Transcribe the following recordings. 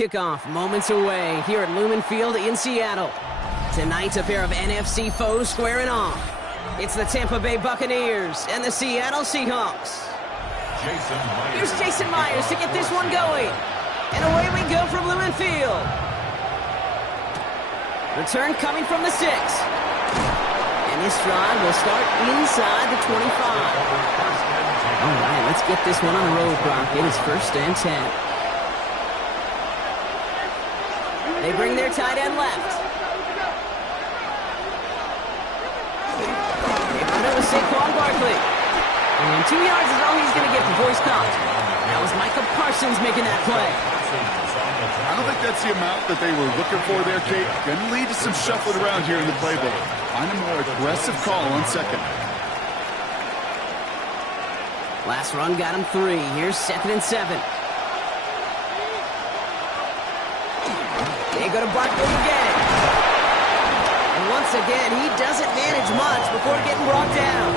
Kickoff moments away here at Lumen Field in Seattle. Tonight, a pair of NFC foes squaring off. It's the Tampa Bay Buccaneers and the Seattle Seahawks. Here's Jason Myers to get this one going. And away we go from Lumen Field. Return coming from the 6. And this drive will start inside the 25. All right, let's get this one on the road, Brock. It is 1st and 10. They bring their tight end left. They put it with Saquon Barkley. And 2 yards is all he's going to get before he's caught. That was Micah Parsons making that play. I don't think that's the amount that they were looking for there, Kate. Going to lead to some shuffling around here in the playbook. Find a more aggressive call on second. Last run got him 3. Here's 2nd and 7. They go to Barkley again. And once again, he doesn't manage much before getting brought down.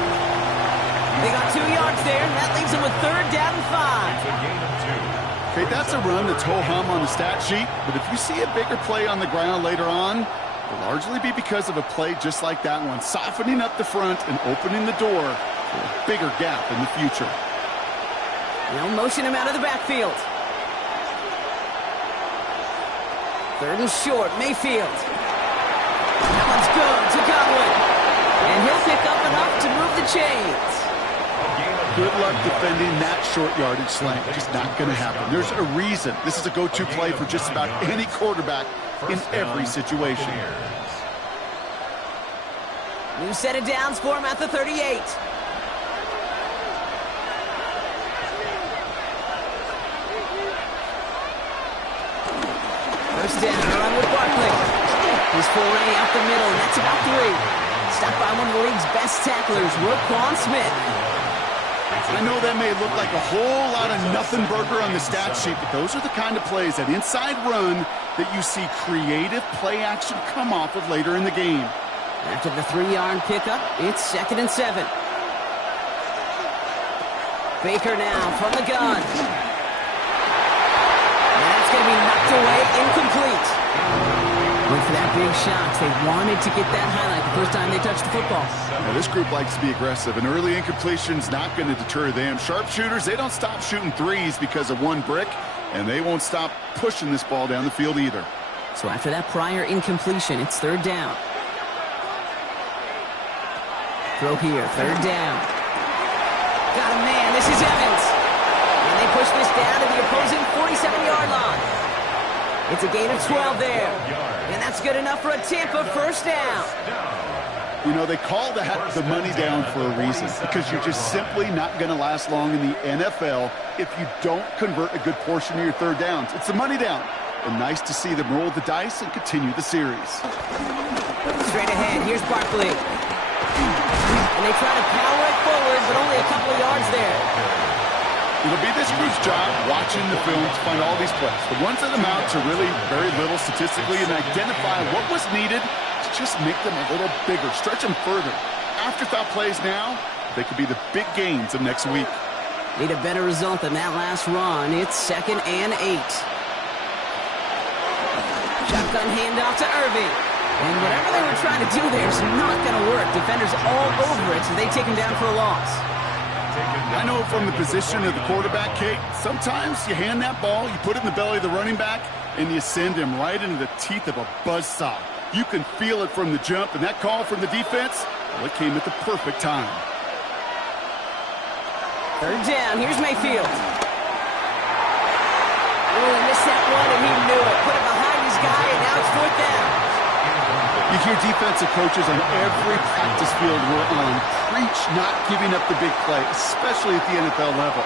They got 2 yards there, and that leaves them with 3rd down and 5. Okay, that's a run that's ho-hum on the stat sheet, but if you see a bigger play on the ground later on, it'll largely be because of a play just like that one, softening up the front and opening the door for a bigger gap in the future. They'll motion him out of the backfield. 3rd and short, Mayfield. That one's good to Godwin. And he'll pick up enough to move the chains. Good luck defending that short yardage slant. Just not going to happen. There's a reason. This is a go-to play for just about any quarterback in every situation. New set of downs for him at the 38. First down, run with Barkley. His foray out the middle, and that's about 3. Stopped by one of the league's best tacklers, Roquan Smith. I know that may look like a whole lot of nothing burger on the stat sheet, but those are the kind of plays, that inside run, that you see creative play action come off of later in the game. After the 3-yard pickup, it's 2nd and 7. Baker now from the gun. That's going to be knocked away, incomplete. Went for that big shot. They wanted to get that highlight the first time they touched the football. Now, this group likes to be aggressive. An early incompletion's not going to deter them. Sharpshooters, they don't stop shooting threes because of one brick, and they won't stop pushing this ball down the field either. So after that prior incompletion, it's 3rd down. Throw here, 3rd down. Got a man, this is Evans. And they push this down to the opposing 47-yard line. It's a gain of 12 there. And that's good enough for a Tampa first down. You know, they call that the money down for a reason, because you're just simply not going to last long in the NFL if you don't convert a good portion of your third downs. It's the money down. And nice to see them roll the dice and continue the series. Straight ahead, here's Barkley. And they try to power it forward, but only a couple of yards there. It'll be this group's job watching the film to find all these plays. The ones that amount to really very little statistically, and identify what was needed to just make them a little bigger, stretch them further. Afterthought plays now, they could be the big gains of next week. Need a better result than that last run. It's 2nd and 8. Shotgun handoff to Irving. And whatever they were trying to do there is not going to work. Defenders all over it, so they take him down for a loss. I know from the position of the quarterback, Kate, sometimes you hand that ball, you put it in the belly of the running back, and you send him right into the teeth of a buzzsaw. You can feel it from the jump, and that call from the defense, well, it came at the perfect time. Third down, here's Mayfield. Oh, he missed that one, and he knew it. Put it behind his guy, and now it's 4th down. You hear defensive coaches on every practice field we're on preach not giving up the big play, especially at the NFL level.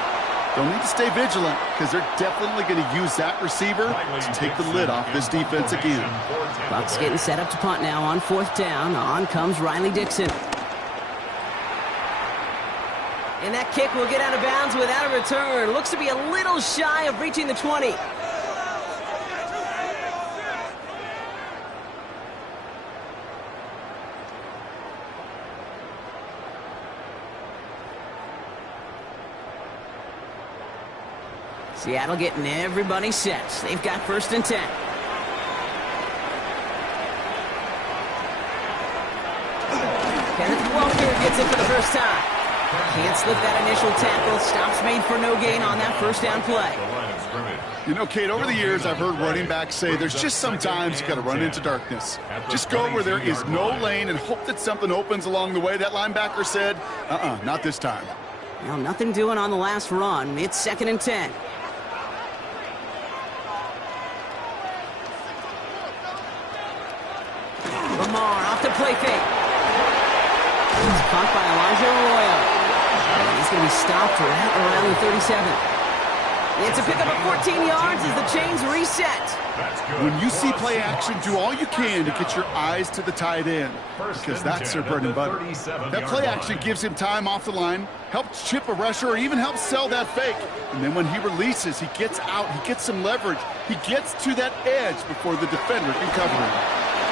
They'll need to stay vigilant because they're definitely going to use that receiver to take the lid off this defense again. Bucs getting set up to punt now on 4th down. On comes Riley Dixon. And that kick will get out of bounds without a return. Looks to be a little shy of reaching the 20. Seattle getting everybody set. They've got 1st and 10. Kenneth Walker gets it for the first time. Can't slip that initial tackle. Stops made for no gain on that first down play. You know, Kate, over the years, I've heard running backs say there's just sometimes you got to run into darkness. Just go where there is no lane and hope that something opens along the way. That linebacker said, not this time. Well, nothing doing on the last run. It's 2nd and 10. Lamar off the play fake. He's caught by Elijah Arroyo. He's going to be stopped right around the 37. It's a pickup of 14 yards as the chains reset. When you see play action, do all you can to get your eyes to the tight end, because that's their bread and butter. That play action gives him time off the line, helps chip a rusher, or even helps sell that fake. And then when he releases, he gets out, he gets some leverage. He gets to that edge before the defender can cover him.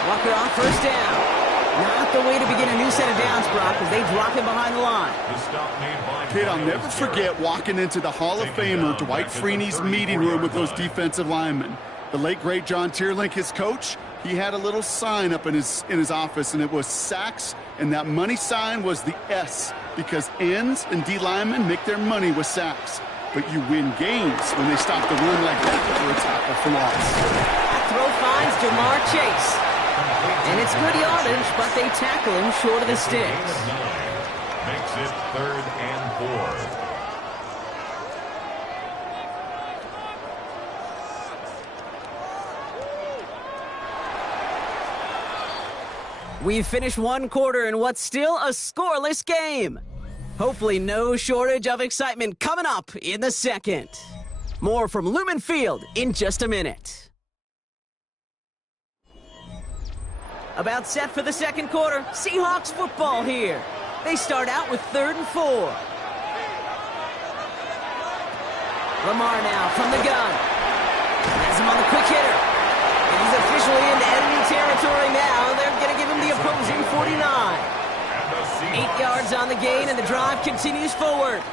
Walker on 1st down. Not the way to begin a new set of downs, Brock, as they drop him behind the line. Kid, I'll never forget walking into the Hall of Famer Dwight Freeney's meeting room with those defensive linemen. The late, great John Tierlink, his coach, he had a little sign up in his office, and it was sacks, and that money sign was the S, because ends and D linemen make their money with sacks. But you win games when they stop the run like that for a tackle for loss. That throw finds Jamar Chase. And it's good yardage, but they tackle him short of the sticks. Makes it 3rd and 4. We've finished one quarter in what's still a scoreless game. Hopefully no shortage of excitement coming up in the second. More from Lumen Field in just a minute. About set for the second quarter. Seahawks football here. They start out with 3rd and 4. Lamar now from the gun. Has him on the quick hitter. And he's officially into enemy territory now. They're going to give him the opposing 49. 8 yards on the gain, and the drive continues forward.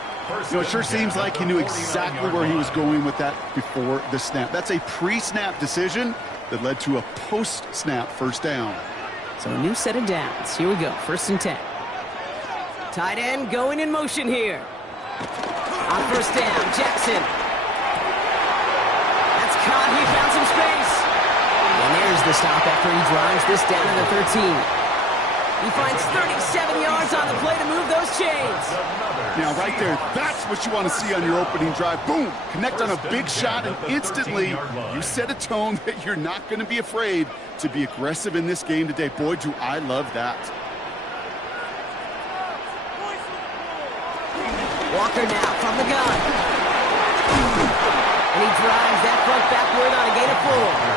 You know, it sure seems like he knew exactly where he was going with that before the snap. That's a pre-snap decision that led to a post-snap first down. So a new set of downs. Here we go, 1st and 10. Tight end going in motion here. On 1st down, Jackson. That's caught. He found some space. And there's the stop after he drives this down to the 13. He finds 37 yards on the play to move those chains. Now, right there, that's what you want to see on your opening drive. Boom! Connect on a big shot, and instantly you set a tone that you're not going to be afraid to be aggressive in this game today. Boy, do I love that. Walker now from the gun. And he drives that front backward on a gain of 4.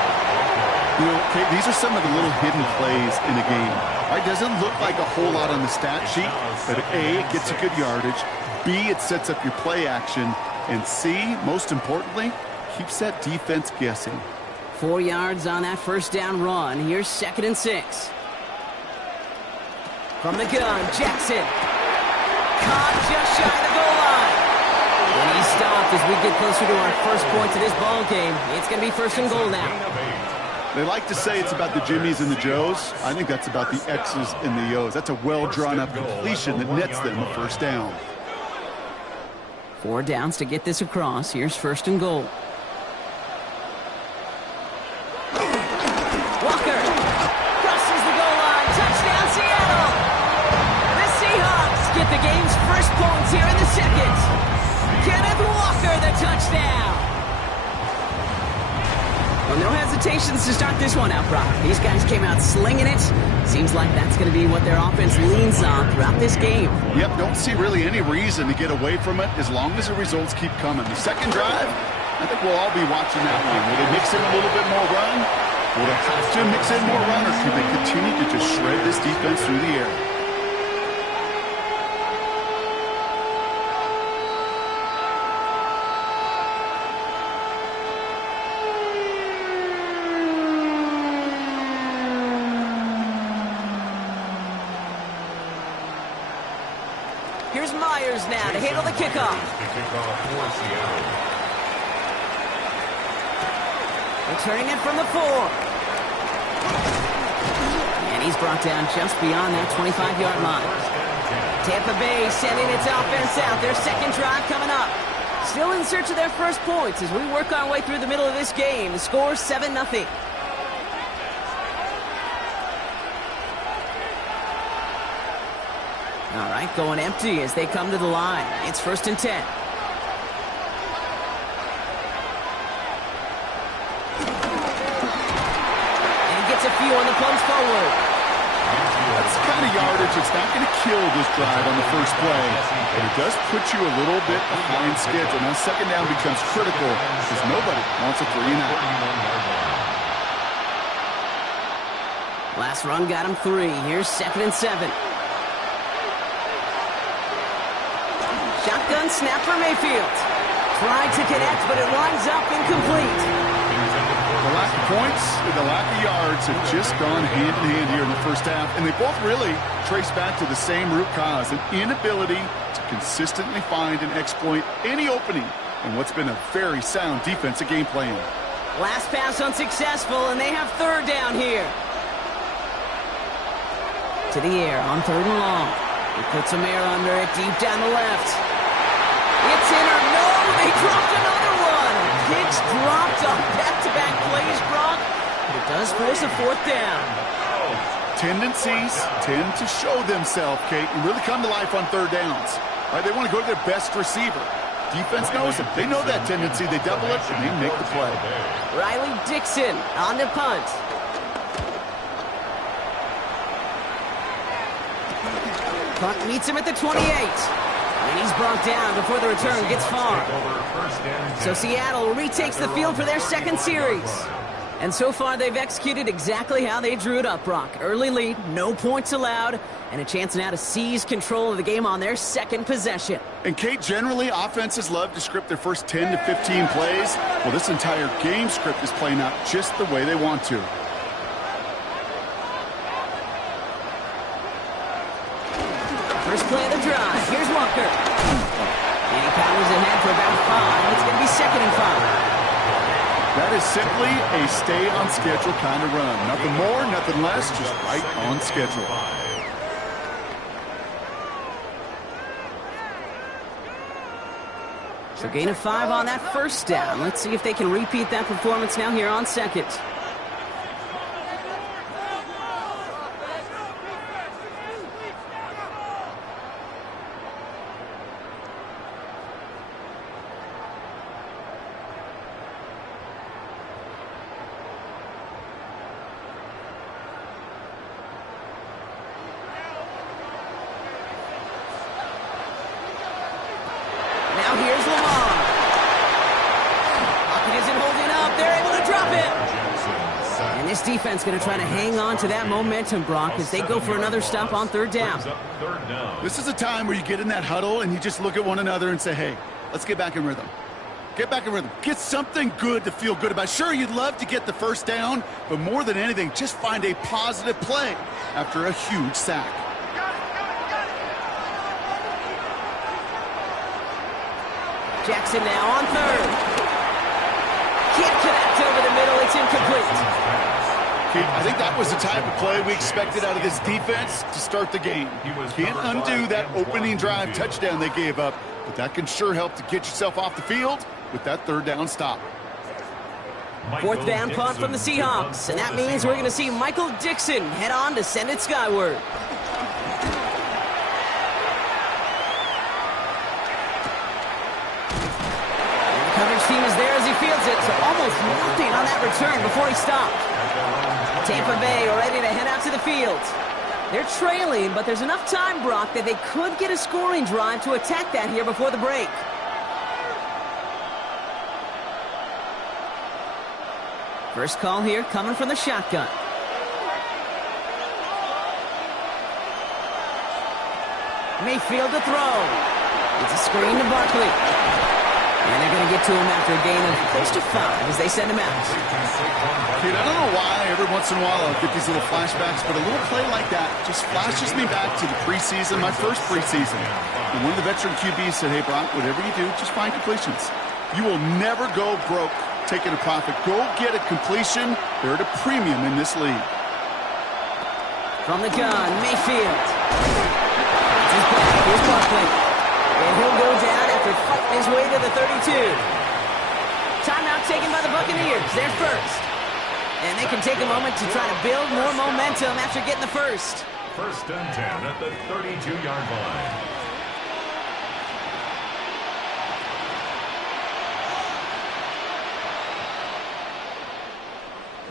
You know, Kate, these are some of the little hidden plays in a game. Right? Doesn't look like a whole lot on the stat sheet, but A, it gets you good yardage. B, it sets up your play action. And C, most importantly, keeps that defense guessing. 4 yards on that first down run. Here's 2nd and 6. From the gun, Jackson. Caught just shy of the goal line. And he's stopped as we get closer to our first point to this ball game. It's going to be 1st and goal now. They like to say it's about the Jimmies and the Joes. I think that's about the X's and the O's. That's a well-drawn-up completion that nets them a first down. 4 downs to get this across. Here's 1st and goal. Walker crosses the goal line. Touchdown, Seattle! The Seahawks get the game's first points here in the 2nd. Kenneth Walker, the touchdown! Well, no hesitations to start this one out, Brock. These guys came out slinging it. Seems like that's going to be what their offense leans on throughout this game. Yep, don't see really any reason to get away from it as long as the results keep coming. The second drive, I think we'll all be watching that one. Will they mix in a little bit more run? Will they have to mix in more run, or can they continue to just shred this defense through the air? Here's Myers now to handle the kickoff. Returning it from the 4. And he's brought down just beyond that 25-yard line. Tampa Bay sending its offense out. Their second drive coming up. Still in search of their first points as we work our way through the middle of this game. The score 7-0. All right, going empty as they come to the line. It's 1st and 10. And gets a few on the plunge forward. That's the kind of yardage that's not going to kill this drive on the first play, but it does put you a little bit behind schedule. Now, second down becomes critical because nobody wants a 3 and out. Last run got him 3. Here's 2nd and 7. Shotgun snap for Mayfield. Tried to connect, but it winds up incomplete. The lack of points and the lack of yards have just gone hand in hand here in the first half, and they both really trace back to the same root cause, an inability to consistently find and exploit any opening in what's been a very sound defensive game plan. Last pass unsuccessful, and they have 3rd down here. To the air on 3rd and long. He puts some air under it deep down the left. It's in or no, they dropped another one. Hicks dropped on back-to-back plays, Brock. But it does force a 4th down. Tendencies tend to show themselves, Kate, and really come to life on 3rd downs. Right? They want to go to their best receiver. Defense knows it. They know that tendency. They double it, and they make the play. Riley Dixon on the punt. Punt meets him at the 28. And he's brought down before the return gets far. So Seattle retakes the field for their 2nd series. And so far, they've executed exactly how they drew it up, Brock. Early lead, no points allowed, and a chance now to seize control of the game on their 2nd possession. And, Kate, generally, offenses love to script their first 10 to 15 plays. Well, this entire game script is playing out just the way they want to. First play of the drive. Here's Walker. And he powers ahead for about 5. It's going to be 2nd and 5. That is simply a stay-on-schedule kind of run. Nothing more, nothing less, just right on schedule. So gain of 5 on that first down. Let's see if they can repeat that performance now here on 2nd. now here's Lamar. Pocket isn't holding up. They're able to drop it. And this defense going to try to hang on to that momentum, Brock, as they go for another stop on third down. This is a time where you get in that huddle and you just look at one another and say, hey, let's get back in rhythm. Get back in rhythm. Get something good to feel good about. Sure, you'd love to get the first down, but more than anything, just find a positive play after a huge sack. Jackson now on third. Can't connect over the middle. It's incomplete. I think that was the type of play we expected out of this defense to start the game. Can't undo that opening drive touchdown they gave up, but that can sure help to get yourself off the field with that third down stop. Fourth down punt from the Seahawks, and that means we're going to see Michael Dickson head on to send it skyward. And the coverage team is there as he fields it, so almost nothing on that return before he stopped. Tampa Bay are ready to head out to the field. They're trailing, but there's enough time, Brock, that they could get a scoring drive to attack that here before the break. First call here coming from the shotgun. Mayfield to throw. It's a screen to Barkley. And they're going to get to him after a gain of close to 5 as they send him out. Dude, I don't know why every once in a while I'll get these little flashbacks, but a little play like that just flashes me back to the preseason, my first preseason. And one of the veteran QBs said, hey, Brock, whatever you do, just find completions. You will never go broke taking a profit. Go get a completion. They're at a premium in this league. From the gun, Mayfield. Here's Barkley. And he'll go down after fighting his way to the 32. Timeout taken by the Buccaneers. They're first. And they can take a moment to try to build more momentum after getting the first. First and 10 at the 32-yard line.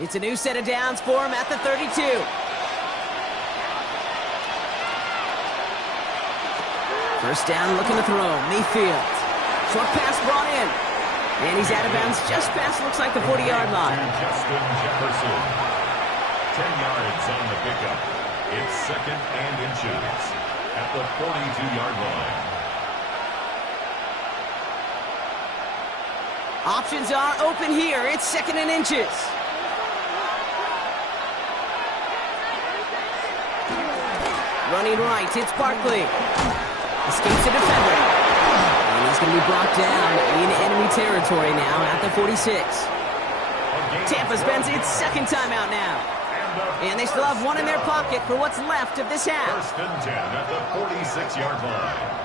It's a new set of downs for him at the 32. First down, looking to throw. Mayfield. Short pass brought in. And he's out of bounds just past, looks like, the 40-yard line. Justin Jefferson. 10 yards on the pickup. It's second and inches at the 42-yard line. Options are open here. It's second and inches. Running right, it's Barkley. Escapes the defender. And he's going to be brought down in enemy territory now at the 46. Tampa spends its second timeout now. And they still have one in their pocket for what's left of this half. First and 10 at the 46-yard line.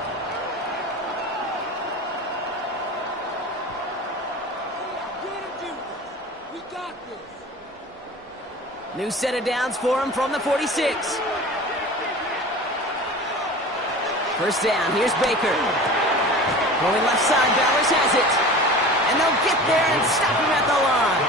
New set of downs for him from the 46. First down, here's Baker. Going left side, Bowers has it. And they'll get there and stop him at the line.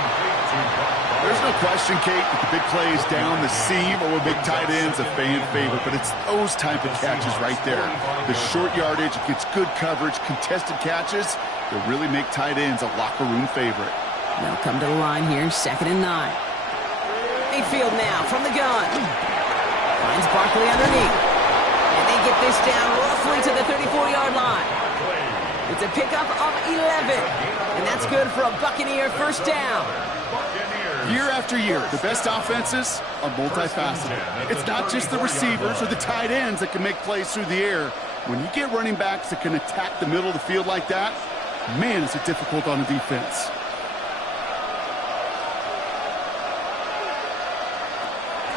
There's no question, Kate, that the big plays down the seam or with big tight ends a fan favorite, but it's those type of catches right there. The short yardage, it gets good coverage, contested catches that really make tight ends a locker room favorite. They'll come to the line here, second and 9. Mayfield now from the gun. Finds Barkley underneath. And they get this down roughly to the 34-yard line. It's a pickup of 11. And that's good for a Buccaneer first down. Year after year, the best offenses are multifaceted. It's not just the receivers or the tight ends that can make plays through the air. When you get running backs that can attack the middle of the field like that, man, is it difficult on the defense.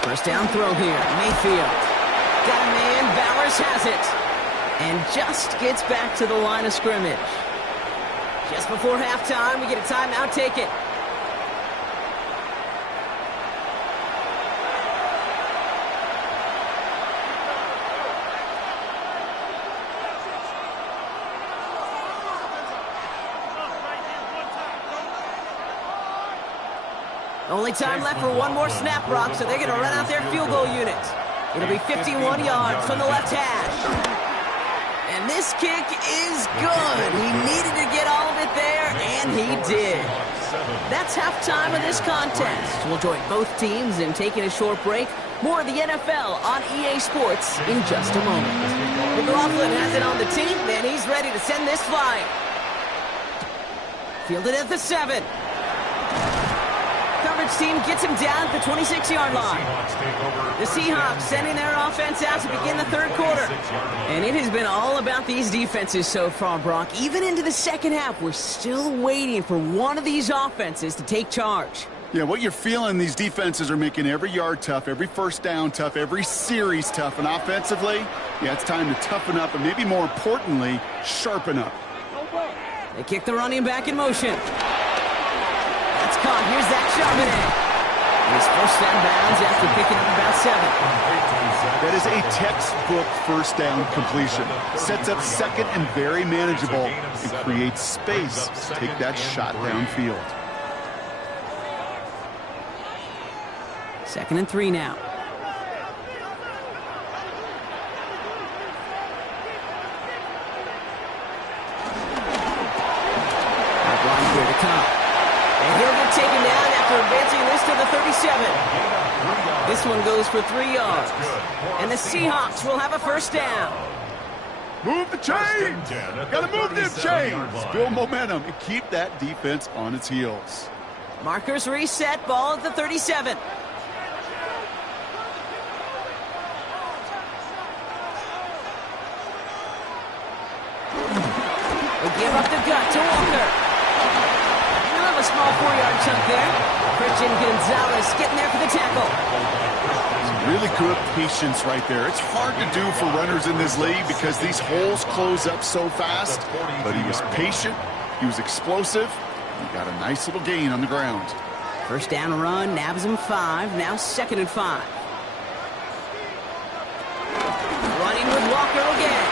First down throw here, Mayfield. Got a man, Bowers has it. And just gets back to the line of scrimmage. Just before halftime, we get a timeout taken. Only time left for one more snap, Brock, so they're going to run out their field goal unit. It'll be 51 yards from the left hash. And this kick is good. He needed to get all of it there, and he did. That's halftime of this contest. We'll join both teams in taking a short break. More of the NFL on EA Sports in just a moment. McLaughlin has it on the team, and he's ready to send this flying. Fielded at the 7. Coverage team gets him down at the 26-yard line. The Seahawks sending their offense out to begin the third quarter. And it has been all about these defenses so far, Brock. Even into the second half, we're still waiting for one of these offenses to take charge. Yeah, what you're feeling, these defenses are making every yard tough, every first down tough, every series tough. And offensively, yeah, it's time to toughen up and maybe more importantly, sharpen up. They kick the running back in motion. That's caught. Here's Zach Charbonnet. He's first down bounds after picking up about 7. That is a textbook first down completion. Sets up second and very manageable and creates space to take that shot downfield. 2nd and 3 now. Line clear to come. And he'll get taken down after advancing this to the 37. This one goes for 3 yards. And the Seahawks will have a first down. Move the chains! Gotta move them chains! Build momentum and keep that defense on its heels. Markers reset, ball at the 37. They give up the gut to Walker. A small 4-yard chunk there. Christian Gonzalez getting there for the tackle. Really good patience right there. It's hard to do for runners in this league because these holes close up so fast. But he was patient. He was explosive. He got a nice little gain on the ground. First down run, nabs him 5. Now 2nd and 5. Running with Walker again.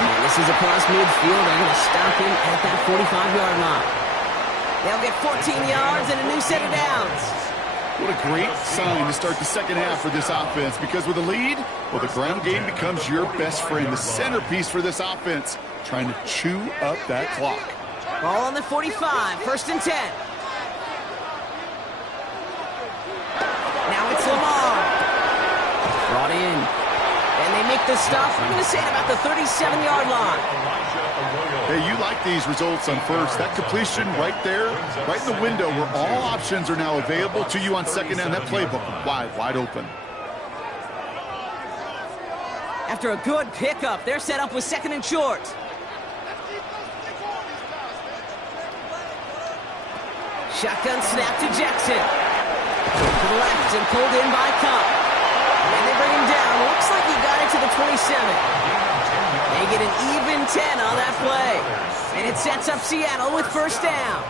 And this is across midfield. They're going to stop him at that 45-yard line. They'll get 14 yards and a new set of downs. What a great sign to start the second half for this offense, because with a lead, well, the ground game becomes your best friend, the centerpiece for this offense, trying to chew up that clock. Ball on the 45, 1st and 10. Now it's Lamar. Brought in. And they make the stop, I'm going to say, at about the 37-yard line. Hey, you like these results on first. That completion right there, right in the window where all options are now available to you on second down. That playbook wide open. After a good pickup, they're set up with 2nd and short. Shotgun snap to Jackson. To the left and pulled in by Cup. And they bring him down. Looks like he got it to the 27. They get an even 10 on that play. And it sets up Seattle with first down.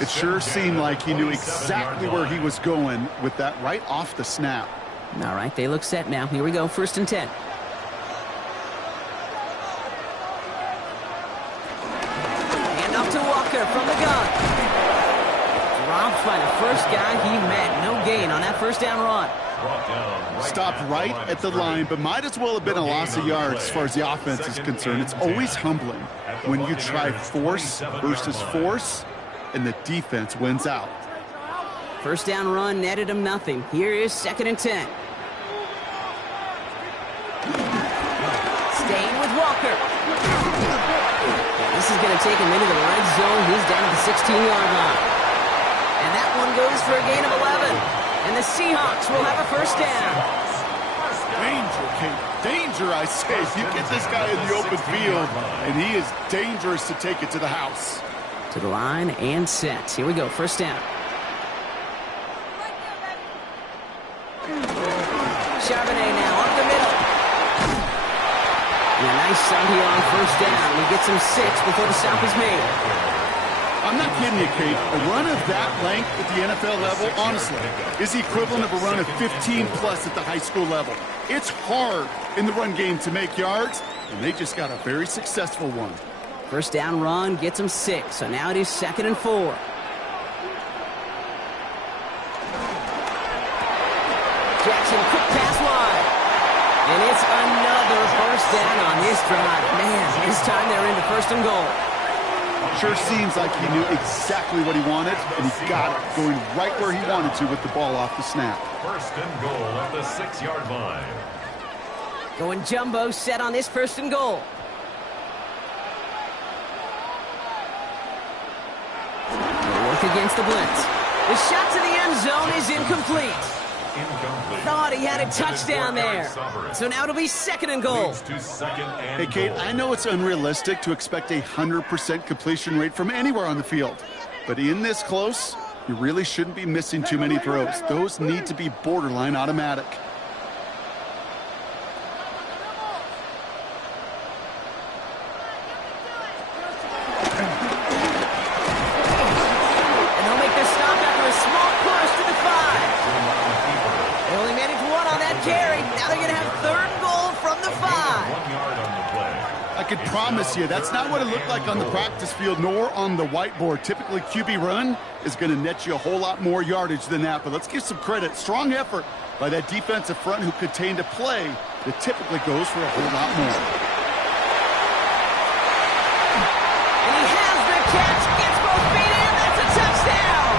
It sure seemed like he knew exactly where he was going with that right off the snap. All right, they look set now. Here we go, 1st and 10. Hand off to Walker from the gun. Dropped by the first guy he met. No gain on that first down run. Stopped right at the line, but might as well have been a loss of yards as far as the offense is concerned. It's always humbling when you try force versus force, and the defense wins out. First down run netted him nothing. Here is 2nd and 10. Staying with Walker. This is going to take him into the red zone. He's down at the 16-yard line. And that one goes for a gain of 11. And the Seahawks will have a first down. Danger, Kate. Danger, I say. You get this guy in the open field, and he is dangerous to take it to the house. To the line and set. Here we go, first down. Charbonnet now up the middle. And a nice sight here on first down. He gets him 6 before the stop is made. I'm not kidding you, Kate. A run of that length at the NFL level, honestly, is the equivalent of a run of 15-plus at the high school level. It's hard in the run game to make yards, and they just got a very successful one. First down run gets him 6, so now it is 2nd and 4. Jackson, quick pass wide. And it's another first down on this drive. Man, this time they're into first and goal. Sure seems like he knew exactly what he wanted, and he got it, going right where he wanted to with the ball off the snap. First and goal at the 6-yard line. Going jumbo set on this first and goal. They'll work against the blitz. The shot to the end zone is incomplete. Thought he had a touchdown there. So now it'll be second and goal. Hey, Kate, I know it's unrealistic to expect a 100% completion rate from anywhere on the field. But in this close, you really shouldn't be missing too many throws. Those need to be borderline automatic. And they'll make their stop after a small push to the 5. They only managed one on that carry. Now they're going to have third and goal from the 5. 1 yard on the play. I could promise you that's not what it looked like on the practice field nor on the whiteboard. Typically, QB run is going to net you a whole lot more yardage than that. But let's give some credit. Strong effort by that defensive front who contained a play that typically goes for a whole lot more. And he has the catch, gets both feet in, that's a touchdown!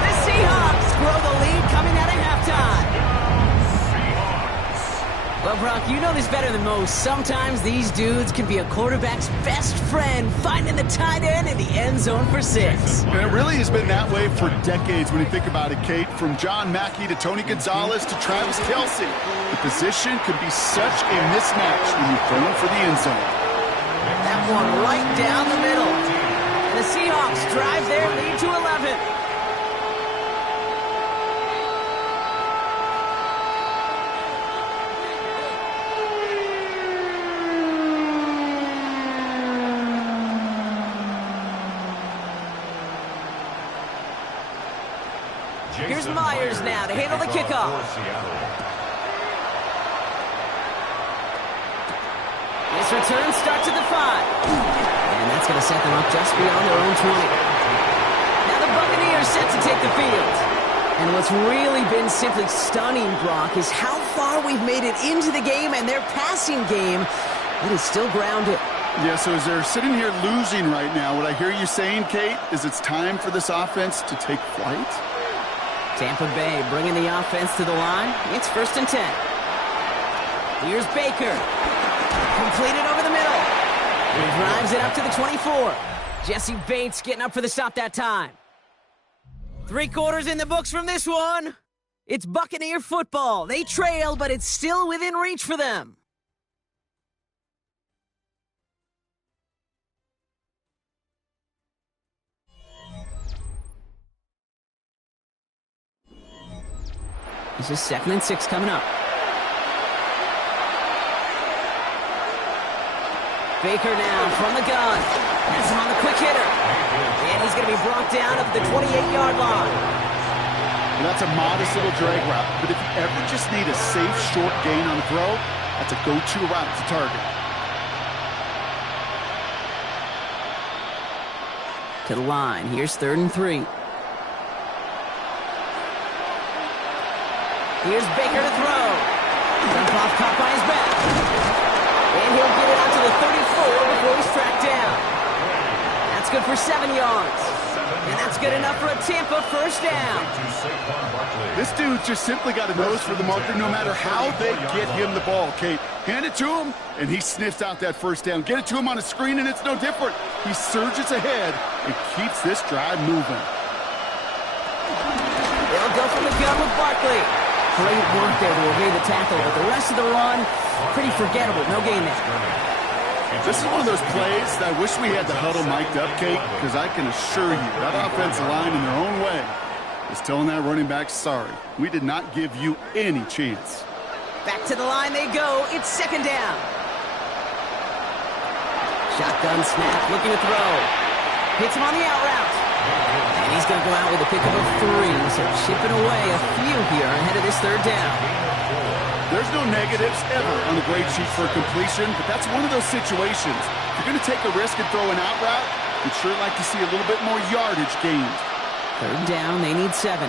The Seahawks grow the lead coming out of halftime. Well, Brock, you know this better than most. Sometimes these dudes can be a quarterback's best friend, finding the tight end in the end zone for 6. And it really has been that way for decades when you think about it, Kate. From John Mackey to Tony Gonzalez to Travis Kelce. The position could be such a mismatch when you're throwing for the end zone. That one right down the middle. And the Seahawks drive their lead to 11. Here's Myers now to handle the kickoff. This return starts at the 5. And that's going to set them up just beyond their own 20. Now the Buccaneers set to take the field. And what's really been simply stunning, Brock, is how far we've made it into the game, and their passing game, it is still grounded. Yeah, so as they're sitting here losing right now, what I hear you saying, Kate, is it's time for this offense to take flight? Tampa Bay bringing the offense to the line. It's first and 10. Here's Baker. Completed over the middle. He drives it up to the 24. Jesse Bates getting up for the stop that time. 3 quarters in the books from this one. It's Buccaneer football. They trail, but it's still within reach for them. This is second and 6 coming up. Baker now from the gun. Has him on the quick hitter. And he's going to be brought down at the 28-yard line. Well, that's a modest little drag route, but if you ever just need a safe, short gain on the throw, that's a go-to route to target. To the line. Here's third and 3. Here's Baker to throw. Dump off caught by his back. And he'll get it out to the 34 before he's tracked down. That's good for 7 yards. And that's good enough for a Tampa first down. This dude's just simply got a nose for the marker no matter how they get him the ball, Kate. Hand it to him, and he sniffs out that first down. Get it to him on a screen, and it's no different. He surges ahead and keeps this drive moving. They'll go from the gun with Barkley. Great work there to evade the tackle, but the rest of the run, pretty forgettable. No gain there. This is one of those plays that I wish we had the huddle mic'd up, Kate, because I can assure you that offensive line in their own way is telling that running back, sorry, we did not give you any chance. Back to the line they go. It's second down. Shotgun snap, looking to throw. Hits him on the out route. And he's going to go out with a pickup of 3, so chipping away a few here ahead of this third down. There's no negatives ever on the grade sheet for completion, but that's one of those situations. If you're going to take a risk and throw an out route, you'd sure like to see a little bit more yardage gained. Third down, they need 7.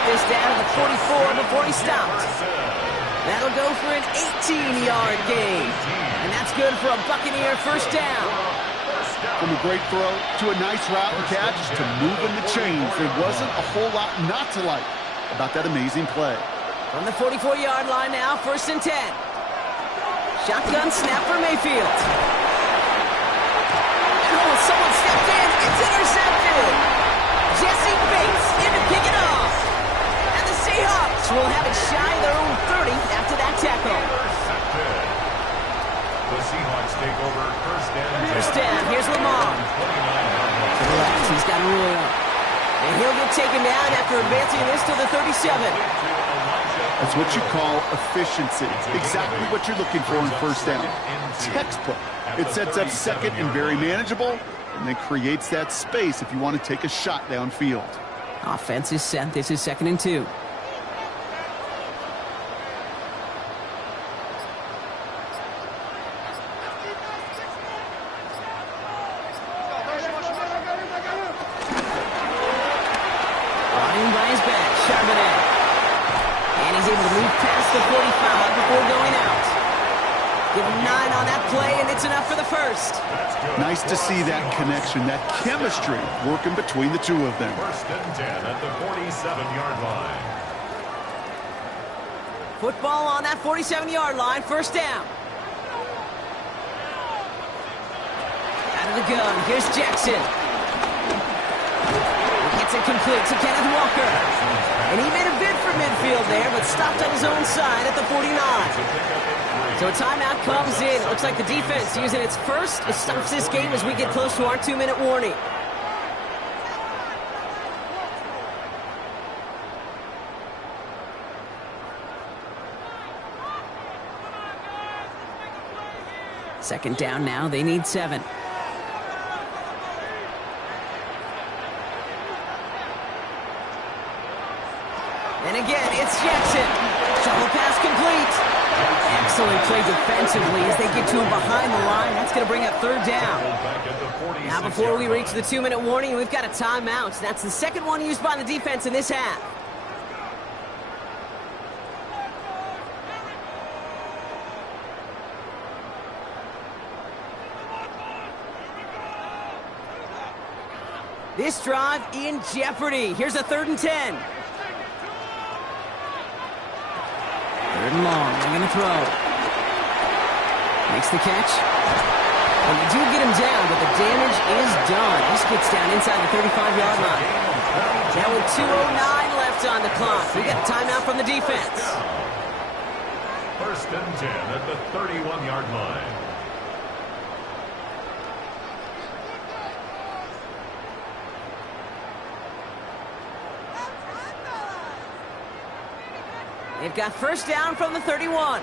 get this down to the 44 before he stopped. That'll go for an 18-yard gain. And that's good for a Buccaneer first down. From a great throw to a nice route and catch to moving the chains, there wasn't a whole lot not to like about that amazing play. From the 44-yard line now, 1st and 10. Shotgun snap for Mayfield. Oh, someone stepped in. It's intercepted. Jesse Bates in to pick it off. And the Seahawks will have it shy of their own 30 after that tackle. The Seahawks take over first down. First down. Here's Lamar. To the left. He's got Arroyo. And he'll get taken down after advancing this to the 37. That's what you call efficiency. Exactly what you're looking for in first down. Textbook. It sets up second and very manageable, and then creates that space if you want to take a shot downfield. Offense is set. This is 2nd and 2. Running by his back, Charbonnet. And he's able to move past the 45 before going out. Give him 9 on that play, and it's enough for the first. Nice to see that connection, that chemistry working between the two of them. First and 10 at the 47-yard line. Football on that 47-yard line, first down. Out of the gun, here's Jackson. Gets it complete to Kenneth Walker. And he made a bid for midfield there, but stopped on his own side at the 49. So a timeout comes in. It looks like the defense using its first. It stops this game as we get close to our 2-minute warning. Second down now. They need 7. And again, it's Jackson. Shovel pass complete. Excellent play defensively as they get to him behind the line. That's going to bring up 3rd down. Now before we reach the 2-minute warning, we've got a timeout. That's the second one used by the defense in this half. This drive in jeopardy. Here's a 3rd and 10. 3rd and long. They're going to throw. Makes the catch. And they do get him down, but the damage is done. This gets down inside the 35-yard line. Now with 2:09 left on the clock, we got a timeout from the defense. First and 10 at the 31-yard line. They've got first down from the 31.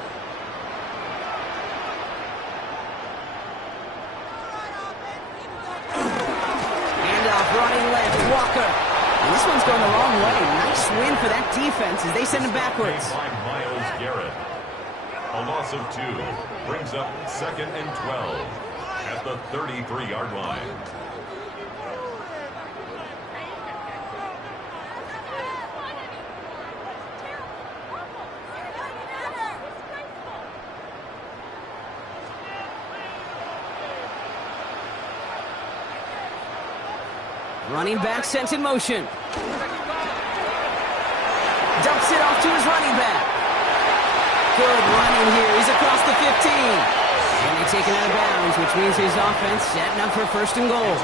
Handoff running left, Walker. And this one's going the wrong way. Nice win for that defense as they send him backwards. By Myles Garrett. A loss of 2 brings up 2nd and 12 at the 33-yard line. Running back sent in motion. Dumps it off to his running back. Good running here. He's across the 15. And they take it out of bounds, which means his offense setting up for 1st and goal.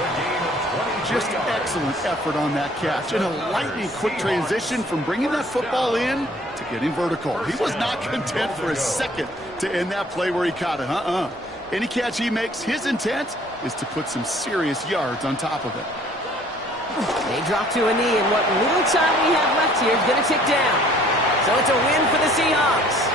Just excellent effort on that catch. And a lightning quick transition from bringing that football in to getting vertical. He was not content for a second to end that play where he caught it. Any catch he makes, his intent is to put some serious yards on top of it. They drop to a knee, and what little time we have left here is going to tick down. So it's a win for the Seahawks.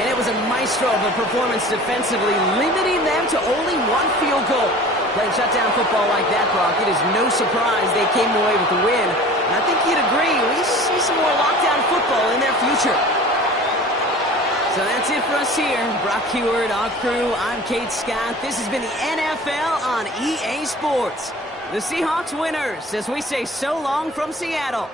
And it was a maestro of a performance defensively, limiting them to only 1 field goal. Playing shutdown football like that, Brock, it is no surprise they came away with the win. And I think you'd agree, we see some more lockdown football in their future. So that's it for us here. Brock Huard, our crew, I'm Kate Scott. This has been the NFL on EA Sports. The Seahawks winners, as we say so long from Seattle.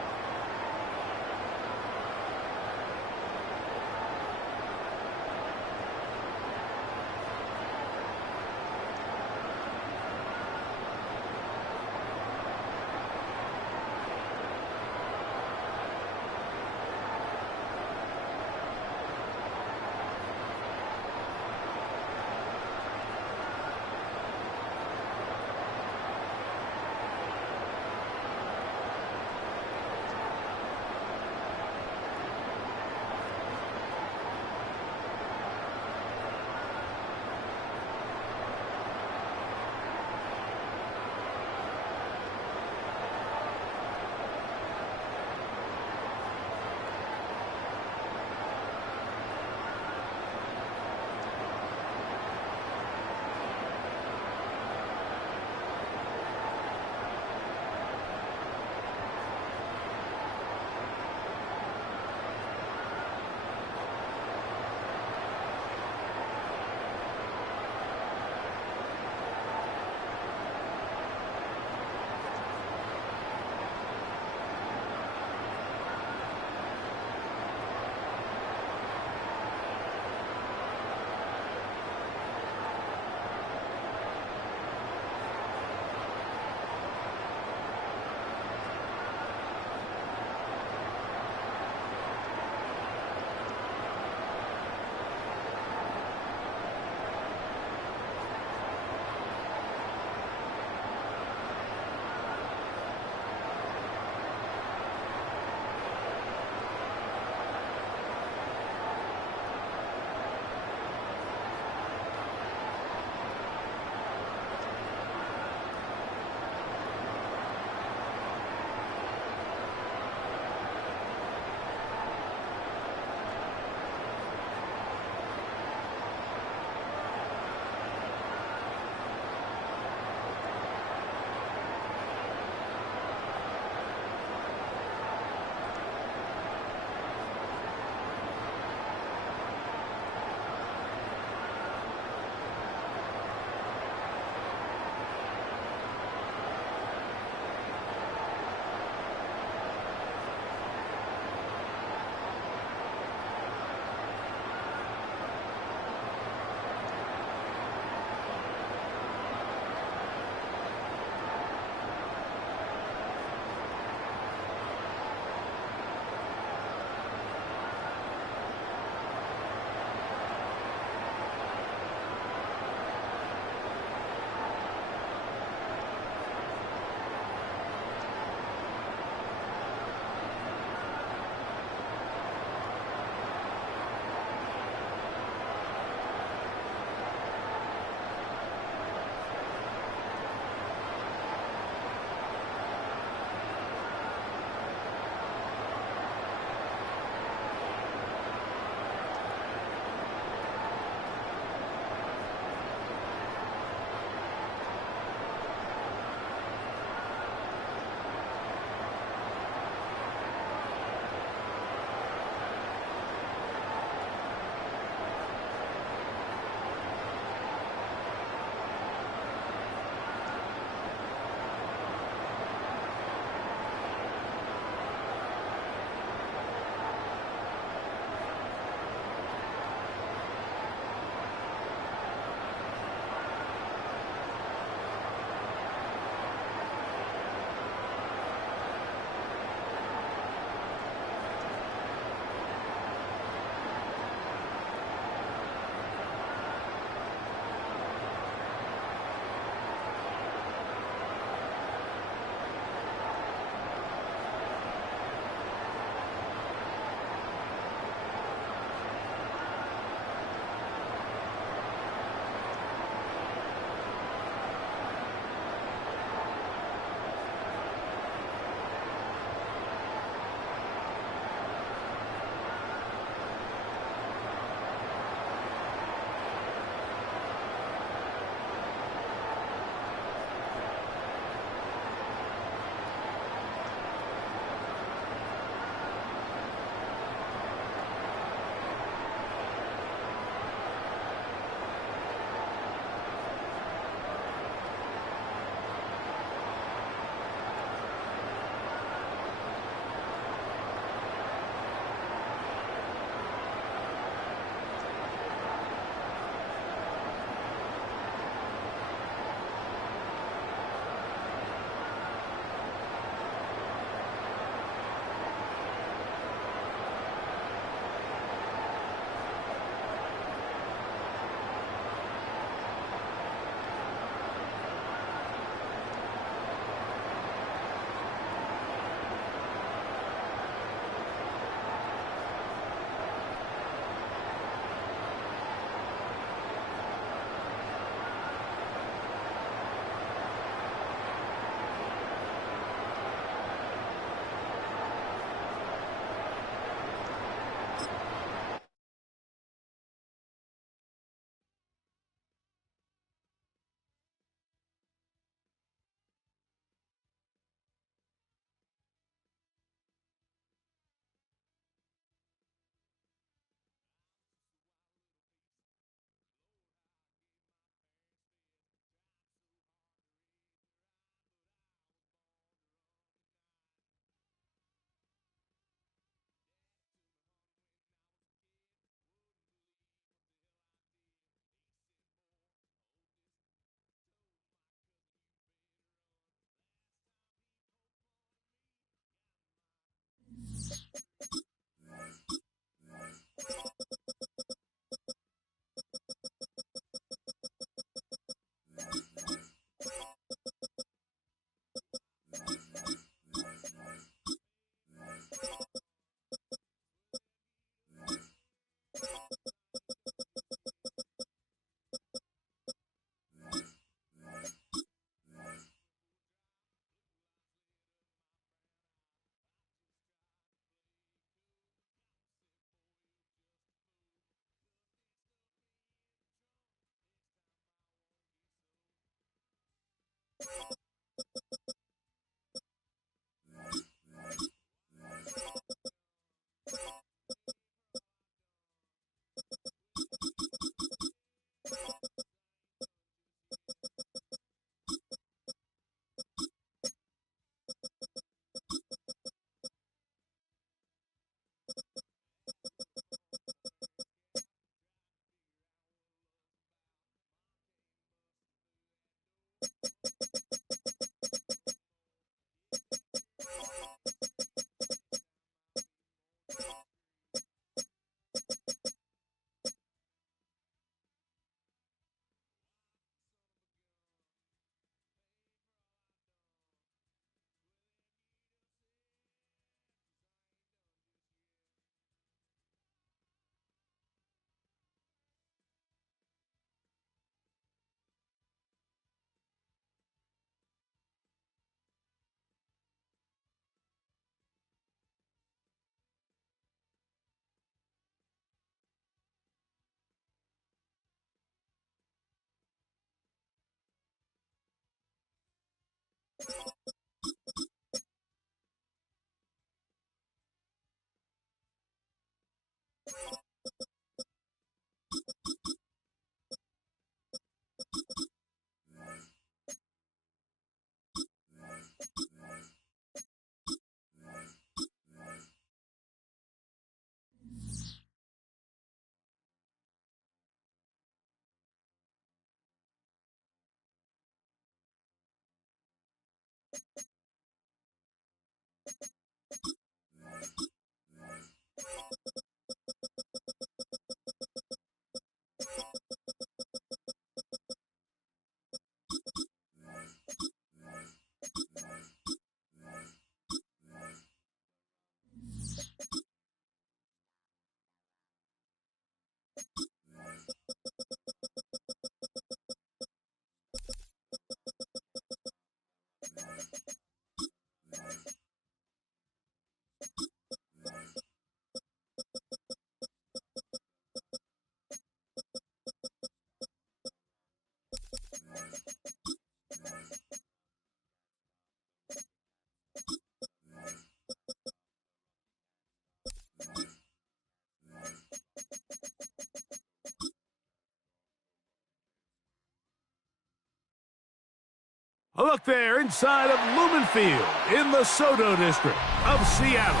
look there inside of Lumen Field in the SoDo district of Seattle.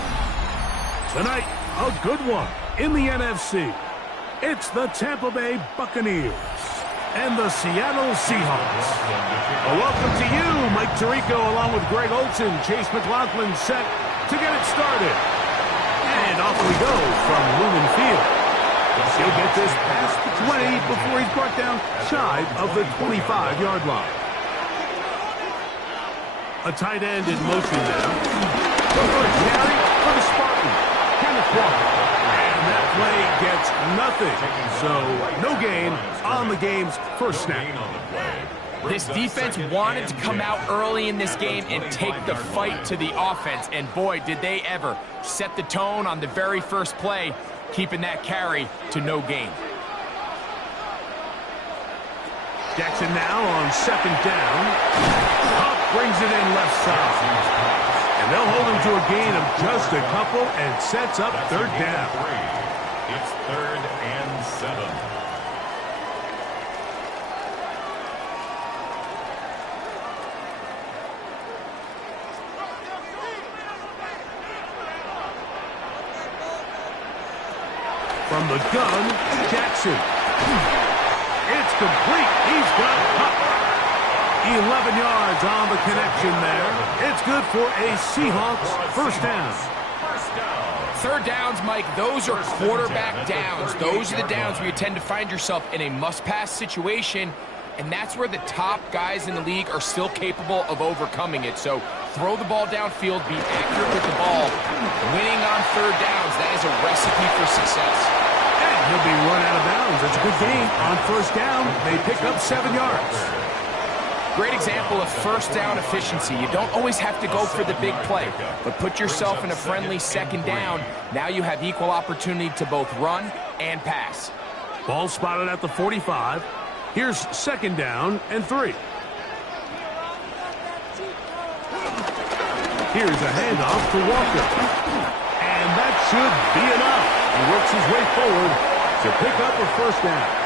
Tonight, a good one in the NFC. It's the Tampa Bay Buccaneers and the Seattle Seahawks. A welcome to you, Mike Tirico, along with Greg Olson, Chase McLaughlin, set to get it started. And off we go from Lumen Field. He'll get this past the 20 before he's brought down shy of the 25-yard line. A tight end in motion now. The first carry for the Spartan, Kenneth Walker. And that play gets nothing. So no gain on the game's first snap. This defense wanted to come out early in this game and take the fight to the offense. And boy, did they ever set the tone on the very first play, keeping that carry to no gain. Jackson now on second down. Huff brings it in left side. And they'll hold him to a gain of just a couple and sets up third down. It's 3rd and 7. From the gun, Jackson. It's complete. He's got Huff. 11 yards on the connection there. It's good for a Seahawks first down. Third downs, Mike, those are quarterback downs. Those are the downs where you tend to find yourself in a must-pass situation, and that's where the top guys in the league are still capable of overcoming it. So throw the ball downfield, be accurate with the ball. Winning on third downs, that is a recipe for success. And he'll be run out of bounds. It's a good gain on first down. They pick up 7 yards. Great example of first down efficiency. You don't always have to go for the big play, but put yourself in a friendly second down. Now you have equal opportunity to both run and pass. Ball spotted at the 45. Here's second down and 3. Here's a handoff to Walker. And that should be enough. He works his way forward to pick up a first down.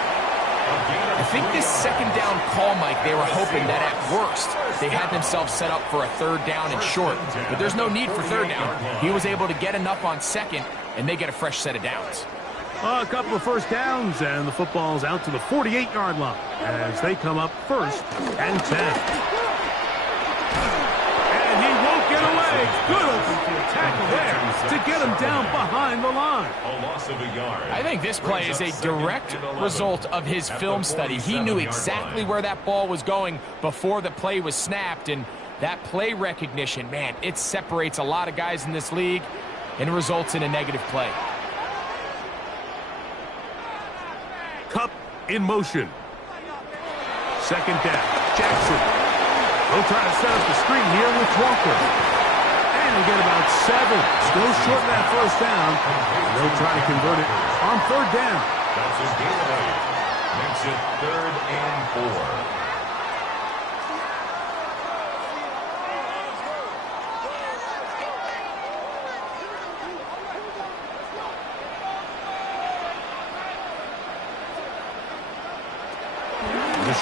I think this second down call, Mike, they were hoping that at worst they had themselves set up for a third down and short. But there's no need for third down. He was able to get enough on second, and they get a fresh set of downs. A couple of first downs, and the football's out to the 48-yard line as they come up 1st and 10. And he won't get away. Good open field tackle there to get him down behind the line. A loss of a yard. I think this play is a direct result of his film study. He knew exactly where that ball was going before the play was snapped, and that play recognition, man, it separates a lot of guys in this league and results in a negative play. Kupp in motion. Second down. Jackson. They'll try to set up the screen here with Walker. And they get about 7. Still short of that first down. And they'll try to convert it on third down. That's a gain of 8. Makes it 3rd and 4.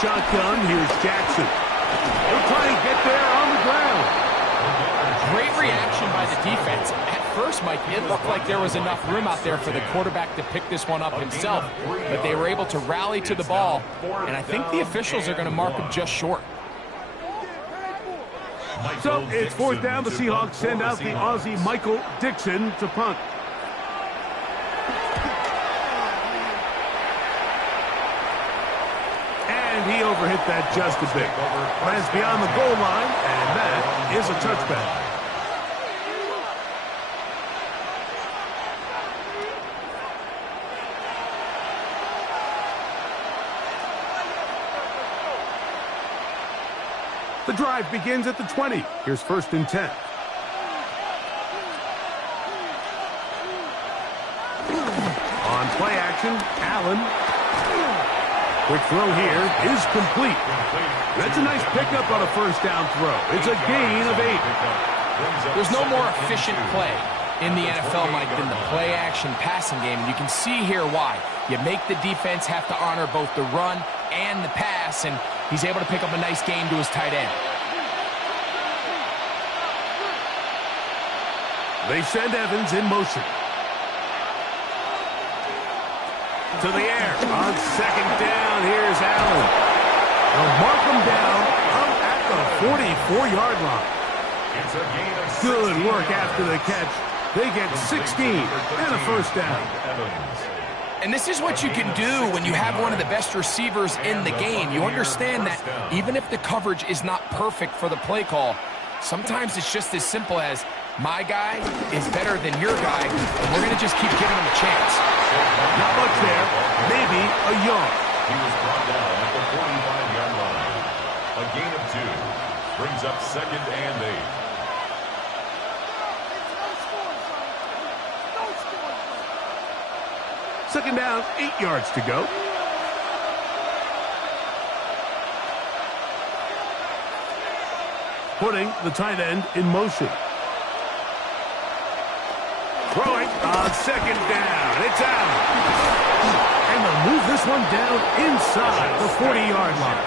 Shotgun, here's Jackson. They'll try and get there on the ground. Great reaction by the defense. At first, Mike, it looked like there was enough room out there for the quarterback to pick this one up himself, but they were able to rally to the ball, and I think the officials are going to mark him just short. So it's 4th down. The Seahawks send out the Aussie Michael Dixon to punt. And he overhit that just a bit. Lands beyond the goal line, and that is a touchback. The drive begins at the 20. Here's 1st and 10. On play action, Allen. Quick throw here is complete. That's a nice pickup on a first down throw. It's a gain of 8. There's no more efficient play in the NFL, Mike, than the play-action passing game. And you can see here why. You make the defense have to honor both the run and the pass, and he's able to pick up a nice gain to his tight end. They send Evans in motion. To the air. On second down, here's Allen. They'll mark him down up at the 44-yard line. It's a gain of 16 Good work yards. after the catch. They get 16 and a first down. Evans. And this is what you can do when you have one of the best receivers in the game. You understand that even if the coverage is not perfect for the play call, sometimes it's just as simple as my guy is better than your guy, and we're going to just keep giving him a chance. Not much there. Maybe a yard. He was brought down at the 45-yard line. A gain of 2 brings up second and 8. Second down, 8 yards to go. Putting the tight end in motion. Throwing on second down. It's out. And they'll move this one down inside the 40-yard line.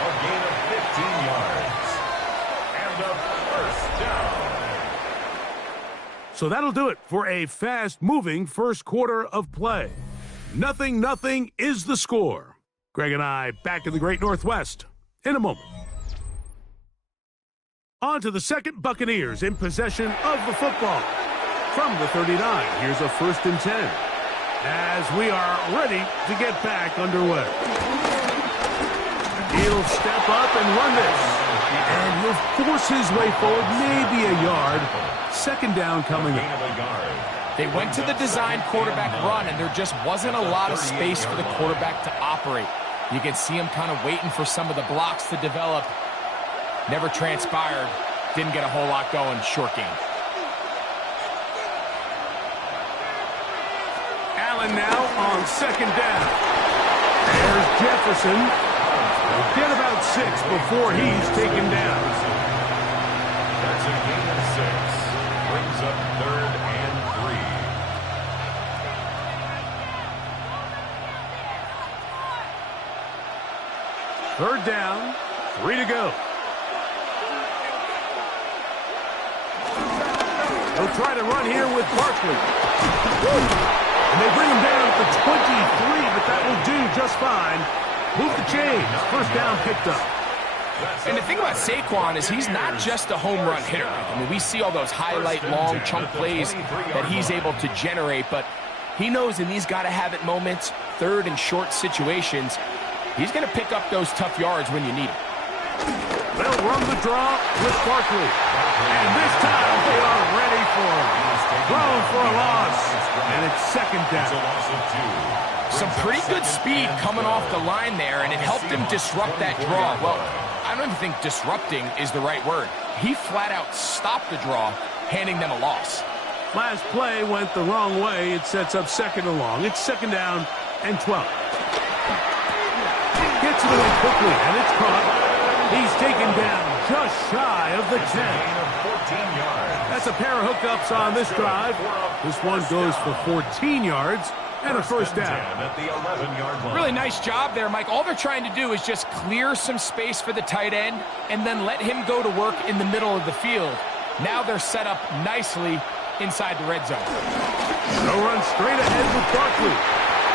A gain of 15 yards. And a first down. So that'll do it for a fast-moving first quarter of play. 0-0 is the score. Greg and I back in the Great Northwest in a moment. On to the second. Buccaneers in possession of the football. From the 39, here's a 1st and 10. As we are ready to get back underway. He'll step up and run this. And he'll force his way forward, maybe a yard. Second down coming Gain up. of a yard. They went to the design quarterback run, and there just wasn't a lot of space for the quarterback to operate. You can see him kind of waiting for some of the blocks to develop. Never transpired. Didn't get a whole lot going. Short game. Allen now on second down. There's Jefferson. He'll get about 6 before he's taken down. That's a gain of 6. Brings up 3rd and 3. 3rd down, 3 to go. They'll try to run here with Barkley. And they bring him down at the 23, but that will do just fine. Move the chains. First down picked up. And the thing about Saquon is he's not just a home run hitter. I mean, we see all those highlight long chunk plays that he's able to generate, but he knows in these gotta-have-it moments, 3rd and short situations, he's going to pick up those tough yards when you need it. They'll run the draw with Barkley. And this time they are ready for him. Thrown for a loss. And it's second It's a down. loss of 2. Some pretty good speed coming off the line there, and it helped him disrupt that draw. Well, I don't even think disrupting is the right word. He flat out stopped the draw, handing them a loss. Last play went the wrong way. It sets up second and long. It's second down and 12. Gets it away quickly, and it's caught. He's taken down just shy of the 10. Gain of 14 yards. That's a pair of hookups on this drive. This one goes for 14 yards and a first down. At the 11-yard line. Really nice job there, Mike. All they're trying to do is just clear some space for the tight end and then let him go to work in the middle of the field. Now they're set up nicely inside the red zone. They'll run straight ahead with Barkley.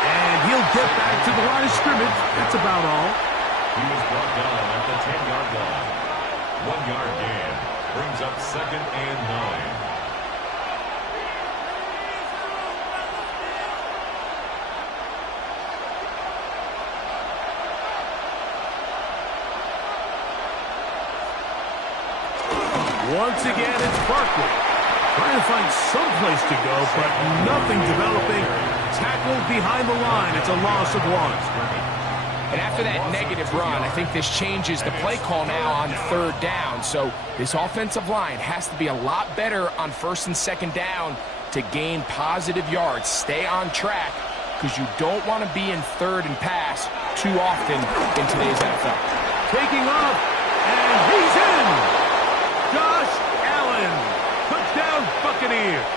And he'll get back to the line of scrimmage. That's about all. He was brought down at the 10-yard line. 1-yard gain brings up second and 9. Once again, it's Barkley. Trying to find some place to go, but nothing developing. Tackled behind the line. It's a loss of 1. And after that negative run, I think this changes the play call now on 3rd down. So this offensive line has to be a lot better on 1st and 2nd down to gain positive yards. Stay on track because you don't want to be in 3rd and pass too often in today's NFL. Taking off, and he's in. Josh Allen. Touchdown, Buccaneers.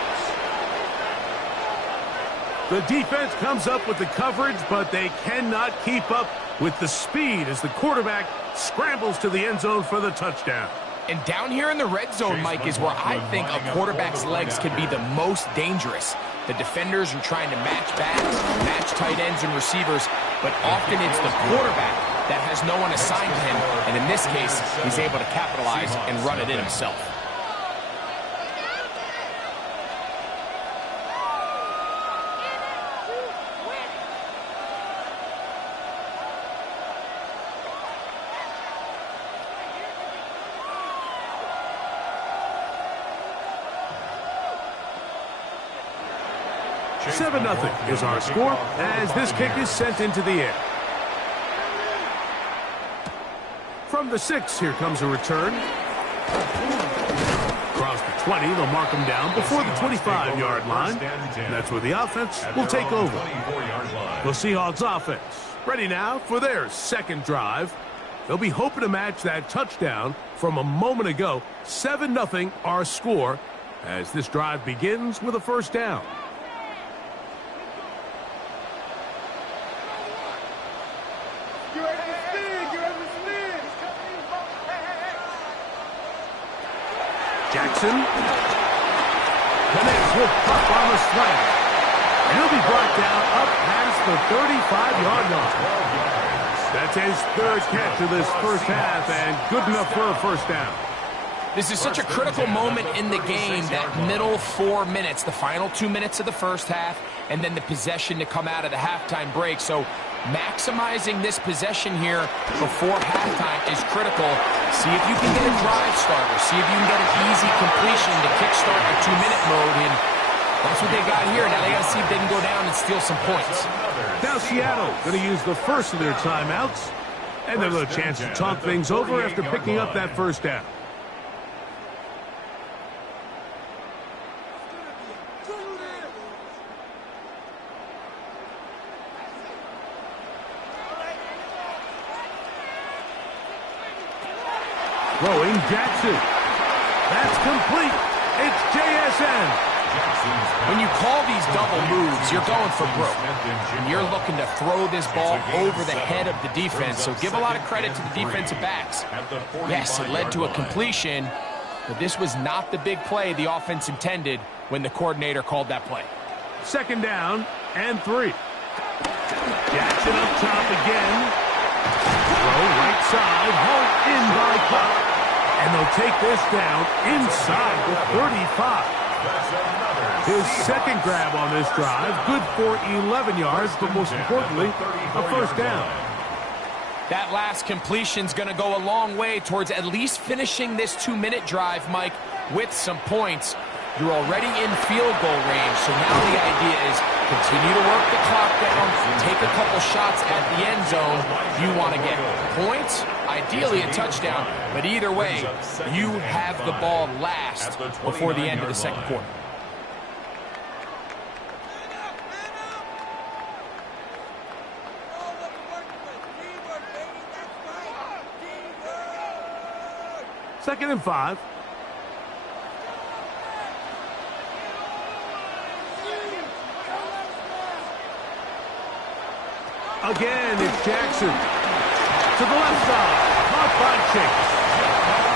The defense comes up with the coverage, but they cannot keep up with the speed as the quarterback scrambles to the end zone for the touchdown. And down here in the red zone, Mike, is where I think a quarterback's legs can be the most dangerous. The defenders are trying to match backs, match tight ends and receivers, but often it's the quarterback that has no one assigned to him, and in this case, he's able to capitalize and run it in himself. Seven 0 is our score as this kick is sent into the air. From the 6, here comes a return. Across the 20, they'll mark him down before the 25-yard line. And that's where the offense will take over. The Seahawks offense ready now for their second drive. They'll be hoping to match that touchdown from a moment ago. 7 0 our score as this drive begins with a first down. Jackson connects with Pup on the slant. And he'll be brought down up past the 35-yard line. That's his third catch of this first half and good enough for a first down. This is such a critical moment in the game, that middle 4 minutes, the final 2 minutes of the first half, and then the possession to come out of the halftime break. So maximizing this possession here before halftime is critical. See if you can get a drive starter. See if you can get an easy completion to kickstart a 2-minute mode. And that's what they got here. Now they got to see if they can go down and steal some points. Now Seattle going to use the first of their timeouts. And they'll have a chance to talk things over after picking up that first down. Throwing Jackson. That's complete. It's JSN. When you call these double moves, you're going for broke. And you're looking to throw this ball over the head of the defense. So give a lot of credit to the defensive backs. Yes, it led to a completion, but this was not the big play the offense intended when the coordinator called that play. Second down and 3. Jackson up top again. Throw right side, hauled in by Pup. And they'll take this down inside the 35. His second grab on this drive, good for 11 yards, but most importantly, a first down. That last completion's going to go a long way towards at least finishing this 2-minute drive, Mike, with some points. You're already in field goal range, so now the idea is continue to work the clock down, take a couple shots at the end zone. You want to get points, ideally a touchdown, but either way, you have the ball last before the end of the second quarter. Second and 5. Again, it's Jackson. To the left side. Caught by Chase.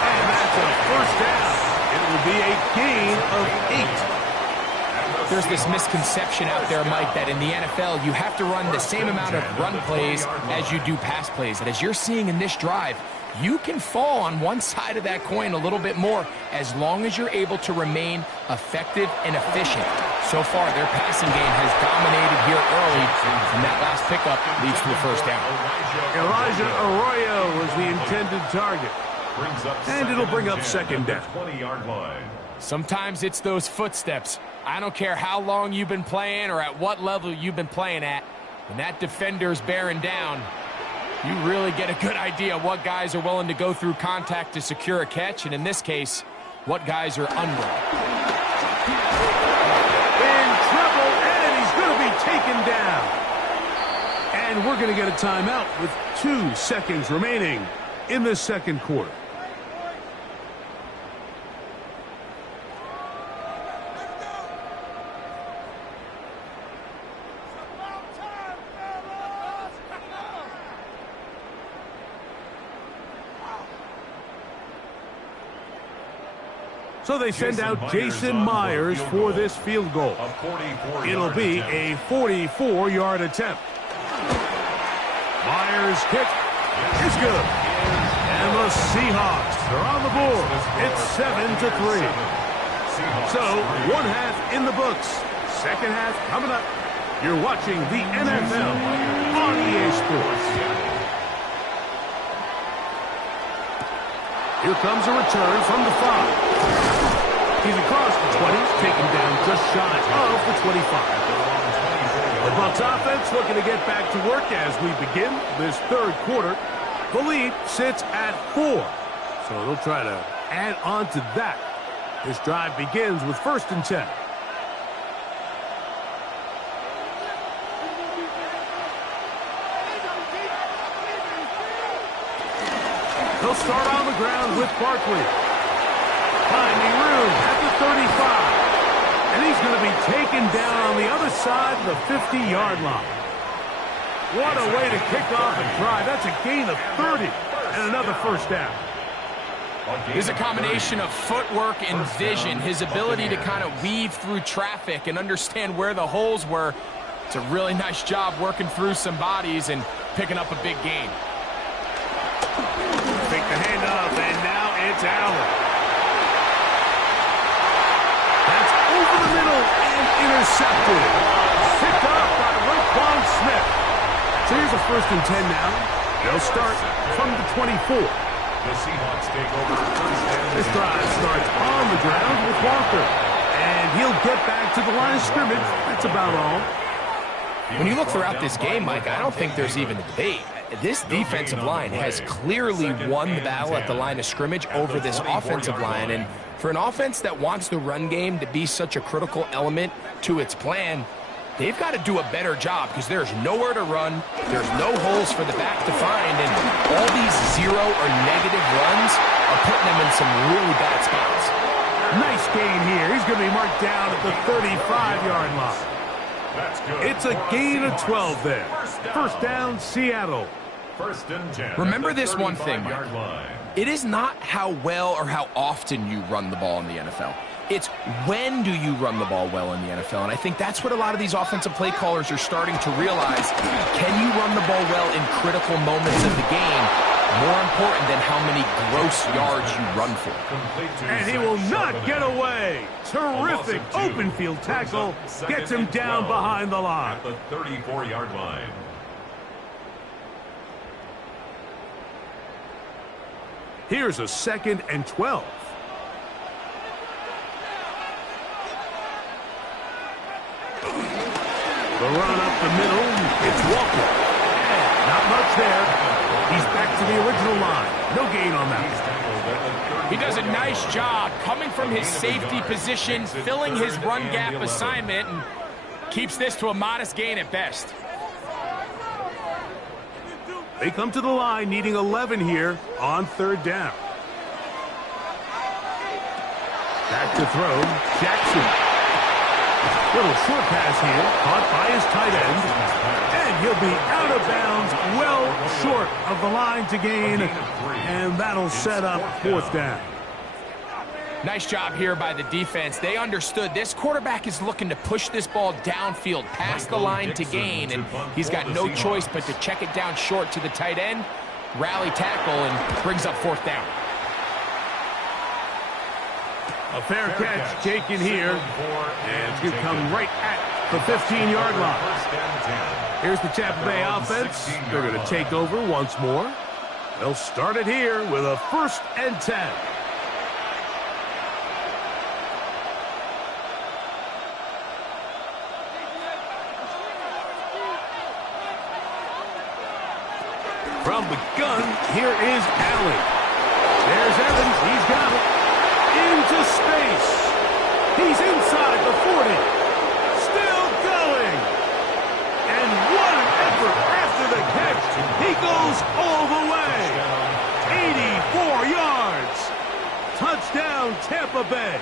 And that's a first down. It will be a gain of 8. There's this misconception out there, Mike, that in the NFL, you have to run the same amount of run plays as you do pass plays. And as you're seeing in this drive, you can fall on one side of that coin a little bit more as long as you're able to remain effective and efficient. So far, their passing game has dominated here early, and that last pickup leads to a first down. Elijah Arroyo was the intended target. And it'll bring up second down. Sometimes it's those footsteps. I don't care how long you've been playing or at what level you've been playing at. When that defender's bearing down, you really get a good idea of what guys are willing to go through contact to secure a catch, and in this case, what guys are unwilling. In trouble, and he's going to be taken down. And we're going to get a timeout with 2 seconds remaining in the second quarter. So they send out Jason Myers for this field goal. It'll be a 44-yard attempt. Myers' kick is good. And the Seahawks are on the board. It's 7-3. So, one half in the books. Second half coming up. You're watching the NFL on EA Sports. Here comes a return from the 5. He's across the 20, taken down just shy of the 25. The Bucs offense looking to get back to work as we begin this third quarter. The lead sits at 4, so they'll try to add on to that. This drive begins with 1st and 10. They'll start on the ground with Barkley. Finding room at the 35. And he's going to be taken down on the other side of the 50-yard line. What a way to kick off a drive. That's a gain of 30 and another first down. There's a combination of footwork and vision, his ability to kind of weave through traffic and understand where the holes were. It's a really nice job working through some bodies and picking up a big gain. Take the handoff, and now it's Allen. That's over the middle and intercepted. Picked up by Roquan Smith. So here's a 1st and 10 now. They'll start from the 24. The Seahawks take over first down. This drive starts on the ground with Walker. And he'll get back to the line of scrimmage. That's about all. When you look throughout this game, Mike, I don't think there's even a debate. This defensive line has clearly won the battle at the line of scrimmage over this offensive line. And for an offense that wants the run game to be such a critical element to its plan, they've got to do a better job because there's nowhere to run, there's no holes for the back to find, and all these 0 or negative runs are putting them in some really bad spots. Nice gain here. He's going to be marked down at the 35-yard line. That's good. It's a gain of 12 there. First down, Seattle. 1st and 10. Remember this one thing, Mike. It is not how well or how often you run the ball in the NFL. It's when do you run the ball well in the NFL. And I think that's what a lot of these offensive play callers are starting to realize. Can you run the ball well in critical moments of the game? More important than how many gross yards you run for. And he will not get away. Terrific open field tackle. Gets him down behind the line. At the 34-yard line. Here's a 2nd and 12. The run up the middle. It's Walker. Not much there. He's back to the original line. No gain on that. He does a nice job coming from his safety position, filling his run gap assignment, and keeps this to a modest gain at best. They come to the line needing 11 here on 3rd down. Back to throw, Jackson. Little short pass here, caught by his tight end. And he'll be out of bounds, well short of the line to gain. And that'll set up 4th down. Nice job here by the defense. They understood this quarterback is looking to push this ball downfield past the line to gain, and he's got no choice but to check it down short to the tight end, rally tackle, and brings up 4th down. A fair catch taken here, and it's going to come right at the 15-yard line. Here's the Tampa Bay offense. They're going to take over once more. They'll start it here with a 1st and 10. From the gun, here is Allen. There's Evans. He's got it. Into space. He's inside the 40. Still going. And what an effort after the catch. He goes all the way. 84 yards. Touchdown, Tampa Bay.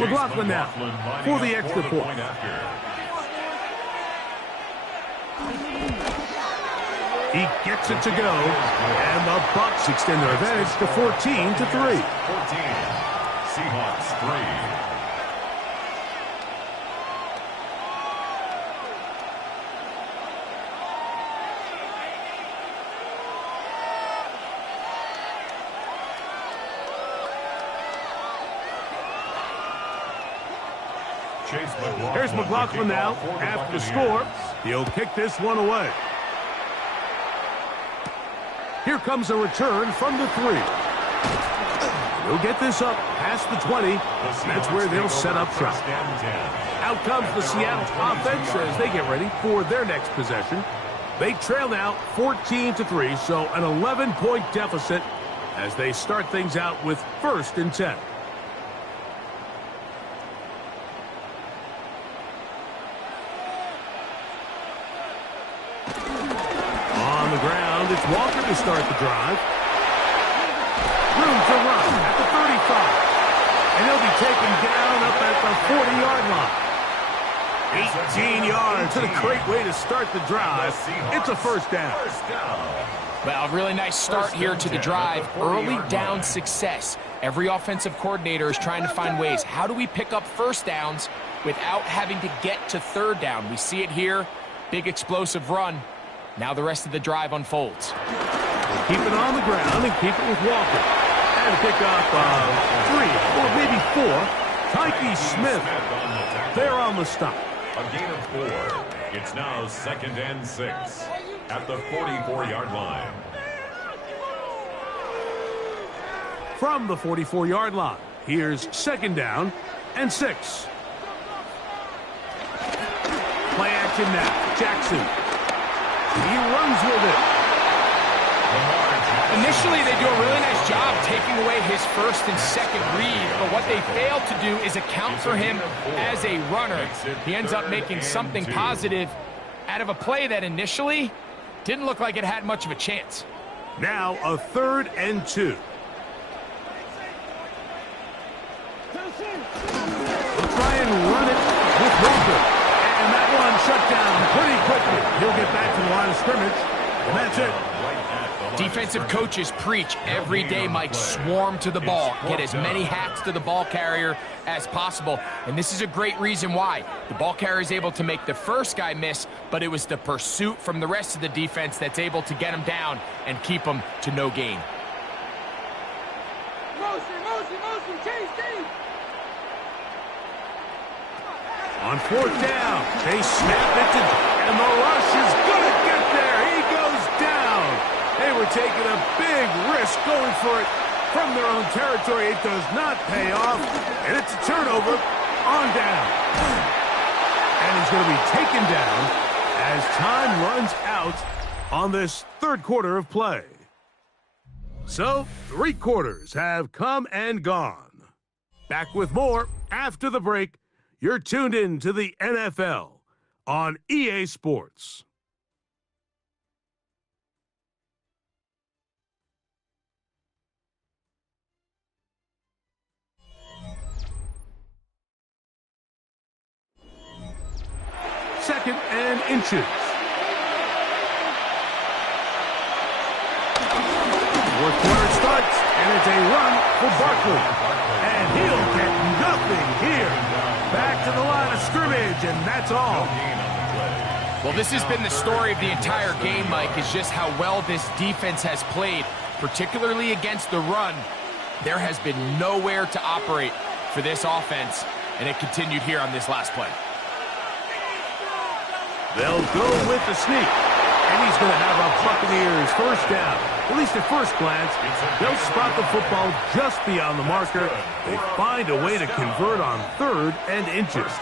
McLaughlin now for the extra point. He gets it to go, and the Bucs extend their advantage to 14-3. 14, Seahawks 3. Here's McLaughlin now. After the score, he'll kick this one away. Here comes a return from the 3. He'll get this up past the 20. That's where they'll set up shop. Out comes the Seattle offense as they get ready for their next possession. They trail now 14-3, so an 11-point deficit as they start things out with 1st and 10. It's Walker to start the drive. Room to run at the 35. And he'll be taken down up at the 40-yard line. 18 yards. And a great way to start the drive. It's a first down. Well, a really nice start here to the drive. Early down success. Every offensive coordinator is trying to find ways. How do we pick up first downs without having to get to 3rd down? We see it here. Big explosive run. Now the rest of the drive unfolds. Keep it on the ground and keep it with Walker. And pick up 3 or maybe 4. Tyke Smith there on the stop. A gain of 4. It's now 2nd and 6 at the 44-yard line. From the 44-yard line, here's 2nd down and 6. Play action now. Jackson. He runs with it. Initially, they do a really nice job taking away his 1st and 2nd read, but what they fail to do is account for him as a runner. He ends up making something positive out of a play that initially didn't look like it had much of a chance. Now a 3rd and 2. We'll try and run it with Walker. And that one shut down pretty quickly. He'll get back to the line of scrimmage, and that's it. Defensive coaches preach every day, Mike, swarm to the ball. Get as many hats to the ball carrier as possible. And this is a great reason why. The ball carrier is able to make the first guy miss, but it was the pursuit from the rest of the defense that's able to get him down and keep him to no gain. Motion, chase deep. On 4th down, they snap it, and the rush is going to get there. He goes down. They were taking a big risk going for it from their own territory. It does not pay off, and it's a turnover on down. And he's going to be taken down as time runs out on this 3rd quarter of play. So, 3 quarters have come and gone. Back with more after the break. You're tuned in to the NFL on EA Sports. Second and inches. 4th quarter starts, and it's a run for Barkley. And he'll get nothing here. Back to the line of scrimmage, and that's all. Well, this has been the story of the entire game, Mike, is just how well this defense has played, particularly against the run. There has been nowhere to operate for this offense, and it continued here on this last play. They'll go with the sneak, and he's going to have a Buccaneers 1st down. At least at first glance, they'll spot the football just beyond the marker. They find a way to convert on 3rd and inches.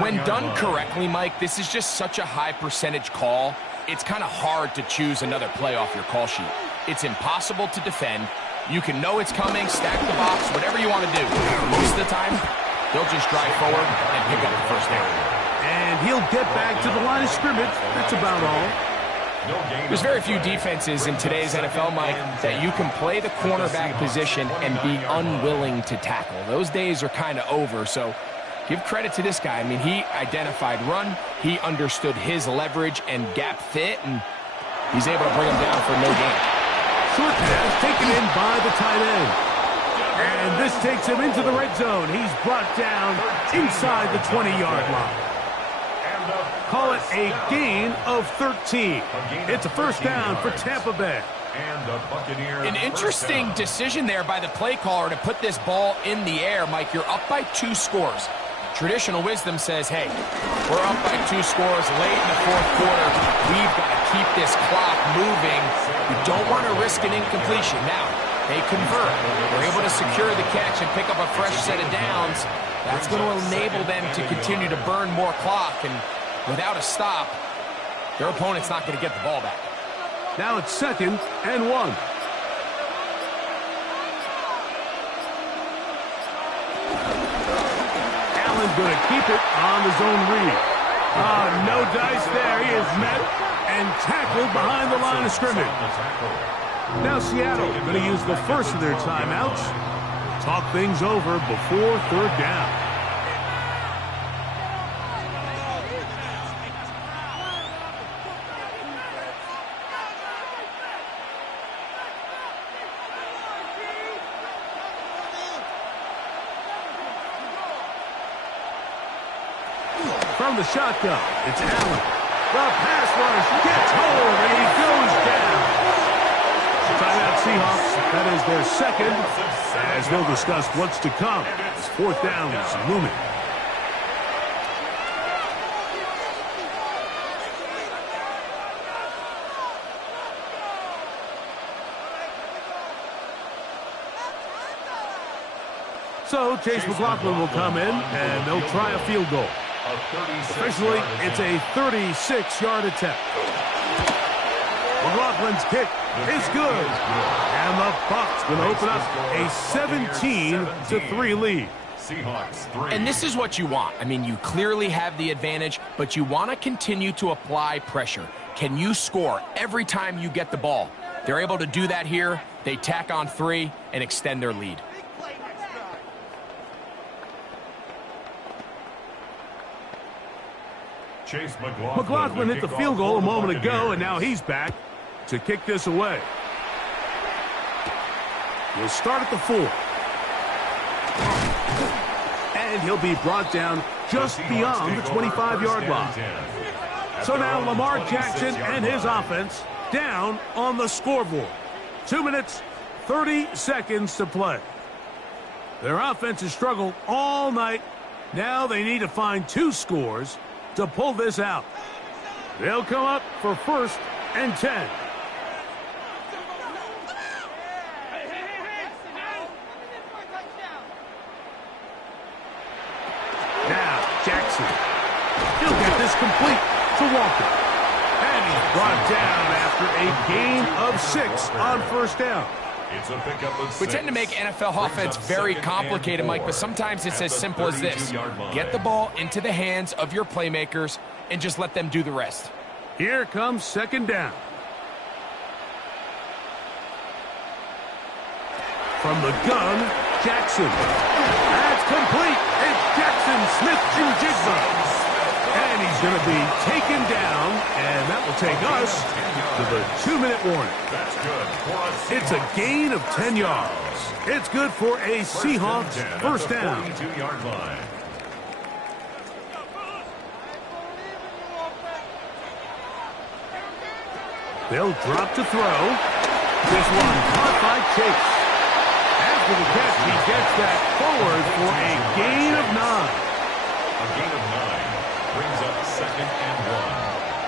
When done correctly, Mike, this is just such a high percentage call. It's kind of hard to choose another play off your call sheet. It's impossible to defend. You can know it's coming, stack the box, whatever you want to do. Most of the time, they'll just drive forward and pick up the 1st down. And he'll get back to the line of scrimmage. That's about all. There's very few defenses in today's NFL, Mike, that you can play the cornerback position and be unwilling to tackle. Those days are kind of over, so give credit to this guy. I mean, he identified run, he understood his leverage and gap fit, and He's able to bring him down for no gain. Short pass taken in by the tight end. And this takes him into the red zone. He's brought down inside the 20-yard line. Call it a gain of 13. It's a first down for Tampa Bay. An interesting decision there by the play caller to put this ball in the air. Mike, you're up by 2 scores. Traditional wisdom says, hey, we're up by 2 scores late in the fourth quarter. We've got to keep this clock moving. We don't want to risk an incompletion. Now, they convert. They're able to secure the catch and pick up a fresh set of downs. That's going to enable them to continue to burn more clock. And without a stop, their opponent's not going to get the ball back. Now it's 2nd and 1. Allen's going to keep it on the zone read. No dice there. He is met and tackled behind the line of scrimmage. Now Seattle going to use the first of their timeouts. Talk things over before 3rd down. From the shotgun, it's Allen. The pass rush gets hold, and he goes down. Timeout Seahawks. That is their 2nd, as they'll discuss what's to come. It's 4th down is looming. So Chase McLaughlin will come in, and they'll try a field goal. Officially, it's a 36-yard attempt. McLaughlin's kick is good. And the Bucs going to open up a 17-3 lead. And this is what you want. I mean, you clearly have the advantage, but you want to continue to apply pressure. Can you score every time you get the ball? They're able to do that here. They tack on 3 and extend their lead. Chase McLaughlin hit the field goal a moment ago, and now he's back to kick this away. He'll start at the 4. And he'll be brought down just beyond the 25-yard line. So now Lamar Jackson and his offense down on the scoreboard. 2 minutes, 30 seconds to play. Their offense has struggled all night. Now they need to find 2 scores to pull this out. They'll come up for 1st and 10. Now Jackson. He'll get this complete to Walker. And he's brought down after a gain of 6 on 1st down. It's a pickup of 6. We tend to make NFL offense very complicated, Mike, but sometimes it's as simple as this. Get the ball into the hands of your playmakers and just let them do the rest. Here comes 2nd down. From the gun, Jackson. That's complete. It's Jackson, Smith, and Jigba. And he's going to be taken down, and that will take us to the 2-minute warning. That's good. It's a gain of 10 yards. It's good for a Seahawks 1st down. 42-yard line. They'll drop to throw. This one caught by Chase. After the catch, he gets that forward for a gain of 9. A gain of 9 brings up 2nd and 1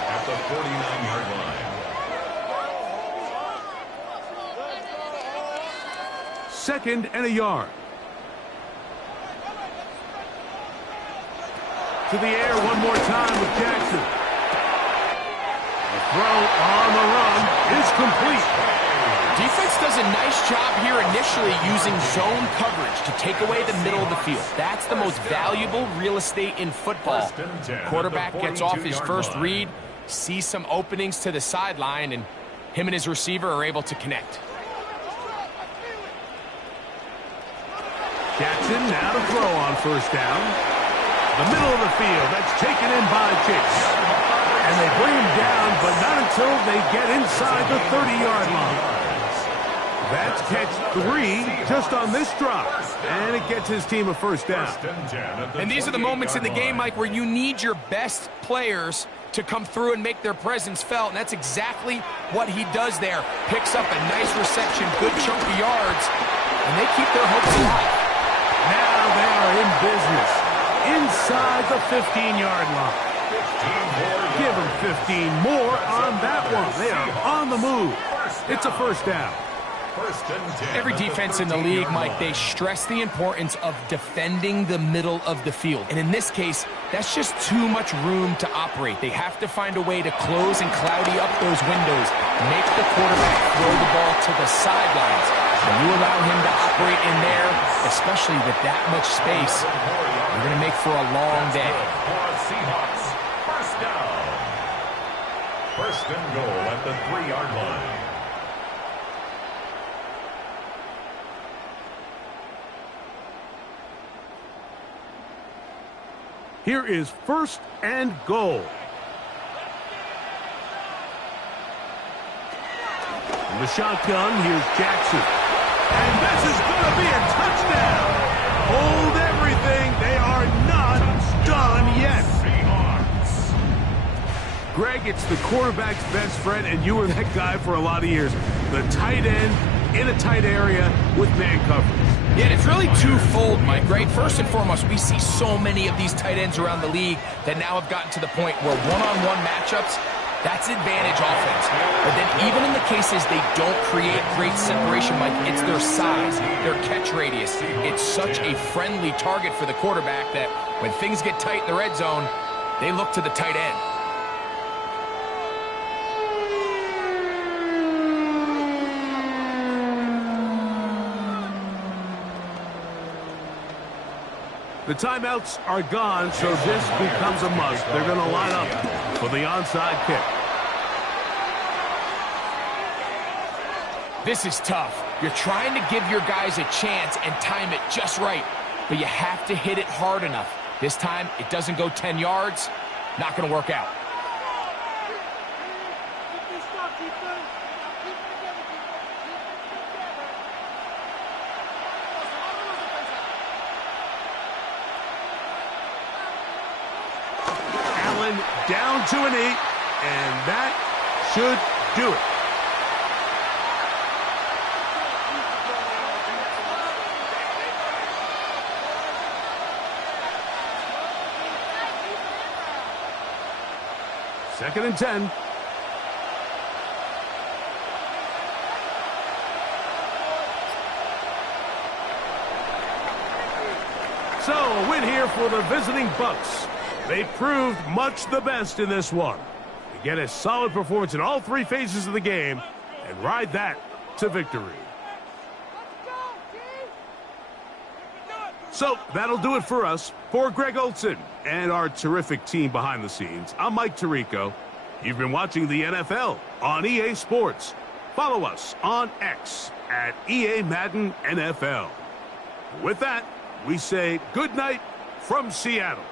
at the 49-yard line. 2nd and a yard. To the air one more time with Jackson. The throw on the run is complete. Defense does a nice job here initially using zone coverage to take away the middle of the field. That's the most valuable real estate in football. Quarterback gets off his first read, sees some openings to the sideline, and him and his receiver are able to connect. Jackson now to throw on 1st down. The middle of the field, that's taken in by Chase. And they bring him down, but not until they get inside the 30-yard line. That's catch 3 just on this drop, and it gets his team a first down. And these are the moments in the game, Mike, where you need your best players to come through and make their presence felt, and that's exactly what he does there. Picks up a nice reception, good chunk of yards, and they keep their hopes alive. Now they are in business inside the 15-yard line. Give them 15 more on that one. They are on the move. It's a first down. Every defense in the league, Mike, they stress the importance of defending the middle of the field. And in this case, that's just too much room to operate. They have to find a way to close and cloudy up those windows, make the quarterback throw the ball to the sidelines. When you allow him to operate in there, especially with that much space, you're going to make for a long day. Seahawks, first down. First and goal at the 3-yard line. Here is first and goal. From the shotgun, here's Jackson. And this is going to be a touchdown. Hold everything. They are not done yet. Greg, it's the quarterback's best friend, and you were that guy for a lot of years. The tight end in a tight area with man coverage. Yeah, and it's really twofold, Mike, right? First and foremost, we see so many of these tight ends around the league that now have gotten to the point where one-on-one matchups, that's advantage offense. But then even in the cases they don't create great separation, Mike, it's their size, their catch radius. It's such a friendly target for the quarterback that when things get tight in the red zone, they look to the tight end. The timeouts are gone, so this becomes a must. They're going to line up for the onside kick. This is tough. You're trying to give your guys a chance and time it just right, but you have to hit it hard enough. This time, it doesn't go 10 yards. Not going to work out. Down to an 8, and that should do it. Second and 10. So, a win here for the visiting Bucks. They proved much the best in this one. They get a solid performance in all 3 phases of the game and ride that to victory. So that'll do it for us. For Greg Olsen and our terrific team behind the scenes, I'm Mike Tirico. You've been watching the NFL on EA Sports. Follow us on X at EA Madden NFL. With that, we say good night from Seattle.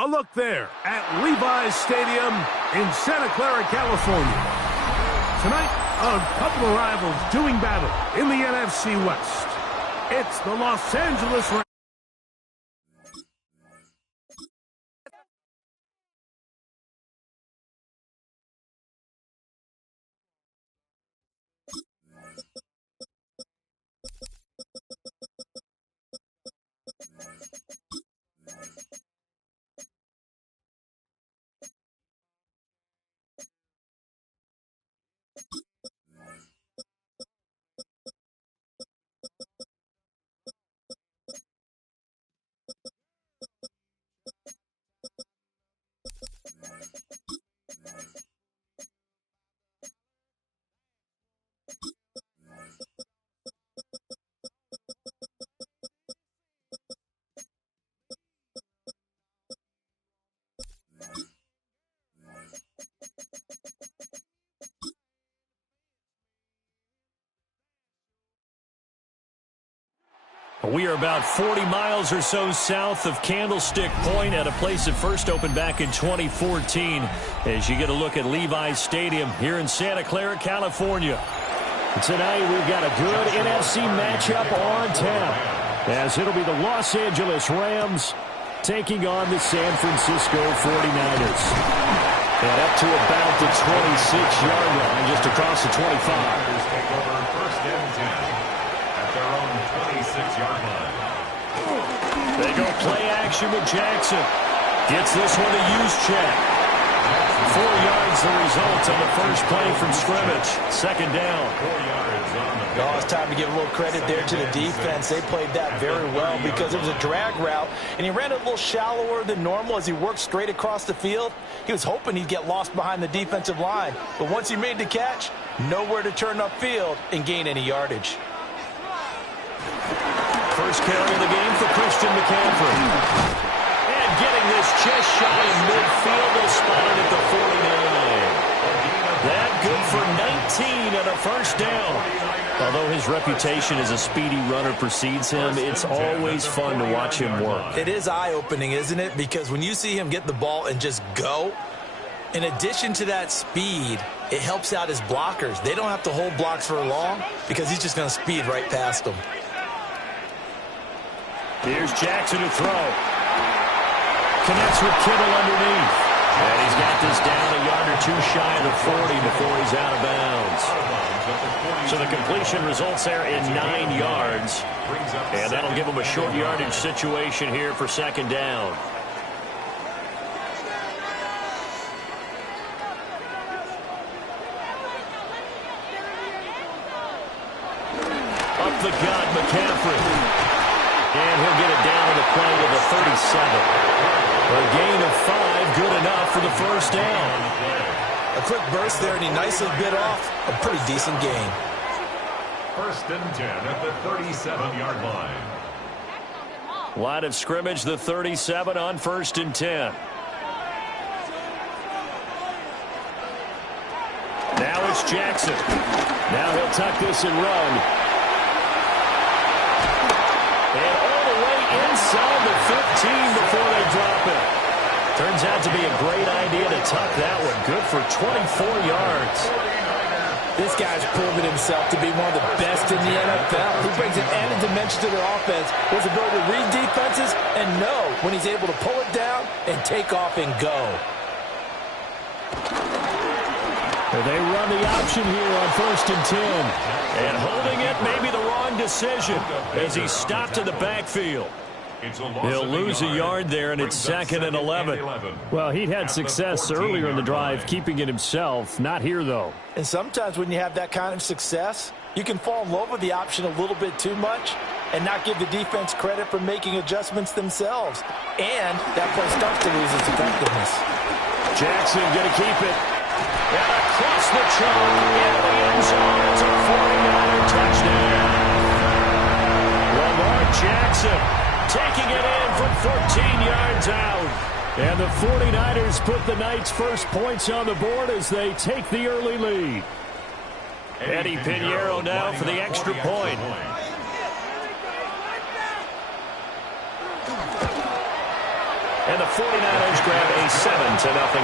A look there at Levi's Stadium in Santa Clara, California. Tonight, a couple of rivals doing battle in the NFC West. It's the Los Angeles Rams. We are about 40 miles or so south of Candlestick Point at a place that first opened back in 2014 as you get a look at Levi's Stadium here in Santa Clara, California. Tonight we've got a good NFC matchup on tap as it'll be the Los Angeles Rams taking on the San Francisco 49ers. And up to about the 26-yard line, just across the 25. Take over first and 10 at their own 26-yard line. They go play action with Jackson. Gets this one to Juszczyk. 4 yards the result on the first play from scrimmage. Second down. 4 yards on the Oh, it's time to give a little credit there to the defense. They played that very well because it was a drag route, and he ran it a little shallower than normal as he worked straight across the field. He was hoping he'd get lost behind the defensive line, but once he made the catch, nowhere to turn upfield and gain any yardage. First carry of the game for Christian McCaffrey. And getting this just shy of midfield, they'll spot it at the 49. That good for 19 and a first down. Although his reputation as a speedy runner precedes him, it's always fun to watch him work. It is eye-opening, isn't it? Because when you see him get the ball and just go, in addition to that speed, it helps out his blockers. They don't have to hold blocks for long because he's just going to speed right past them. Here's Jackson to throw. Connects with Kittle underneath. And he's got this down a yard or two shy of the 40 before he's out of bounds. So the completion results there in 9 yards. And that'll give him a short yardage situation here for second down. Up the gut, McCaffrey. And he'll get it down to the play to the 37. A gain of 5, good enough for the first down. A quick burst there, and he nicely bit off a pretty decent gain. First and 10 at the 37-yard line. Line of scrimmage, the 37 on first and 10. Now it's Jackson. Now he'll tuck this and run. And all the way inside the 15 before they drop it. Turns out to be a great idea to tuck that one. Good for 24 yards. This guy's proven himself to be one of the best in the NFL. He brings an added dimension to their offense, his ability to read defenses and know when he's able to pull it down and take off and go. They run the option here on first and 10. And holding it may be the wrong decision as he's stopped in the backfield. He'll lose a yard there, and it's second and 11. Well, he'd had success earlier in the drive keeping it himself. Not here, though. And sometimes when you have that kind of success, you can fall in love with the option a little bit too much and not give the defense credit for making adjustments themselves. And that play starts to lose its effectiveness. Jackson going to keep it. And across the chalk in the end zone. It's a 49er touchdown. Lamar Jackson taking it in from 14 yards out. And the 49ers put the Knights' first points on the board as they take the early lead. Eddie Pinheiro now for the extra point. And And the 49ers grab a 7-0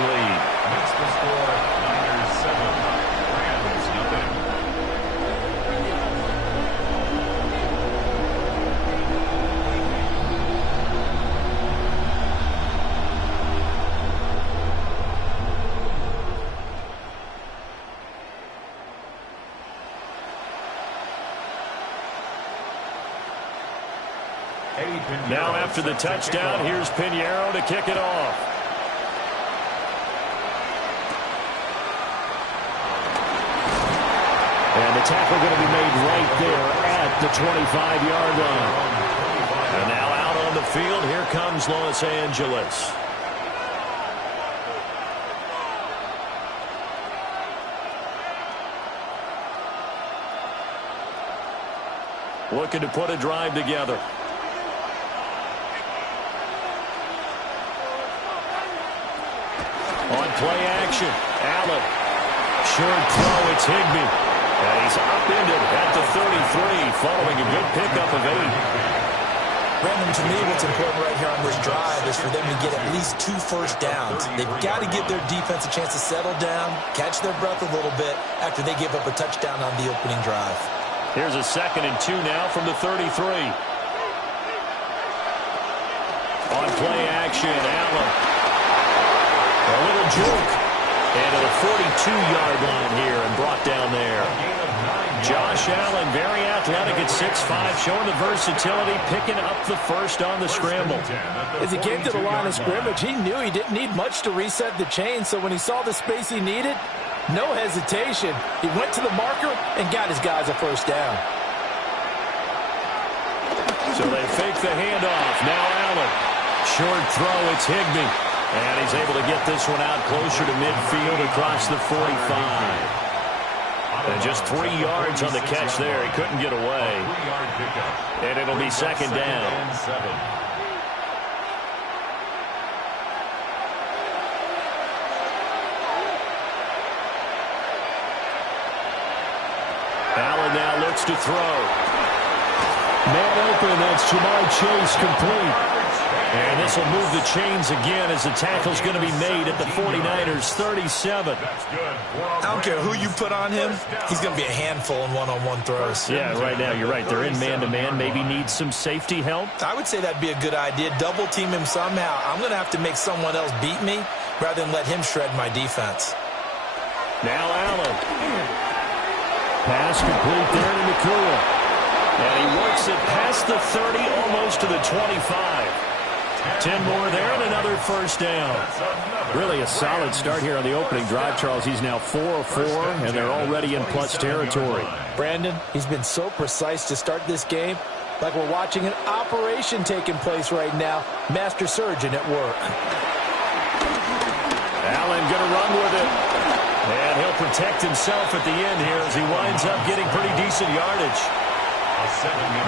lead. Makes the score Niners 7, Rams nothing. Now after the touchdown, here's Pinheiro to kick it off. And the tackle going to be made right there at the 25-yard line. And now out on the field, here comes Los Angeles. Looking to put a drive together. On play action, Allen. Short throw, it's Higbee. And he's upended at the 33, following a good pickup of 8. Brandon, to me, what's important right here on this drive is for them to get at least 2 first downs. They've got to give their defense a chance to settle down, catch their breath a little bit after they give up a touchdown on the opening drive. Here's a 2nd and 2 now from the 33. On play action, Allen. A little juke. And to the 42-yard line here and brought down there. Josh Allen, very athletic at 6'5", showing the versatility, picking up the first on the scramble. As he came to the line of scrimmage, he knew he didn't need much to reset the chain, so when he saw the space he needed, no hesitation. He went to the marker and got his guys a first down. So they fake the handoff. Now Allen. Short throw, it's Higbee. And he's able to get this one out closer to midfield across the 45. And just 3 yards on the catch there. He couldn't get away. And it'll be 2nd down. Allen now looks to throw. Man open, that's Jamar Chase complete. And this will move the chains again as the tackle's going to be made at the 49ers 37. I don't care who you put on him, he's going to be a handful in one-on-one throws. Yeah, right now you're right. They're in man-to-man. Maybe need some safety help. I would say that'd be a good idea. Double team him somehow. I'm going to have to make someone else beat me rather than let him shred my defense. Now Allen. Pass complete there to Nakua. And he works it past the 30, almost to the 25. 10 more there and another first down. Really a solid start here on the opening drive, Charles. He's now 4 of 4, and they're already in plus territory. Brandon, he's been so precise to start this game, like we're watching an operation taking place right now. Master surgeon at work. Allen going to run with it. And he'll protect himself at the end here as he winds up getting pretty decent yardage.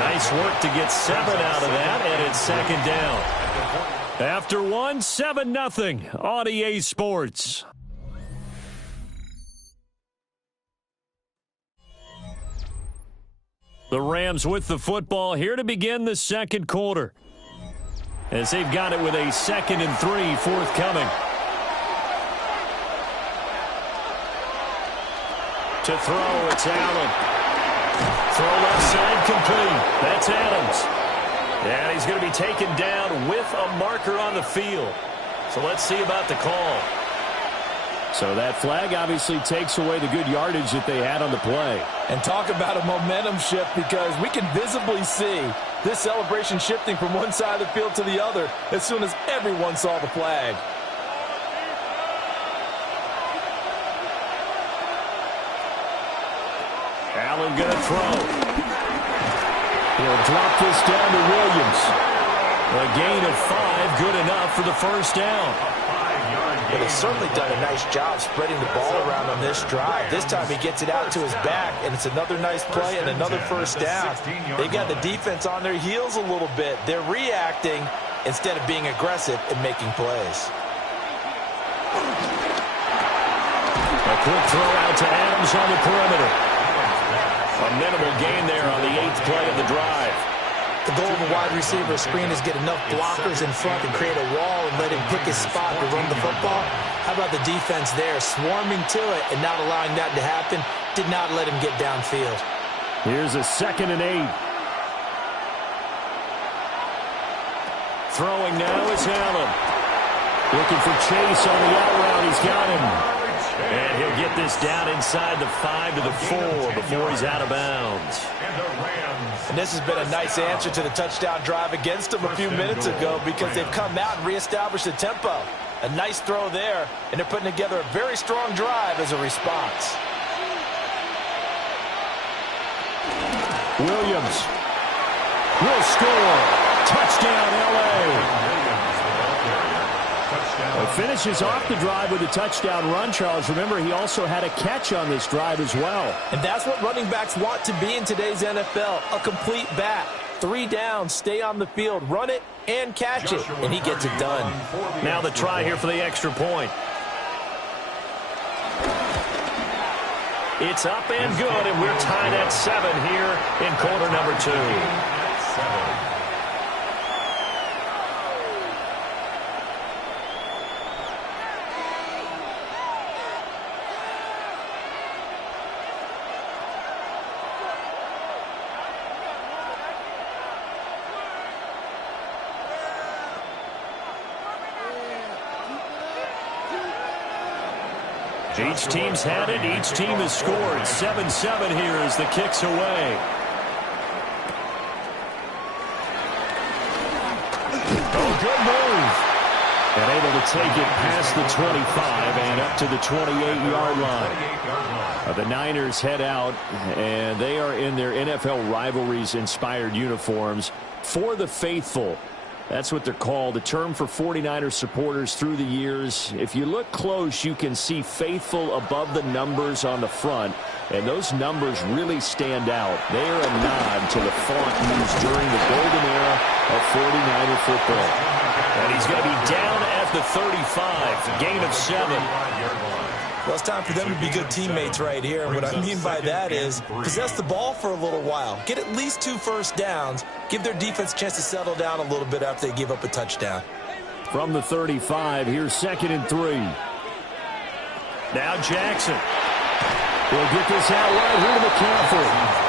Nice work to get 7 out of that, and it's 2nd down. After 1, 7-0 on EA Sports. The Rams with the football here to begin the 2nd quarter, as they've got it with a 2nd and 3 forthcoming. To throw, it's Allen. Throw left side complete. That's Adams. And he's going to be taken down with a marker on the field. So let's see about the call. So that flag obviously takes away the good yardage that they had on the play. And talk about a momentum shift, because we can visibly see this celebration shifting from one side of the field to the other as soon as everyone saw the flag. Allen going to throw. He'll drop this down to Williams. A gain of 5, good enough for the first down. But he's certainly done a nice job spreading the ball around on this drive. This time he gets it out to his back, and it's another nice play and another first down. They got the defense on their heels a little bit. They're reacting instead of being aggressive and making plays. A quick throw out to Adams on the perimeter. A minimal gain there on the 8th play of the drive. The goal of a wide receiver screen is get enough blockers in front and create a wall and let him pick his spot to run the football. How about the defense there, swarming to it and not allowing that to happen? Did not let him get downfield. Here's a 2nd and 8. Throwing now is Allen. Looking for Chase on the out route. He's got him. And he'll get this down inside the 5 to the 4 before he's out of bounds. And this has been a nice answer to the touchdown drive against them a few minutes ago because they've come out and reestablished the tempo. A nice throw there, and they're putting together a very strong drive as a response. Williams will score. Touchdown, L.A. Finishes off the drive with a touchdown run, Charles. Remember, he also had a catch on this drive as well. And that's what running backs want to be in today's NFL, a complete back. 3 downs, stay on the field, run it, and catch it, and he gets it done. Now the try here for the extra point. It's up and good, and we're tied at 7 here in quarter number 2. Each team's had it. Each team has scored. 7-7 here as the kick's away. Oh, good move. And able to take it past the 25 and up to the 28-yard line. The Niners head out, and they are in their NFL rivalries-inspired uniforms for the faithful. That's what they're called, a term for 49ers supporters through the years. If you look close, you can see faithful above the numbers on the front, and those numbers really stand out. They are a nod to the font used during the golden era of 49er football. And he's going to be down at the 35, gain of 7. Well, it's time for them to be good teammates right here. And what I mean by that is possess the ball for a little while. Get at least 2 first downs. Give their defense a chance to settle down a little bit after they give up a touchdown. From the 35, here's 2nd and 3. Now Jackson. He'll get this out right here to McCaffrey.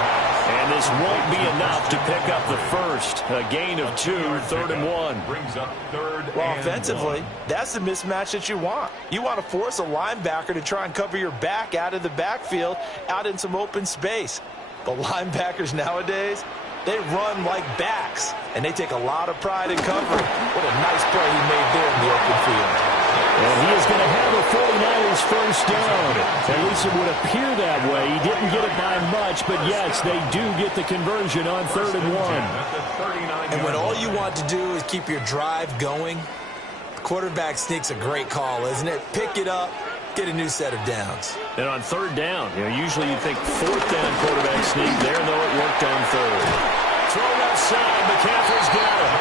And this won't be enough to pick up the first. A gain of 2, 3rd and 1. Brings up 3rd. Well, offensively, that's the mismatch that you want. You want to force a linebacker to try and cover your back out of the backfield, out in some open space. The linebackers nowadays, they run like backs, and they take a lot of pride in covering. What a nice play he made there in the open field. And he is going to have a 49ers first down. At least it would appear that way. He didn't get it by much, but yes, they do get the conversion on 3rd and 1. And when all you want to do is keep your drive going, the quarterback sneak's a great call, isn't it? Pick it up, get a new set of downs. And on 3rd down, usually you think 4th down quarterback sneak there, though it worked on 3rd. Throw left side, McCaffrey's got it.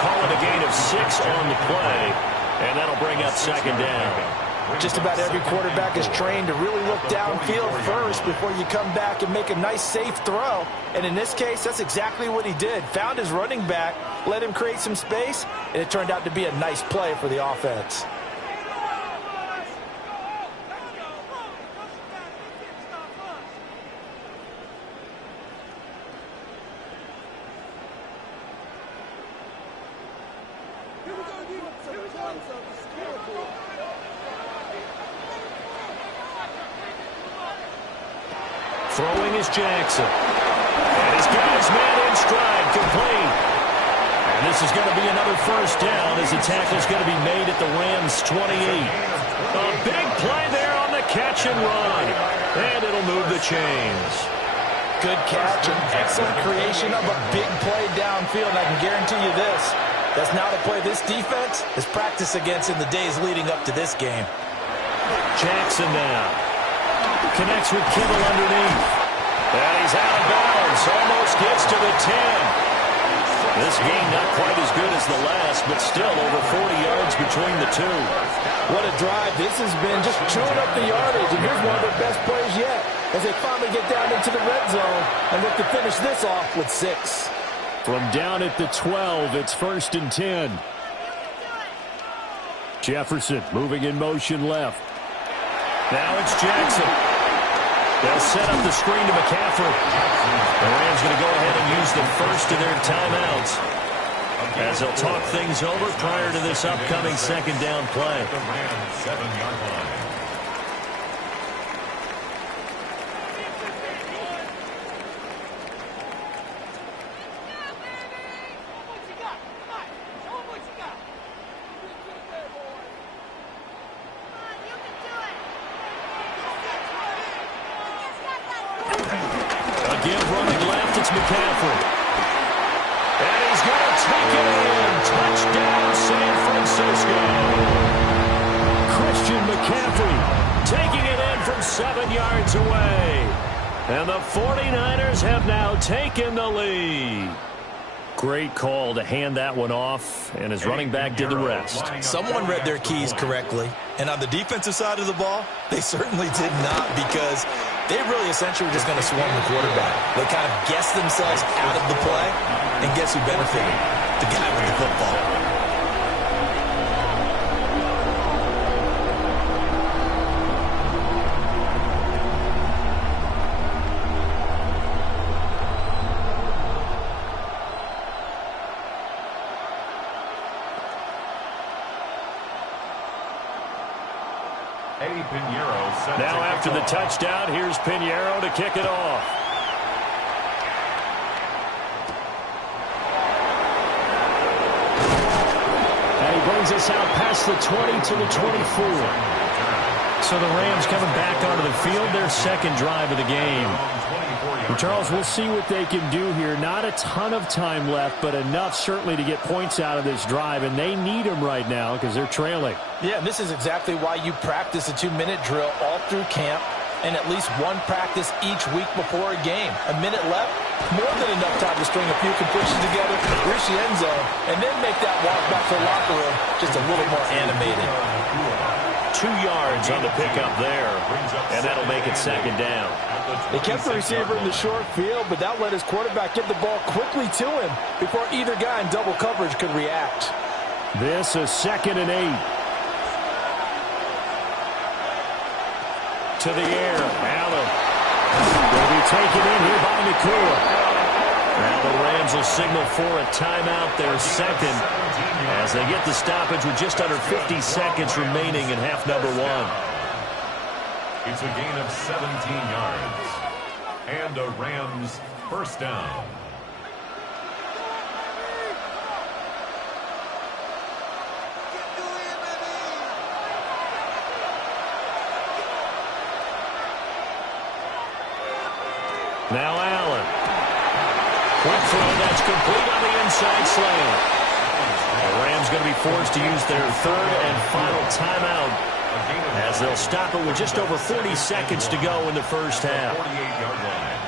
Calling a gain of 6 on the play. And that'll bring up 2nd down. Just about every quarterback is trained to really look downfield first before you come back and make a nice, safe throw. And in this case, that's exactly what he did. Found his running back, let him create some space, and it turned out to be a nice play for the offense. Throwing is Jackson. And he's got his man in stride, complete. And this is going to be another first down as the tackle's going to be made at the Rams' 28. A big play there on the catch and run. And it'll move the chains. Good catch and excellent creation of a big play downfield. I can guarantee you this. That's not a play this defense has practiced against in the days leading up to this game. Jackson now. Connects with Kittle underneath. And he's out of bounds. Almost gets to the 10. This game not quite as good as the last, but still over 40 yards between the two. What a drive this has been, just chewing up the yardage. And here's one of their best plays yet as they finally get down into the red zone and look to finish this off with 6. From down at the 12, it's 1st and 10. Jefferson moving in motion left. Now it's Jackson. They'll set up the screen to McCaffrey. The Rams going to go ahead and use the first of their timeouts as they'll talk things over prior to this upcoming 2nd down play. The Rams 7-yard line. Again running left, it's McCaffrey. And he's going to take it in. Touchdown, San Francisco. Christian McCaffrey taking it in from 7 yards away. And the 49ers have now taken the lead. Great call to hand that one off, and his running back did the rest. Someone read their keys correctly. And on the defensive side of the ball, they certainly did not, because they really essentially were just going to swarm the quarterback. They kind of guessed themselves out of the play, and guess who benefited? The guy with the football. Now after the touchdown, here's Pinheiro to kick it off. And he brings us out past the 20 to the 24. So the Rams coming back onto the field, their 2nd drive of the game. And Charles, we'll see what they can do here. Not a ton of time left, but enough certainly to get points out of this drive, and they need them right now because they're trailing. Yeah, and this is exactly why you practice a 2-minute drill all through camp, and at least one practice each week before a game. A minute left, more than enough time to string a few completions together, reach the end zone, and then make that walk back to the locker room just a little more animated. 2 yards on the pickup there, and that'll make it 2nd down. They kept the receiver in the short field, but that let his quarterback get the ball quickly to him before either guy in double coverage could react. This is 2nd and 8. To the air, Allen will be taken in here by Nakua. Now the Rams will signal for a timeout, their 2nd, as they get the stoppage with just under 50 seconds remaining in half number 1. It's a gain of 17 yards. And a Rams 1st down. Now Allen. Quick throw, that's complete on the inside slant. The Rams going to be forced to use their 3rd and final timeout, as they'll stop it with just over 40 seconds to go in the first half. 48-yard line.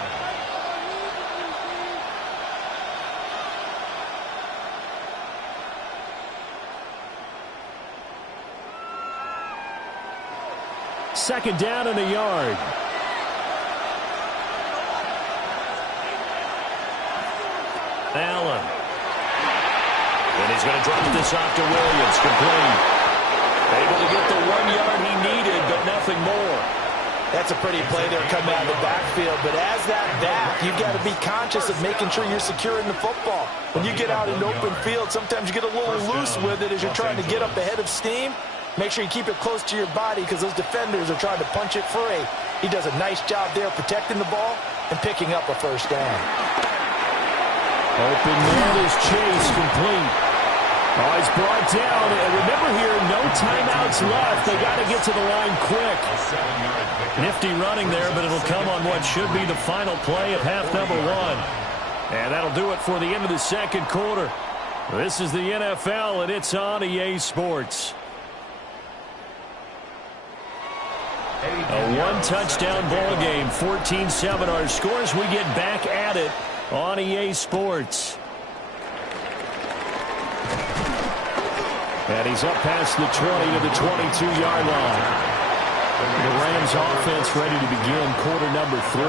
Second down and a yard. Allen. And he's going to drop this off to Williams. Complete. Able to get the 1 yard he needed, but nothing more. That's a pretty play there coming out of the backfield, but as that back, you've got to be conscious of making sure you're securing the football. When you get out in open field, sometimes you get a little loose with it as you're trying to get up ahead of steam. Make sure you keep it close to your body because those defenders are trying to punch it free. He does a nice job there protecting the ball and picking up a 1st down. Open man is Chase, complete. Oh, he's brought down. And remember here, no timeouts left. They got to get to the line quick. Nifty running there, but it'll come on what should be the final play of half number 1. And that'll do it for the end of the 2nd quarter. This is the NFL, and it's on EA Sports. A 1-touchdown ball game, 14-7 our scores. We get back at it on EA Sports. And he's up past the 20 to the 22-yard line. The Rams offense ready to begin quarter number 3.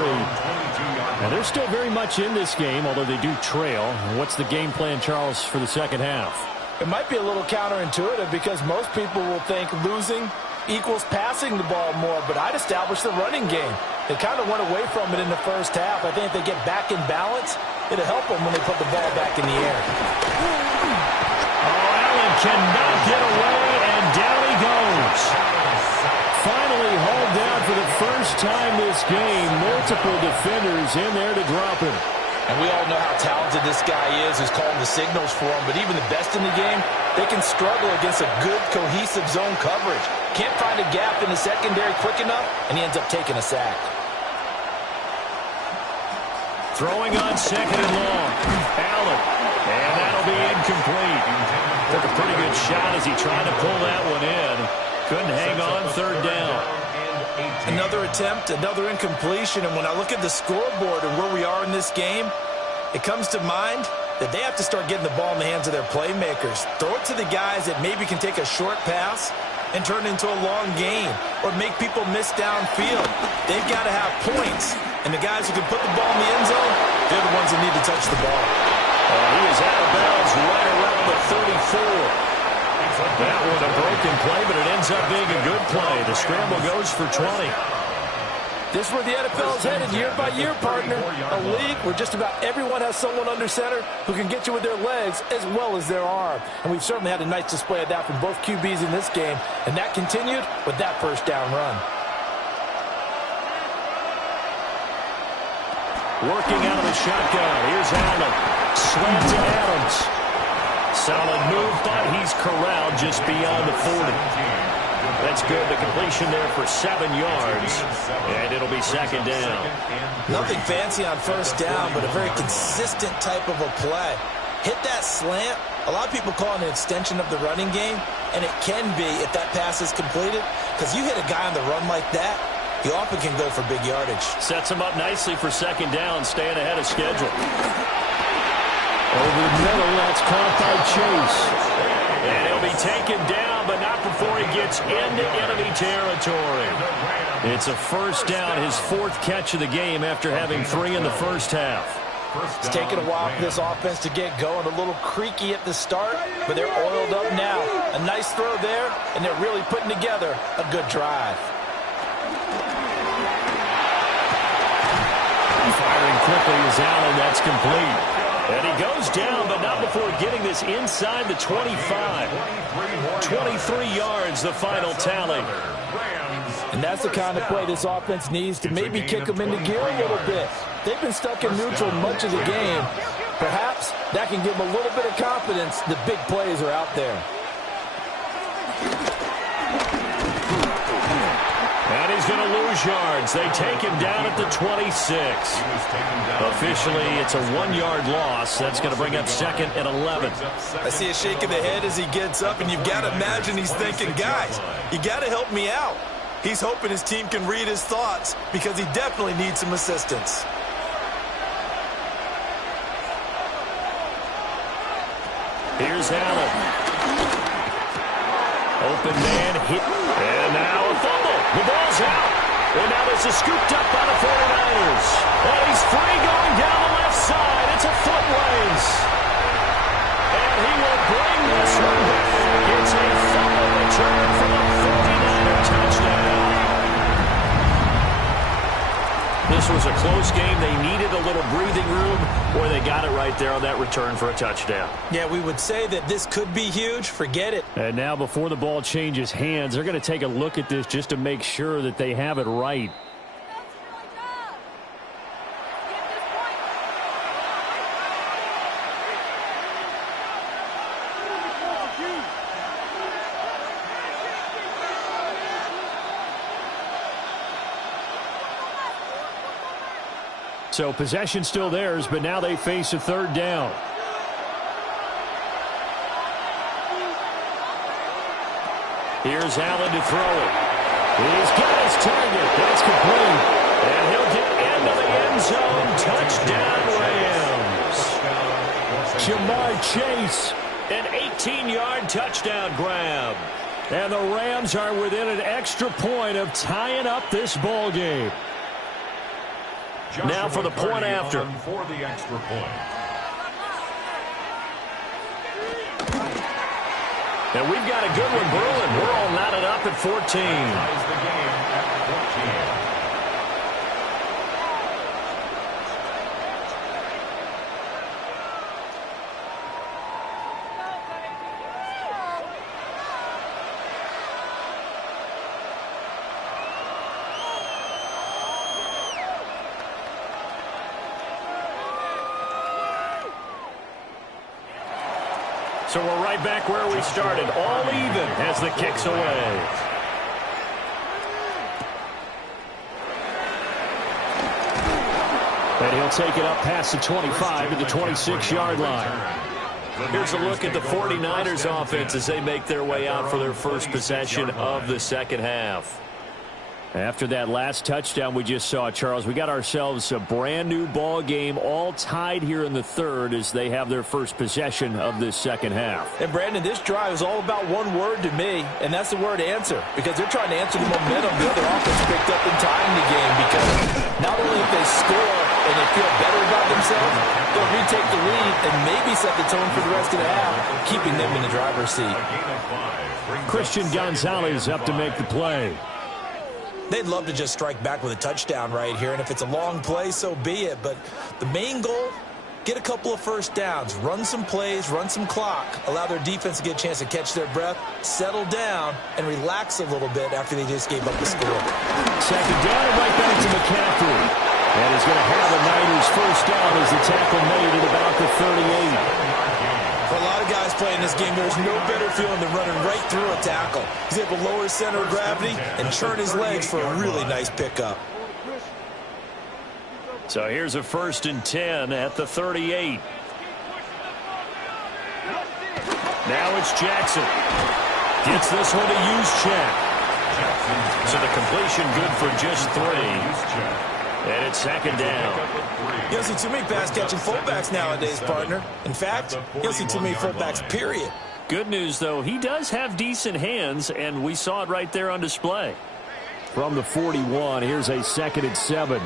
Now, they're still very much in this game, although they do trail. What's the game plan, Charles, for the second half? It might be a little counterintuitive because most people will think losing equals passing the ball more, but I'd establish the running game. They kind of went away from it in the first half. I think if they get back in balance, it'll help them when they put the ball back in the air. Oh, Allen cannot get away, and down he goes. Finally hauled down for the first time this game. Multiple defenders in there to drop him. And we all know how talented this guy is who's calling the signals for him, but even the best in the game, they can struggle against a good, cohesive zone coverage. Can't find a gap in the secondary quick enough, and he ends up taking a sack. Throwing on second and long. Allen. And that'll be incomplete. Took a pretty good shot as he tried to pull that one in. Couldn't hang on third down. Another attempt, another incompletion, and when I look at the scoreboard and where we are in this game, it comes to mind that they have to start getting the ball in the hands of their playmakers. Throw it to the guys that maybe can take a short pass and turn it into a long gain or make people miss downfield. They've got to have points, and the guys who can put the ball in the end zone, they're the ones that need to touch the ball. He is out of bounds right around the 34. That was a broken play, but it ends up being a good play. The scramble goes for 20. This is where the NFL is headed year by year, partner. A league where just about everyone has someone under center who can get you with their legs as well as their arm. And we've certainly had a nice display of that from both QBs in this game. And that continued with that first down run. Working out of the shotgun. Here's Allen. Slant to Adams. Solid move, but he's corralled just beyond the 40. That's good. The completion there for 7 yards. And it'll be second down. Nothing fancy on first down, but a very consistent type of a play. Hit that slant. A lot of people call it an extension of the running game, and it can be if that pass is completed, because you hit a guy on the run like that, he often can go for big yardage. Sets him up nicely for second down, staying ahead of schedule. Over the middle, that's caught by Chase. And he'll be taken down, but not before he gets into enemy territory. It's a first down, his 4th catch of the game after having 3 in the first half. It's taken a while for this offense to get going. A little creaky at the start, but they're oiled up now. A nice throw there, and they're really putting together a good drive. Firing quickly is Allen. That's complete. And he goes down, but not before getting this inside the 25. 23 yards, the final tally. And that's the kind of play this offense needs to maybe kick them into gear a little bit. They've been stuck in neutral much of the game. Perhaps that can give them a little bit of confidence. The big plays are out there. And he's going to lose yards. They take him down at the 26. Officially, it's a 1-yard loss. That's going to bring up second and 11. I see a shake of the head as he gets up, and you've got to imagine he's thinking, guys, you got to help me out. He's hoping his team can read his thoughts because he definitely needs some assistance. Here's Allen. Open man hit. And now a fumble. The ball's out. And now this is scooped up by the 49ers. And he's free going down the left side. It's a foot race. And he will bring this one back. It's a fumble return for the 49er touchdown. This was a close game. They needed a little breathing room, or they got it right there on that return for a touchdown. Yeah, we would say that this could be huge. Forget it. And now before the ball changes hands, they're going to take a look at this just to make sure that they have it right. So possession still theirs, but now they face a third down. Here's Allen to throw it. He's got his target. That's complete. And he'll get into the end zone. Touchdown, Rams. Jamar Chase. An 18-yard touchdown grab. And the Rams are within an extra point of tying up this ball game. Now for the point after. For the extra point. And we've got a good one brewing. We're all knotted up at 14. Ties the game at 14. So we're right back where we started, all even as the kick's away. And he'll take it up past the 25 to the 26-yard line. Here's a look at the 49ers offense as they make their way out for their first possession of the second half. After that last touchdown we just saw, Charles, we got ourselves a brand-new ball game, all tied here in the third as they have their first possession of this second half. And, Brandon, this drive is all about one word to me, and that's the word answer, because they're trying to answer the momentum the other offense picked up in tying the game, because not only if they score and they feel better about themselves, they'll retake the lead and maybe set the tone for the rest of the half, keeping them in the driver's seat. Christian Gonzalez up to make the play. They'd love to just strike back with a touchdown right here, and if it's a long play, so be it. But the main goal, get a couple of first downs, run some plays, run some clock, allow their defense to get a chance to catch their breath, settle down, and relax a little bit after they just gave up the score. Second down and right back to McCaffrey. And he's going to have the Niners first down as the tackle made at about the 38. For a lot of guys playing this game, there's no better feeling than running right through a tackle. He's able to lower his center of gravity and churn his legs for a really nice pickup. So here's a 1st and 10 at the 38. Now it's Jackson. Gets this one to Juszczyk. So the completion good for just 3. And it's second down. You don't see too many pass-catching fullbacks nowadays, partner. In fact, you don't see too many fullbacks, period. Good news, though, he does have decent hands, and we saw it right there on display. From the 41, here's a 2nd and 7.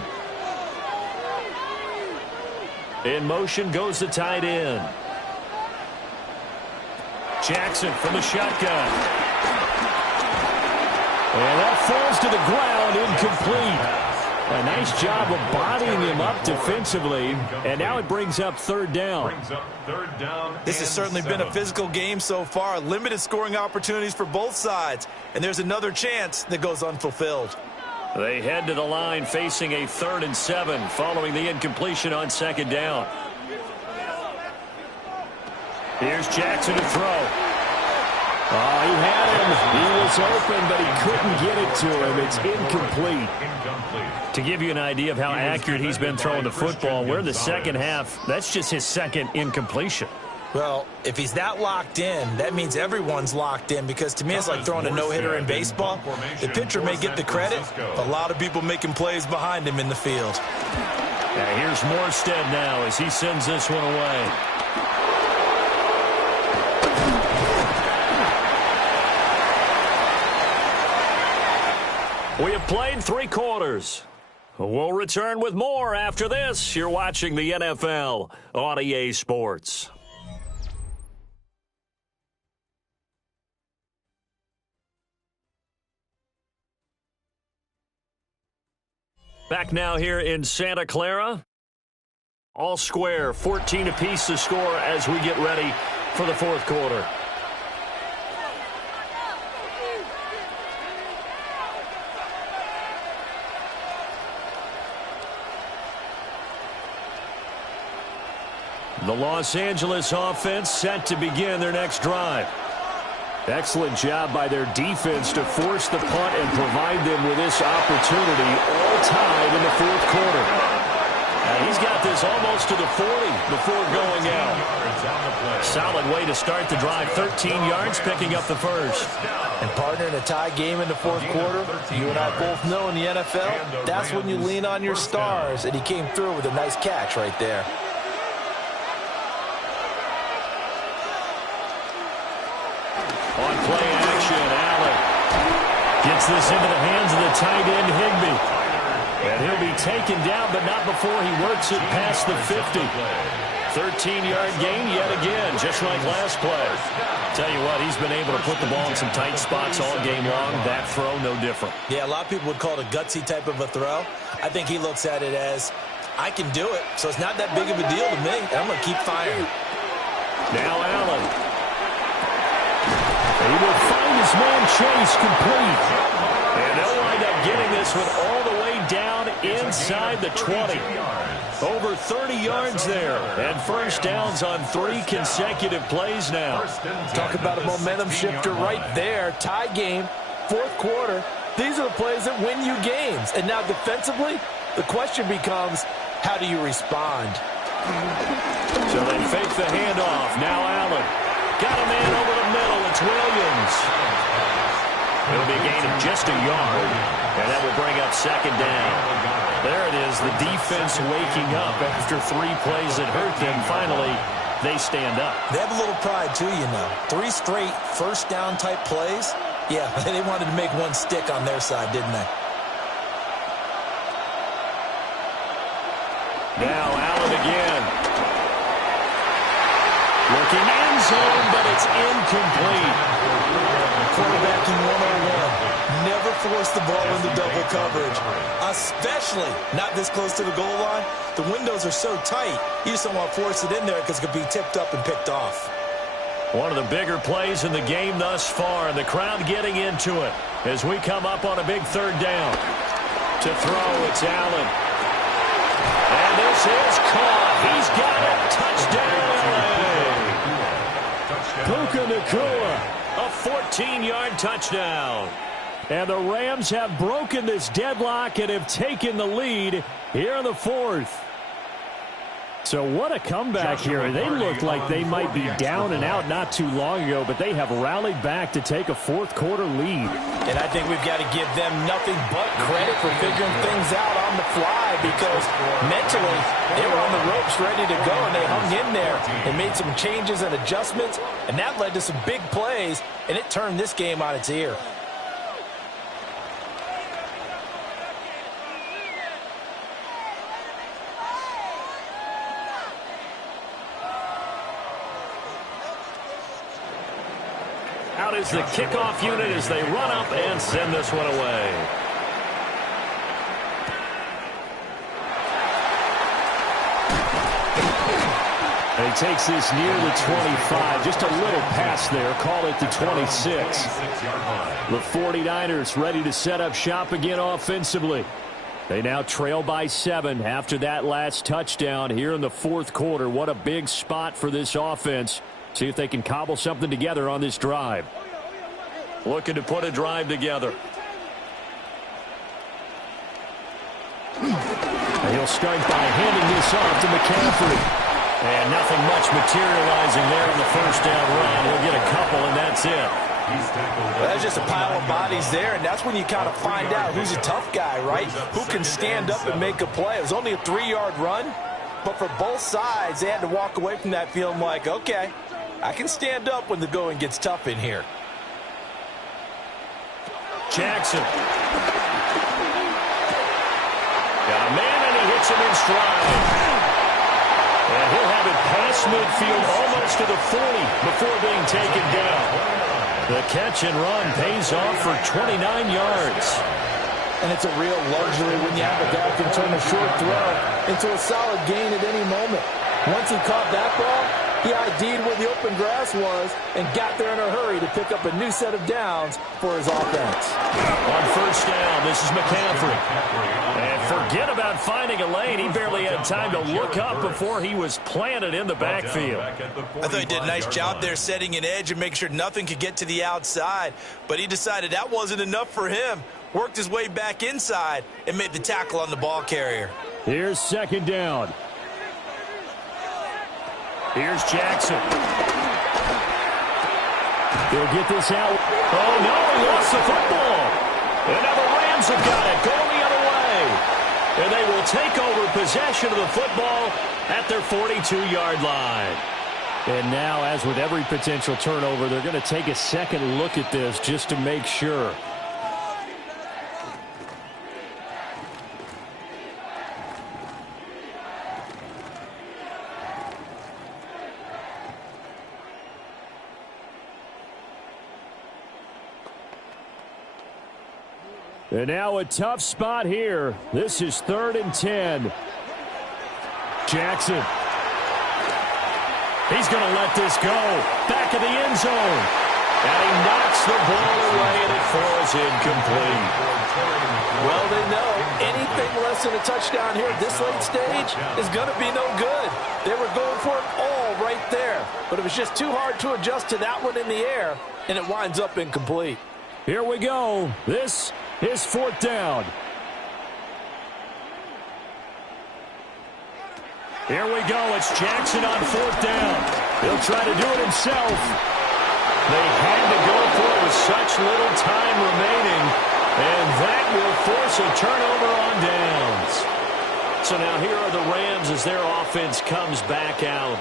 In motion goes the tight end. Jackson from the shotgun. And that falls to the ground, incomplete. A nice job of bodying him up defensively, and now it brings up 3rd down. This has certainly been a physical game so far. Limited scoring opportunities for both sides, and there's another chance that goes unfulfilled. They head to the line facing a 3rd and 7 following the incompletion on 2nd down. Here's Jackson to throw. Oh, he had him. He was open, but he couldn't get it to him. It's incomplete. To give you an idea of how accurate he's been throwing the football, we're in the second half. That's just his 2nd incompletion. Well, if he's that locked in, that means everyone's locked in, because to me it's like throwing a no-hitter in baseball. The pitcher may get the credit, but a lot of people making plays behind him in the field. Now here's Morstead now as he sends this one away. We have played 3 quarters. We'll return with more after this. You're watching the NFL on EA Sports. Back now here in Santa Clara. All square, 14 apiece to score as we get ready for the 4th quarter. The Los Angeles offense set to begin their next drive. Excellent job by their defense to force the punt and provide them with this opportunity, all tied in the 4th quarter. Now he's got this almost to the 40 before going out. Solid way to start the drive, 13 yards, picking up the first. And partner, in a tie game in the 4th quarter, you and I both know in the NFL, that's when you lean on your stars, and he came through with a nice catch right there. On play action, Gets this into the hands of the tight end, Higbee. And he'll be taken down, but not before he works it past the 50. 13-yard gain yet again, just like last play. Tell you what, he's been able to put the ball in some tight spots all game long. That throw, no different. Yeah, a lot of people would call it a gutsy type of a throw. I think he looks at it as, I can do it, so it's not that big of a deal to me, and I'm going to keep firing. Now Allen. He will find his man Chase complete. And they'll wind up getting this one all the way down inside the 20. Over 30 yards there. And first downs on 3 consecutive plays now. Talk about a momentum shifter right there. Tie game, fourth quarter. These are the plays that win you games. And now defensively, the question becomes, how do you respond? So they fake the handoff. Now Allen. Got a man over the middle. It's Williams. It'll be a gain of just a yard, and that will bring up second down. There it is, the defense waking up after 3 plays that hurt them. Finally, they stand up. They have a little pride, too, you know. 3 straight first-down type plays. Yeah, they wanted to make one stick on their side, didn't they? Now Allen again. Looking end zone, but it's incomplete. Quarterbacking 101. Never force the ball into double coverage, especially not this close to the goal line. The windows are so tight, you just don't want to force it in there because it could be tipped up and picked off. One of the bigger plays in the game thus far, and the crowd getting into it as we come up on a big third down. To throw, it's Allen. And this is caught. He's got it. Touchdown, LA. Puka Nacua. A 14-yard touchdown. And the Rams have broken this deadlock and have taken the lead here in the fourth. So what a comeback here. They looked like they might be down and out not too long ago, but they have rallied back to take a fourth-quarter lead. And I think we've got to give them nothing but credit for figuring things out on the fly because mentally they were on the ropes ready to go, and they hung in there and made some changes and adjustments, and that led to some big plays, and it turned this game on its ear. Out is the kickoff unit as they run up and send this one away. And he takes this near the 25. Just a little pass there. Call it the 26. The 49ers ready to set up shop again offensively. They now trail by 7 after that last touchdown here in the fourth quarter. What a big spot for this offense. See if they can cobble something together on this drive. Looking to put a drive together. He'll start by handing this off to McCaffrey. And nothing much materializing there on the first down run. He'll get a couple, and that's it. Well, that's just a pile of bodies there, and that's when you kind of find out who's a tough guy, right? Who can stand up and make a play. It was only a 3-yard run, but for both sides, they had to walk away from that feeling like, okay, I can stand up when the going gets tough in here. Jackson. Got a man, and he hits him in stride. And he'll have it past midfield almost to the 40 before being taken down. The catch and run pays off for 29 yards. And it's a real luxury when you have a guy who can turn a short throw into a solid gain at any moment. Once he caught that ball, he ID'd where the open grass was and got there in a hurry to pick up a new set of downs for his offense. On first down, this is McCaffrey. And forget about finding a lane. He barely had time to look up before he was planted in the backfield. I thought he did a nice job there setting an edge and making sure nothing could get to the outside. But he decided that wasn't enough for him. Worked his way back inside and made the tackle on the ball carrier. Here's second down. Here's Jackson. He'll get this out. Oh, no, he lost the football. And now the Rams have got it. Going the other way. And they will take over possession of the football at their 42-yard line. And now, as with every potential turnover, they're going to take a second look at this just to make sure. And now a tough spot here. This is 3rd and 10. Jackson. He's going to let this go. Back of the end zone. And he knocks the ball away, and it falls incomplete. Well, they know anything less than a touchdown here at this late stage is going to be no good. They were going for it all right there. But it was just too hard to adjust to that one in the air, and it winds up incomplete. Here we go. This is 4th down. Here we go. It's Jackson on 4th down. He'll try to do it himself. They had to go for it with such little time remaining, and that will force a turnover on downs. So now here are the Rams as their offense comes back out.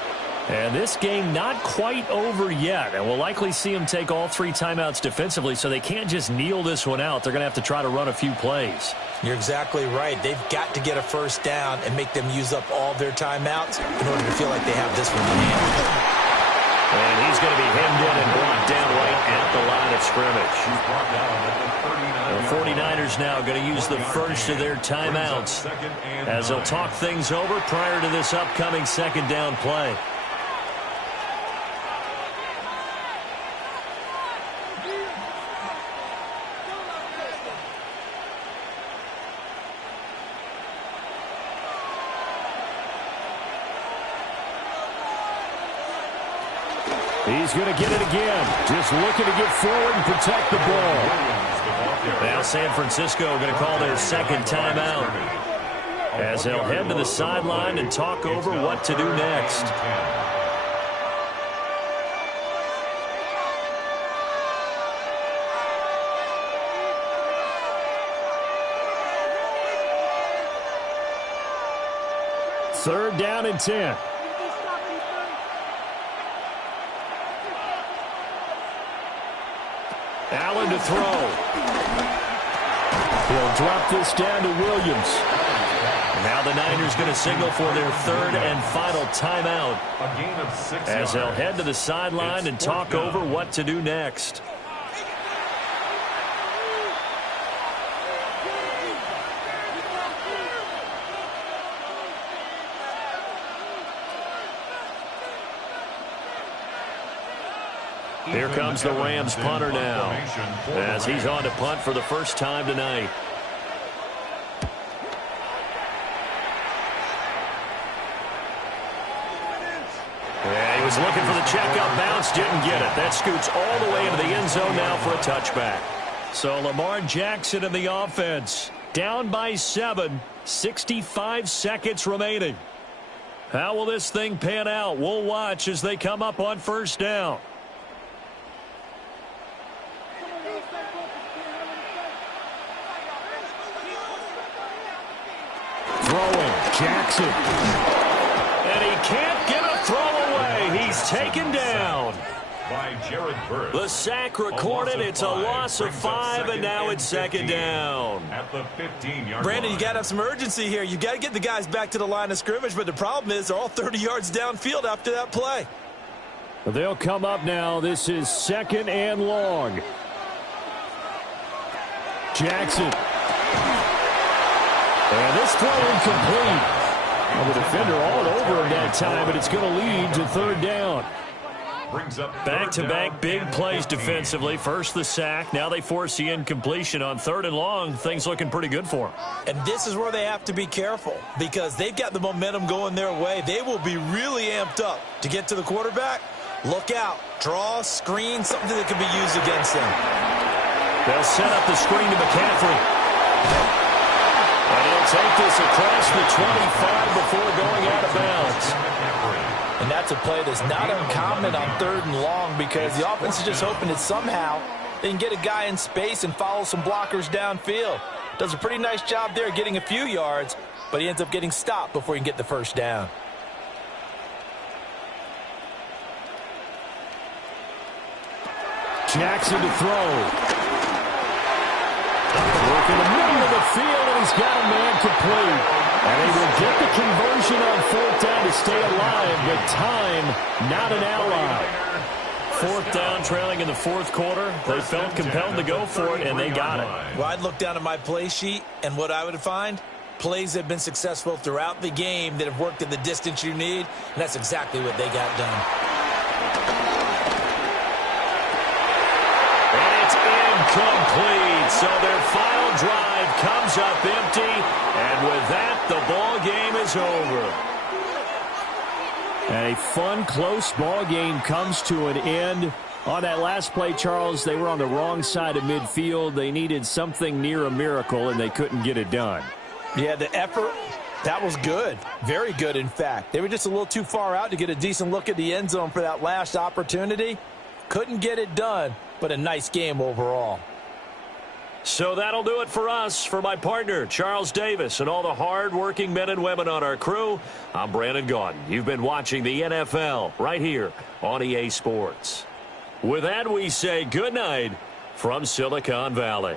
And this game not quite over yet, and we'll likely see them take all 3 timeouts defensively, so they can't just kneel this one out. They're going to have to try to run a few plays. You're exactly right. They've got to get a first down and make them use up all their timeouts in order to feel like they have this one in hand. And he's going to be hemmed in and brought down right at the line of scrimmage. The 49ers now going to use the first of their timeouts as they'll talk things over prior to this upcoming 2nd down play. He's going to get it again. Just looking to get forward and protect the ball. Now San Francisco going to call their 2nd timeout as they'll head to the sideline and talk over what to do next. Third down and 10. Allen to throw. He'll drop this down to Williams. Now the Niners going to signal for their 3rd and final timeout as they'll head to the sideline and talk over what to do next. Here comes the Rams punter now as he's on to punt for the first time tonight. Yeah, he was looking for the checkout bounce, didn't get it. That scoots all the way into the end zone now for a touchback. So Lamar Jackson and the offense down by 7, 65 seconds remaining. How will this thing pan out? We'll watch as they come up on first down. Throwing, Jackson. And he can't get a throw away. He's taken down. By Jared Verse. The sack recorded. It's a loss of 5, and now it's 2nd down. At the 15-yard Brandon, line. you got to have some urgency here. You got to get the guys back to the line of scrimmage, but the problem is they're all 30 yards downfield after that play. They'll come up now. This is 2nd and long. Jackson. And this throw incomplete. Well, the defender all over him that time, but it's going to lead to 3rd down. Back-to-back big plays defensively. First the sack. Now they force the incompletion on 3rd and long. Things looking pretty good for them. And this is where they have to be careful because they've got the momentum going their way. They will be really amped up to get to the quarterback. Look out. Draw, screen, something that can be used against them. They'll set up the screen to McCaffrey. And he'll take this across the 25 before going out of bounds. And that's a play that's not uncommon on 3rd and long because the offense is just hoping that somehow they can get a guy in space and follow some blockers downfield. Does a pretty nice job there getting a few yards, but he ends up getting stopped before he can get the first down. Jackson to throw. Work in the middle of the field, and he's got a man complete. And they will get the conversion on 4th down to stay alive, but time not an ally. Fourth down, trailing in the fourth quarter. They felt compelled to go for it, and they got it. Well, I'd look down at my play sheet, and what I would find, plays have been successful throughout the game that have worked at the distance you need, and that's exactly what they got done. And it's incomplete. So their final drive comes up empty, and with that, the ball game is over. A fun, close ball game comes to an end. On that last play, Charles, they were on the wrong side of midfield. They needed something near a miracle, and they couldn't get it done. Yeah, the effort, that was good. Very good, in fact. They were just a little too far out to get a decent look at the end zone for that last opportunity. Couldn't get it done, but a nice game overall. So that'll do it for us. For my partner, Charles Davis, and all the hard-working men and women on our crew, I'm Brandon Gaudin. You've been watching the NFL right here on EA Sports. With that, we say good night from Silicon Valley.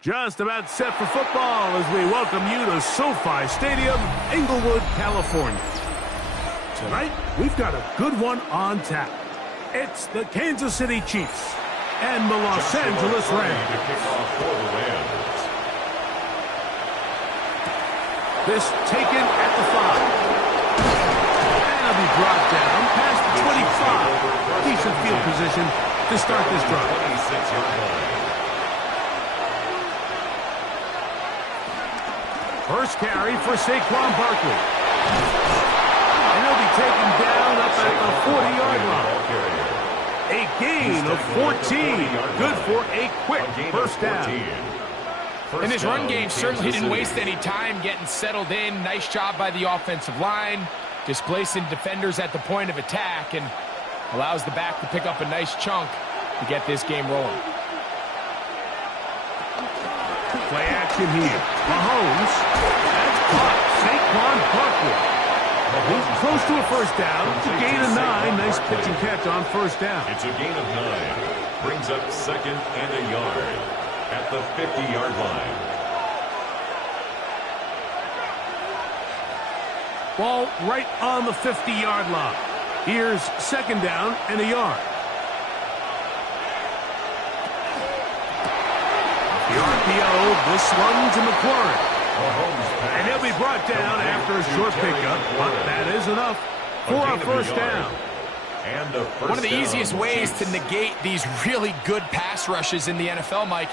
Just about set for football as we welcome you to SoFi Stadium, Inglewood, California. Tonight, we've got a good one on tap. It's the Kansas City Chiefs and the Los Angeles Rams. This taken at the 5. And it'll be brought down past the 25. Decent field position to start this drive. First carry for Saquon Barkley. And he'll be taken down up at the 40-yard line. A gain of 14. Good for a quick first down. And his run game certainly didn't waste any time getting settled in. Nice job by the offensive line, displacing defenders at the point of attack, and allows the back to pick up a nice chunk to get this game rolling. Play action here. Mahomes. That's caught. Saquon Barkley. He's close to a first down. It's a gain of 9. Nice pitch and catch on first down. It's a gain of 9. Brings up 2nd and a yard at the 50-yard line. Ball right on the 50-yard line. Here's 2nd down and a yard. The RPO, this one to McLaurin. And he'll be brought down after a short pickup, but that is enough for a first down. One of the easiest ways to negate these really good pass rushes in the NFL, Mike,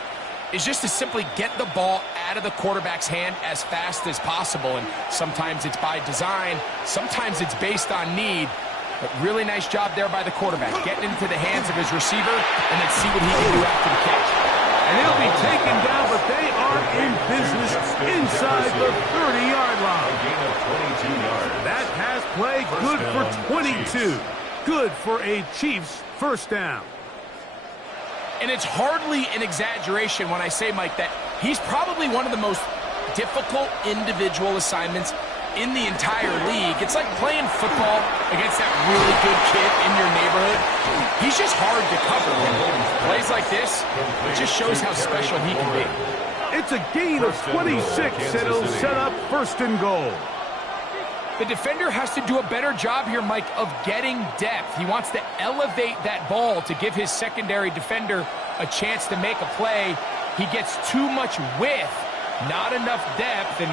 is just to simply get the ball out of the quarterback's hand as fast as possible. And sometimes it's by design, sometimes it's based on need. But really nice job there by the quarterback, getting into the hands of his receiver, and then see what he can do after the catch. And he'll be taken down, but they are in business inside the 30-yard line. That pass play good for 22. Good for a Chiefs first down. And it's hardly an exaggeration when I say, Mike, that he's probably one of the most difficult individual assignments in the entire league. It's like playing football against that really good kid in your neighborhood. He's just hard to cover. Plays like this, it just shows how special he can be. It's a gain of 26, and it'll set up 1st and goal. The defender has to do a better job here, Mike, of getting depth. He wants to elevate that ball to give his secondary defender a chance to make a play. He gets too much width, not enough depth, and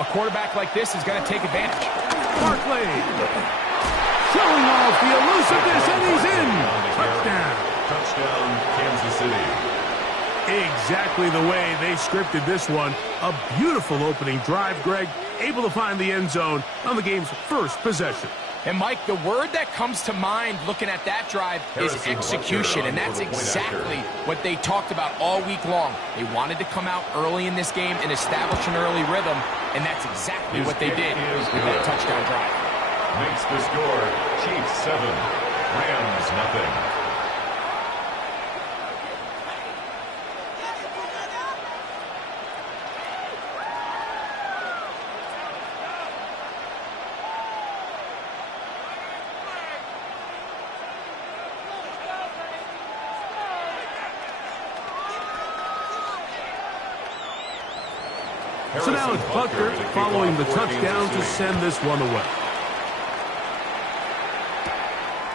a quarterback like this is going to take advantage. Barkley showing off the elusiveness, and he's in. Touchdown. Touchdown, Kansas City. Exactly the way they scripted this one. A beautiful opening drive, Greg. Able to find the end zone on the game's first possession. And, Mike, the word that comes to mind looking at that drive is execution, and that's exactly what they talked about all week long. They wanted to come out early in this game and establish an early rhythm, and that's exactly what they did with that touchdown drive. Makes the score Chiefs 7, Rams nothing. So now it's Butker following the touchdown to send this one away.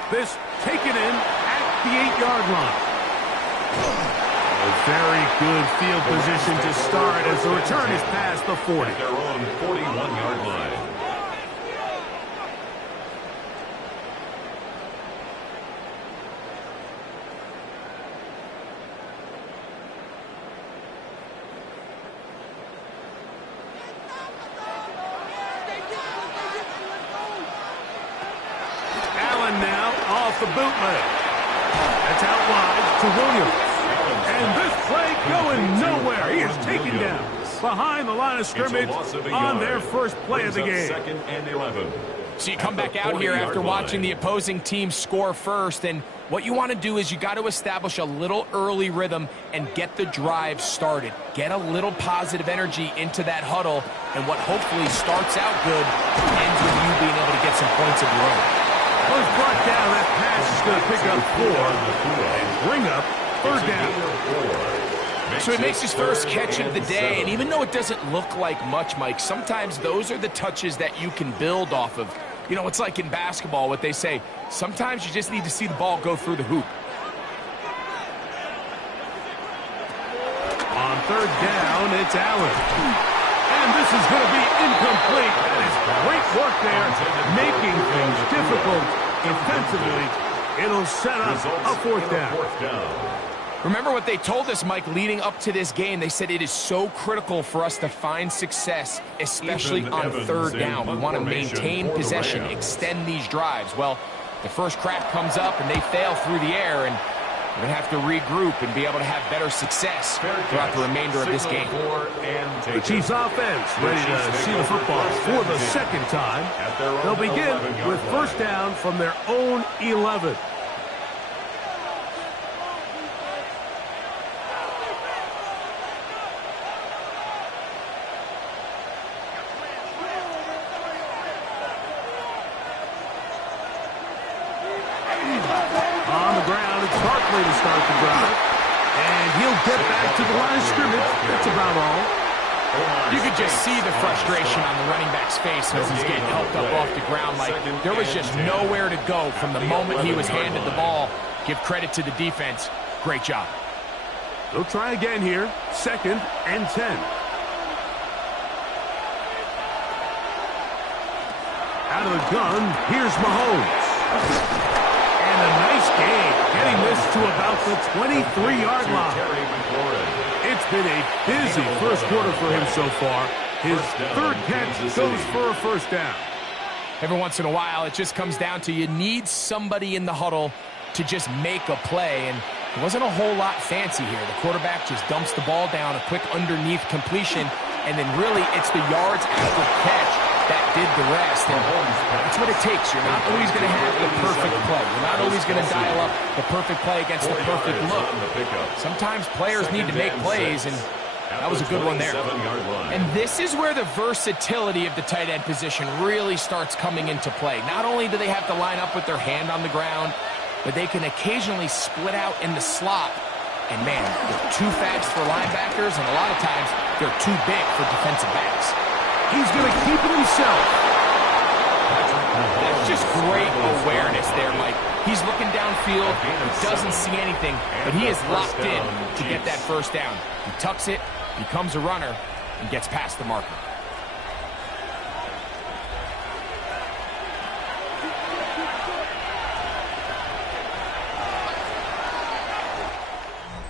This taken in at the 8-yard line. A very good field position to start as the return is past the 40. At their own 41-yard line. The bootleg. That's out wide to Williams. And this play going nowhere. He is taken down behind the line of scrimmage on their first play of the game. 2nd and 11. So you come back out here after watching the opposing team score first, and what you want to do is you got to establish a little early rhythm and get the drive started. Get a little positive energy into that huddle, and what hopefully starts out good ends with you being able to get some points of your own. Was brought down. That pass is going to pick up 4 and bring up 3rd down. So he makes his first catch of the day, and even though it doesn't look like much, Mike, sometimes those are the touches that you can build off of. You know, it's like in basketball, what they say, sometimes you just need to see the ball go through the hoop. On third down, it's Allen. And this is going to be incomplete. That is great work there, making things difficult defensively. It'll set up a fourth down. Remember what they told us, Mike, leading up to this game. They said it is so critical for us to find success, especially on third down. We want to maintain possession, extend these drives. Well, the first crack comes up, and they fail through the air, and we're going to have to regroup and be able to have better success throughout the remainder of this game. The Chiefs offense ready to see the football for the second time. They'll begin with first down from their own 11. To start the drive, and he'll get back to the line of scrimmage. That's about all. You could just see the frustration on the running back's face as he's getting helped up off the ground. Like there was just nowhere to go from the moment he was handed the ball. Give credit to the defense. Great job. They'll try again here. 2nd and 10. Out of the gun, here's Mahomes. And a nice gain, getting this to about the 23-yard line. It's been a busy first quarter for him so far. His third catch goes for a first down. Every once in a while, it just comes down to you need somebody in the huddle to just make a play, and it wasn't a whole lot fancy here. The quarterback just dumps the ball down, a quick underneath completion, and then really it's the yards after catch that did the rest. And that's what it takes. You're not always going to have the perfect play. You're not always going to dial up the perfect play against the perfect look. Sometimes players need to make plays, and that was a good one there. And this is where the versatility of the tight end position really starts coming into play. Not only do they have to line up with their hand on the ground, but they can occasionally split out in the slot. And man, they're too fast for linebackers, and a lot of times they're too big for defensive backs. He's going to keep it himself. That's just great awareness there, Mike. He's looking downfield. He doesn't see anything, but he is locked in to get that first down. He tucks it, becomes a runner, and gets past the marker.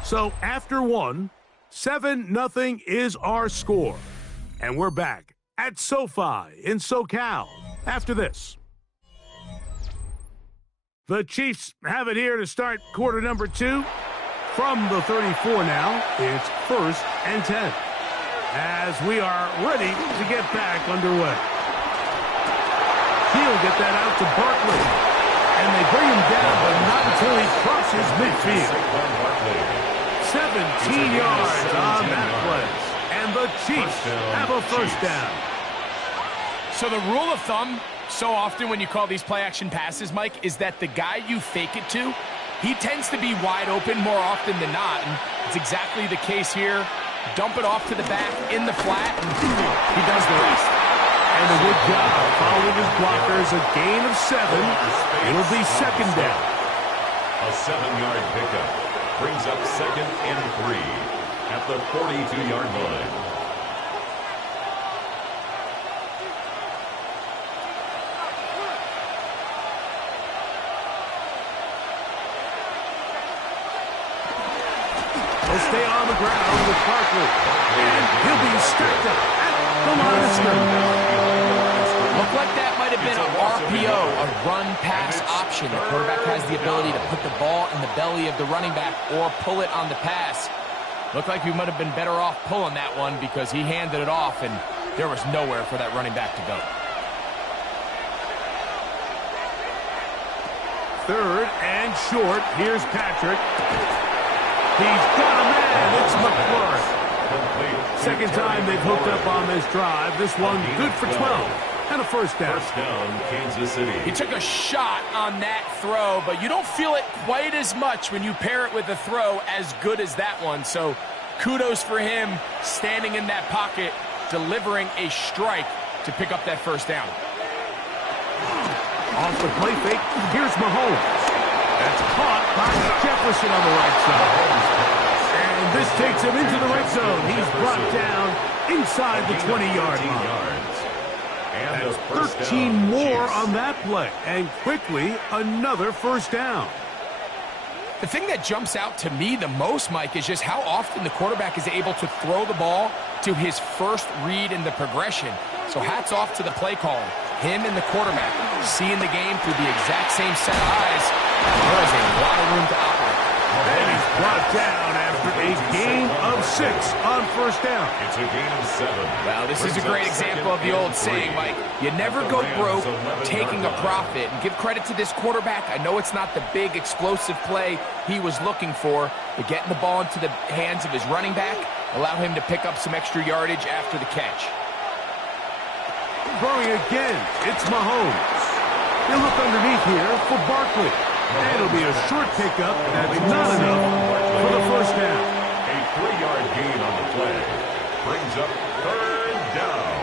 So after one, 7-0 is our score. And we're back at SoFi in SoCal after this. The Chiefs have it here to start quarter number 2. From the 34 now, it's 1st and 10. As we are ready to get back underway. He'll get that out to Barkley. And they bring him down, but not until he crosses midfield. 17 yards on that play. And the Chiefs have a first down. So the rule of thumb, so often when you call these play-action passes, Mike, is that the guy you fake it to, he tends to be wide open more often than not. And it's exactly the case here. Dump it off to the back in the flat, and he does the rest. And a good job following his blockers. A gain of 7. It'll be second down. A 7-yard pickup brings up 2nd and 3 at the 42-yard line. He'll stay on the ground with Barkley. And he'll be stacked up at the line of scrimmage. Looked like that might have been an RPO, a run-pass option. The quarterback has the ability to put the ball in the belly of the running back or pull it on the pass. Looked like we might have been better off pulling that one because he handed it off, and there was nowhere for that running back to go. 3rd and short. Here's Patrick. He's got a man. It's McLaurin. Second time they've hooked up on this drive. This one good for 12. And a first down. First down, Kansas City. He took a shot on that throw, but you don't feel it quite as much when you pair it with a throw as good as that one. So kudos for him standing in that pocket, delivering a strike to pick up that first down. Off the play fake, here's Mahomes. That's caught by Jefferson on the right side. And this takes him into the red zone. He's brought down inside the 20-yard line. That's 13 more on that play. And quickly, another first down. The thing that jumps out to me the most, Mike, is just how often the quarterback is able to throw the ball to his first read in the progression. So hats off to the play caller. Him and the quarterback seeing the game through the exact same set of eyes. There is a lot of room to operate. And he's brought down after a gain of 6 on first down. It's a gain of 7. Well, this is a great example of the old saying, Mike. You never go broke taking a profit. And give credit to this quarterback. I know it's not the big explosive play he was looking for, but getting the ball into the hands of his running back allow him to pick up some extra yardage after the catch. Throwing again, it's Mahomes. He'll look underneath here for Barkley. And it'll be a short pickup. That's not enough for the first down. A 3-yard gain on the play brings up third down.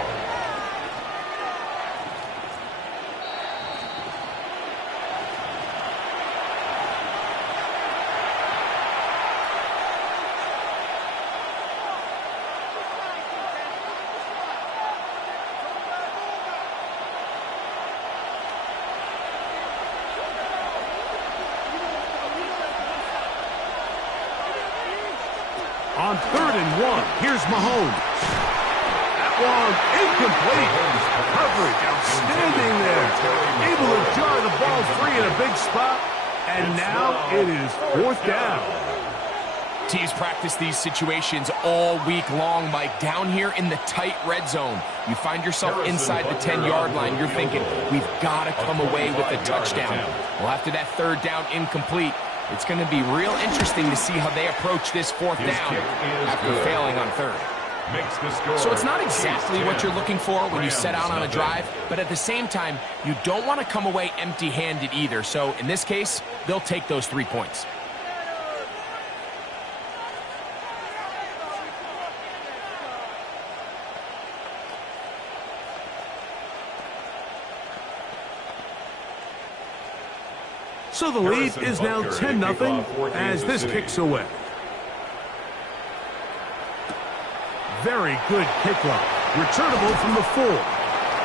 On 3rd and 1, here's Mahomes. That one incomplete. Coverage outstanding there. Able to jar the ball free in a big spot. And now it is 4th down. Teams practice these situations all week long, Mike. Down here in the tight red zone, you find yourself inside the 10-yard line. You're thinking, we've got to come away with a touchdown. Well, after that 3rd down incomplete, it's going to be real interesting to see how they approach this 4th down after failing on 3rd. So it's not exactly what you're looking for when you set out on a drive, but at the same time, you don't want to come away empty-handed either. So in this case, they'll take those 3 points. So the lead is now 10-0 as this kicks away. Very good kickoff. Returnable from the 4.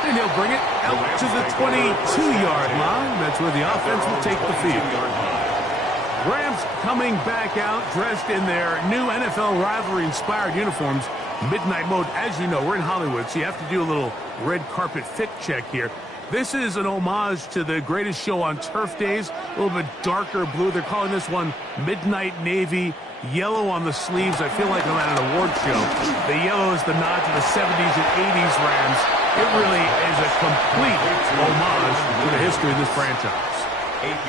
And he'll bring it out to the 22-yard line. That's where the offense will take the field. Rams coming back out dressed in their new NFL rivalry-inspired uniforms. Midnight mode. As you know, we're in Hollywood, so you have to do a little red carpet fit check here. This is an homage to the greatest show on turf days. A little bit darker blue. They're calling this one Midnight Navy. Yellow on the sleeves. I feel like I'm at an award show. The yellow is the nod to the 70s and 80s Rams. It really is a complete homage to the history of this franchise.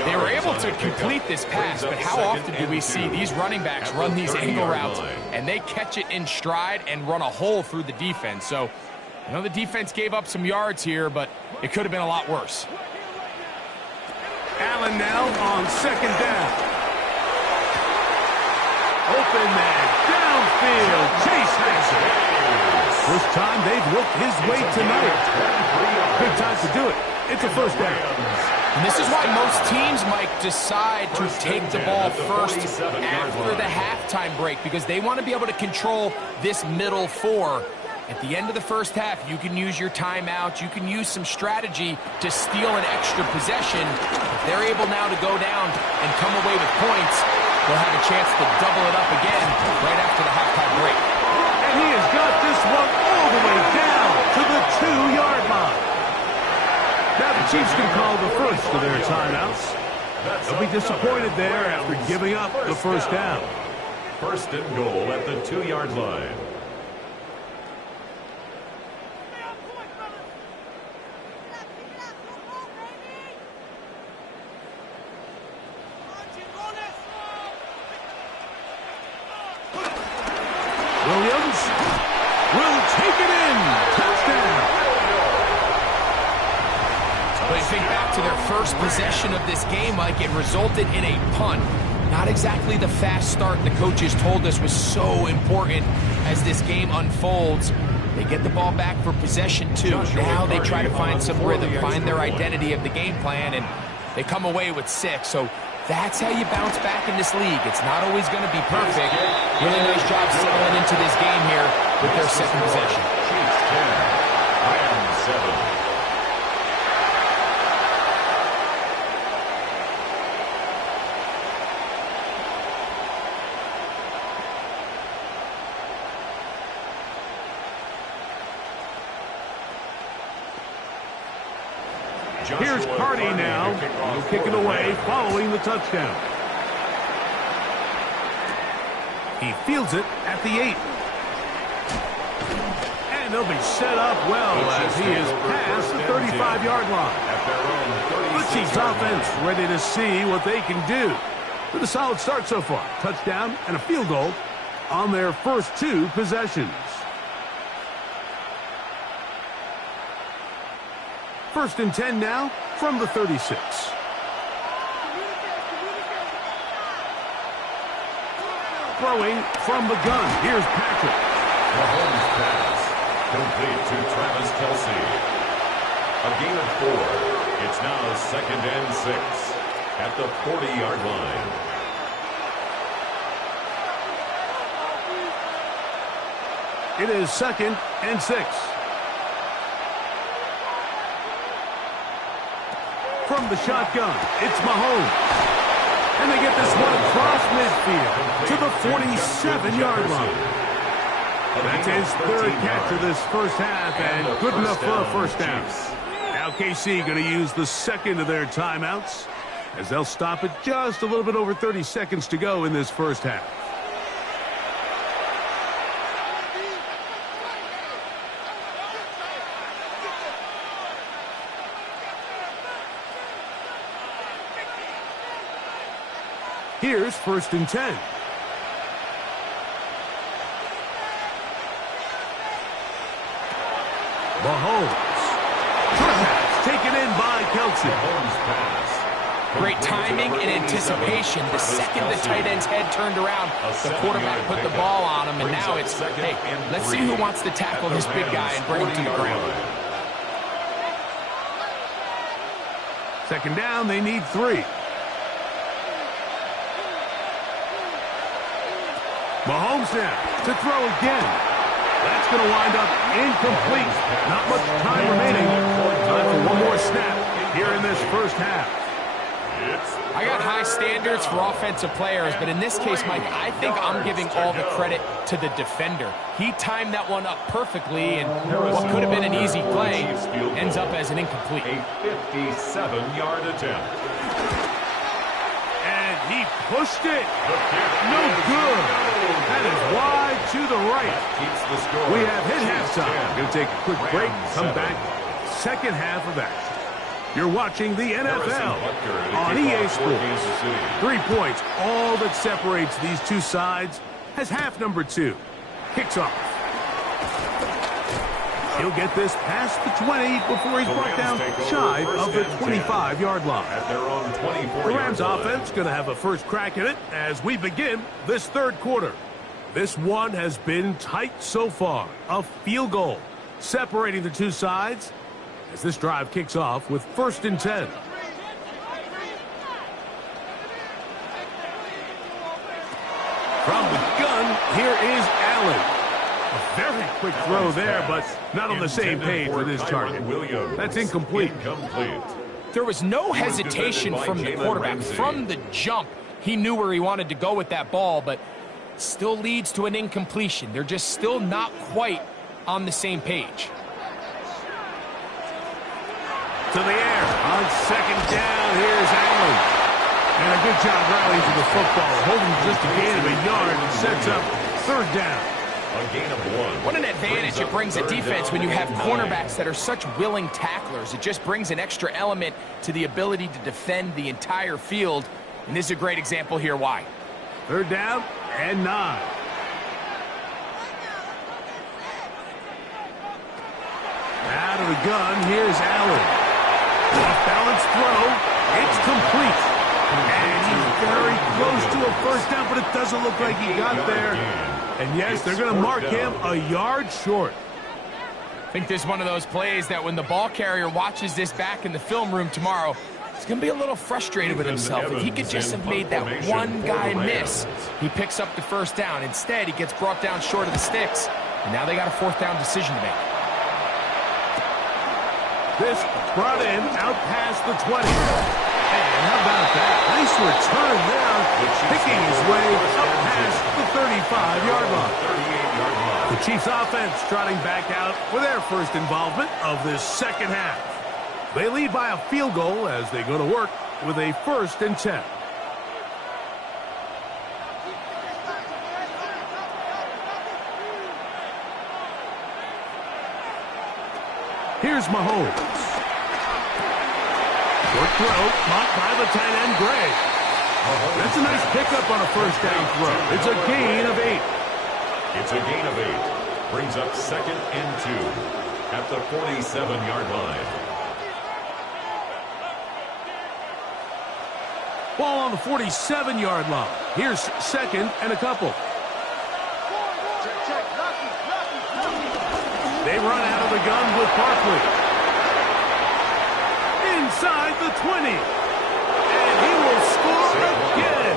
They were able to complete this pass, but how often do we see these running backs run these angle routes and they catch it in stride and run a hole through the defense? So I know the defense gave up some yards here, but it could have been a lot worse. Allen now on 2nd down. Open man, downfield. Chase has it. First time they've looked his way tonight. Good time to do it. It's a first down. And this is why most teams, Mike, decide to take the ball first after the halftime break, because they want to be able to control this middle 4. At the end of the first half, you can use your timeout. You can use some strategy to steal an extra possession. If they're able now to go down and come away with points, they'll have a chance to double it up again right after the halftime break. And he has got this one all the way down to the 2-yard line. Now the Chiefs can call the first of their timeouts. They'll be disappointed there after giving up the first down. 1st and goal at the 2-yard line. Williams will take it in. Touchdown. But you think back to their first possession of this game, Mike, it resulted in a punt. Not exactly the fast start the coaches told us was so important as this game unfolds. They get the ball back for possession, too. Now they try to find some rhythm, find their identity of the game plan, and they come away with 6. So that's how you bounce back in this league. It's not always going to be perfect. Really nice job settling into this game here with their second possession. Chiefs 10, Rams 7. Here's Cardi now. He'll kick it away following the touchdown. He fields it at the 8. And they'll be set up well as he is past the 35-yard line. The Chiefs offense ready to see what they can do. With a solid start so far. Touchdown and a field goal on their first 2 possessions. First and 10 now from the 36. Throwing from the gun. Here's Patrick. Mahomes pass. Complete to Travis Kelce. A gain of 4. It's now 2nd and 6 at the 40-yard line. It is 2nd and 6. From the shotgun, it's Mahomes. And they get this one across midfield to the 47-yard line. That's his 3rd catch of this first half and good enough for a first down. Now KC going to use the second of their timeouts as they'll stop it just a little bit over 30 seconds to go in this first half. Here's 1st and 10. Mahomes. Pass taken in by Kelce. Great timing and anticipation. The second the tight end's head turned around, the quarterback put the ball on him, and now it's, hey, let's see who wants to tackle this big guy and bring him to the ground. 2nd down, they need 3. Mahomes now to throw again. That's going to wind up incomplete. Not much time remaining. Time for one more snap here in this first half. I got high standards for offensive players, but in this case, Mike, I think I'm giving all the credit to the defender. He timed that one up perfectly, and what could have been an easy play ends up as an incomplete. A 57-yard attempt. He pushed it. No good. That is wide to the right. We have hit halftime. Going to take a quick break. Come back. Second half of action. You're watching the NFL on EA Sports. 3 points. All that separates these two sides has half number 2. Kicks off. He'll get this past the 20 before he's brought down shy of the 25-yard line. The Rams offense going to have a first crack at it as we begin this third quarter. This one has been tight so far. A field goal separating the two sides as this drive kicks off with 1st and 10. From the gun, here is Allen. A very quick throw there, but not on the same page with his target. That's incomplete. There was no hesitation from the quarterback. From the jump, he knew where he wanted to go with that ball, but still leads to an incompletion. They're just still not quite on the same page. To the air on 2nd down. Here's Allen. And a good job rallying to the football, holding just a gain of a yard and sets up 3rd down. A gain of 1. What an advantage it brings a defense when you have cornerbacks that are such willing tacklers. It just brings an extra element to the ability to defend the entire field. And this is a great example here why. 3rd down and 9. Out of the gun, here's Allen. Off balance throw. It's complete. And he's very close to potential first down, but it doesn't look like he got there. And yes, they're going to mark him a yard short. I think this is one of those plays that when the ball carrier watches this back in the film room tomorrow, he's going to be a little frustrated with himself. If he could just have made that one guy miss, he picks up the first down. Instead, he gets brought down short of the sticks, and now they got a fourth down decision to make. This brought in out past the 20. And how about that? Nice return there, picking his way up past the 35-yard line. The Chiefs offense trotting back out for their first involvement of this second half. They lead by a field goal as they go to work with a 1st and 10. Here's Mahomes. Short throw, caught by the tight end, Gray. That's a nice pickup on a first down throw. It's a gain of 8. It's a gain of 8. Brings up 2nd and 2 at the 47-yard line. Ball on the 47-yard line. Here's 2nd and a couple. They run out of the gun with Barkley. Inside the 20. And he will score again.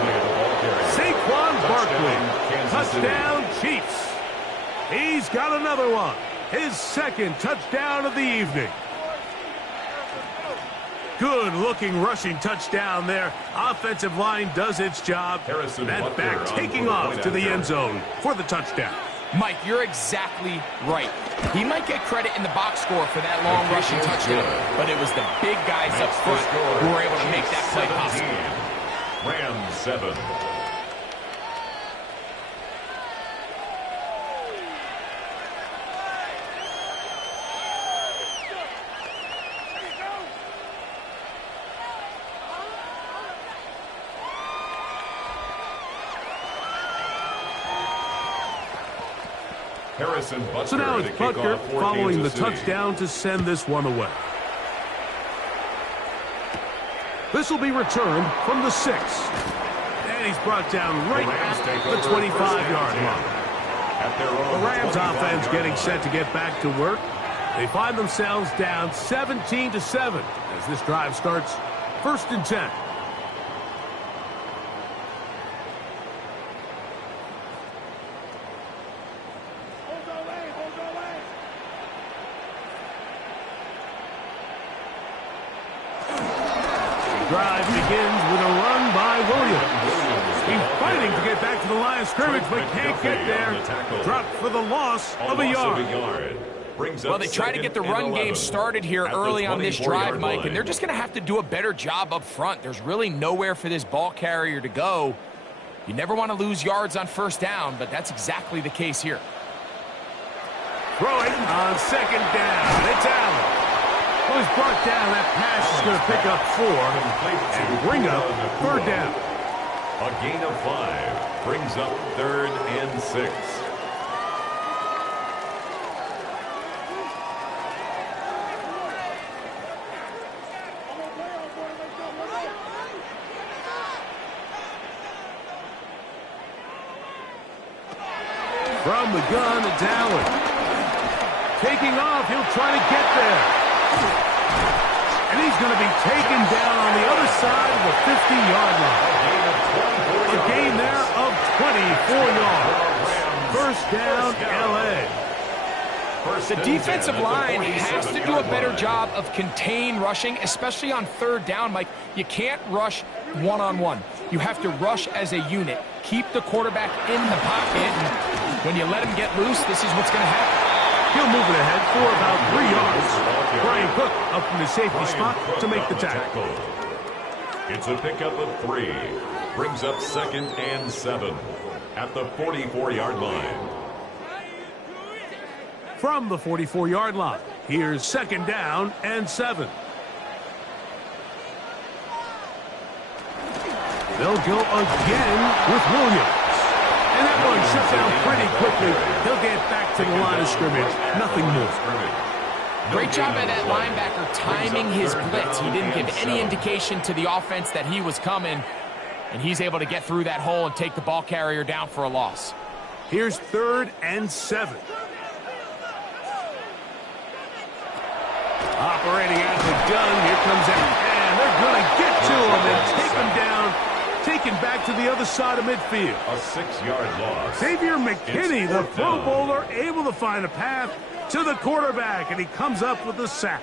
Saquon Barkley. Touchdown, Chiefs. He's got another one. His 2nd touchdown of the evening. Good-looking rushing touchdown there. Offensive line does its job. That back taking off to the end zone for the touchdown. Mike, you're exactly right. He might get credit in the box score for that long rushing touchdown, but it was the big guys up front who were able to make that play possible. Rams 7. So now it's Butker following the touchdown to send this one away. This will be returned from the 6. And he's brought down right at the 25-yard line. The Rams offense getting set to get back to work. They find themselves down 17-7 as this drive starts 1st and 10. Drive begins with a run by Williams. He's fighting to get back to the line of scrimmage, but can't get there. Dropped for the loss of a yard. Well, they try to get the run game started here early on this drive, Mike, and they're just going to have to do a better job up front. There's really nowhere for this ball carrier to go. You never want to lose yards on 1st down, but that's exactly the case here. Throwing on 2nd down. It's Allen. Well, he's brought down. That pass is going to pick up 4 and bring up 3rd down. A gain of 5 brings up 3rd and 6. From the gun, it's Allen. Taking off, he'll try to get there. And he's going to be taken down on the other side of the 50-yard line. A gain there of 24 yards. First down, L.A. The defensive line has to do a better job of contained rushing, especially on 3rd down, Mike. You can't rush one-on-one. You have to rush as a unit. Keep the quarterback in the pocket, and when you let him get loose, this is what's going to happen. He'll move it ahead for about 3 yards. Brian Cook up from the safety spot to make the tackle. It's a pickup of 3. Brings up 2nd and 7 at the 44-yard line. From the 44-yard line, here's 2nd down and 7. They'll go again with Williams. And that one shut down pretty quickly. He'll get back to the line of scrimmage. Nothing more. Great job by that linebacker timing his blitz. He didn't give any indication to the offense that he was coming. and he's able to get through that hole and take the ball carrier down for a loss. Here's 3rd and 7. Operating out of the gun. Here comes out. And they're going to get to him and take him down. Taken back to the other side of midfield. A 6-yard loss. Xavier McKinney, the Pro Bowler, able to find a path to the quarterback, and he comes up with the sack.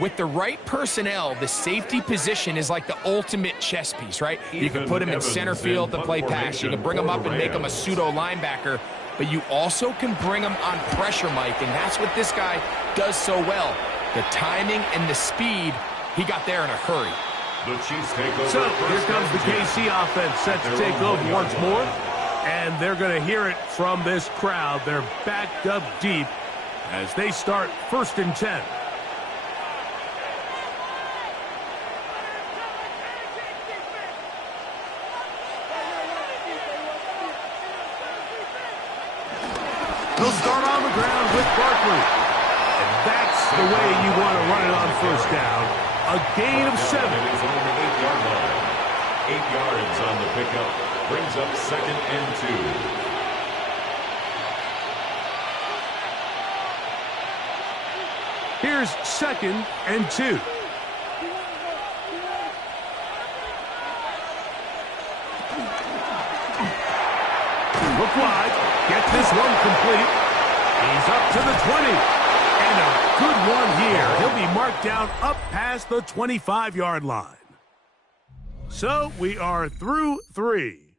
With the right personnel, the safety position is like the ultimate chess piece, right? You can put him in center field to play pass. You can bring him up and make him a pseudo linebacker, but you also can bring him on pressure, Mike, and that's what this guy does so well. The timing and the speed, he got there in a hurry. The Chiefs take over. So here comes the KC offense set to take over once more. And they're going to hear it from this crowd. They're backed up deep as they start 1st and 10. They'll start on the ground with Barkley. And that's the way you want to run it on 1st down. A gain of 7. It is on the 8-yard line. 8 yards on the pickup. Brings up 2nd and 2. Here's 2nd and 2. Look wide. Get this one complete. He's up to the 20. And a good one here. He'll be marked down up past the 25-yard line. So we are through 3.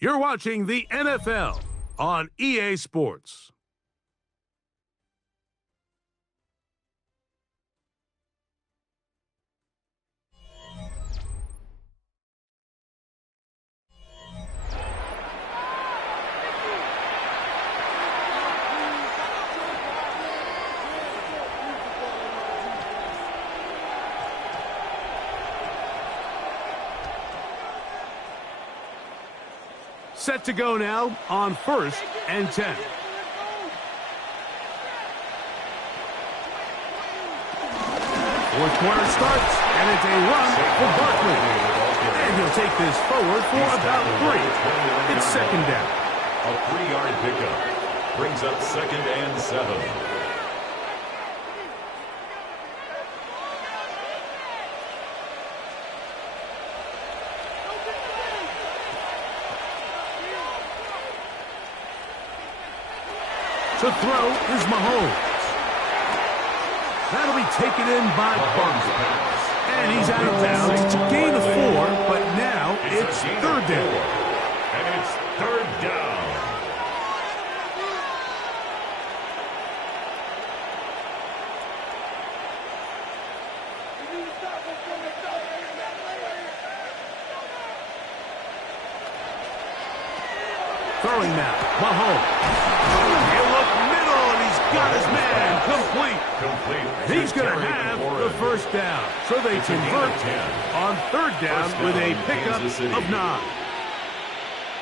You're watching the NFL on EA Sports. Set to go now on 1st and 10. Fourth quarter starts, and it's a run for Barkley. And he'll take this forward for about 3. It's 2nd down. A 3-yard pickup. Brings up 2nd and 7. To throw is Mahomes. That'll be taken in by Barkley. And he's out of bounds. It's a gain of 4, but now it's 3rd down. And it's 3rd down. Throwing now, Mahomes. He'll look middle, and he's got his man complete. He's going to have the 1st down. So they convert on 3rd down with a pickup of 9.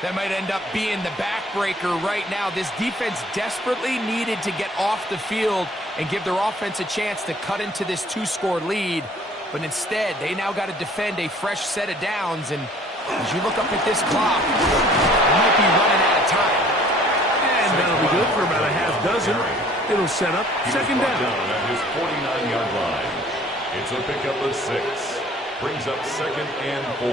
That might end up being the backbreaker right now. This defense desperately needed to get off the field and give their offense a chance to cut into this 2-score lead. But instead, they now got to defend a fresh set of downs. And as you look up at this clock, it might be running out of time. And that'll be good for about a half dozen. It'll set up 2nd down. At his 49-yard line. It's a pickup of 6. Brings up 2nd and 4.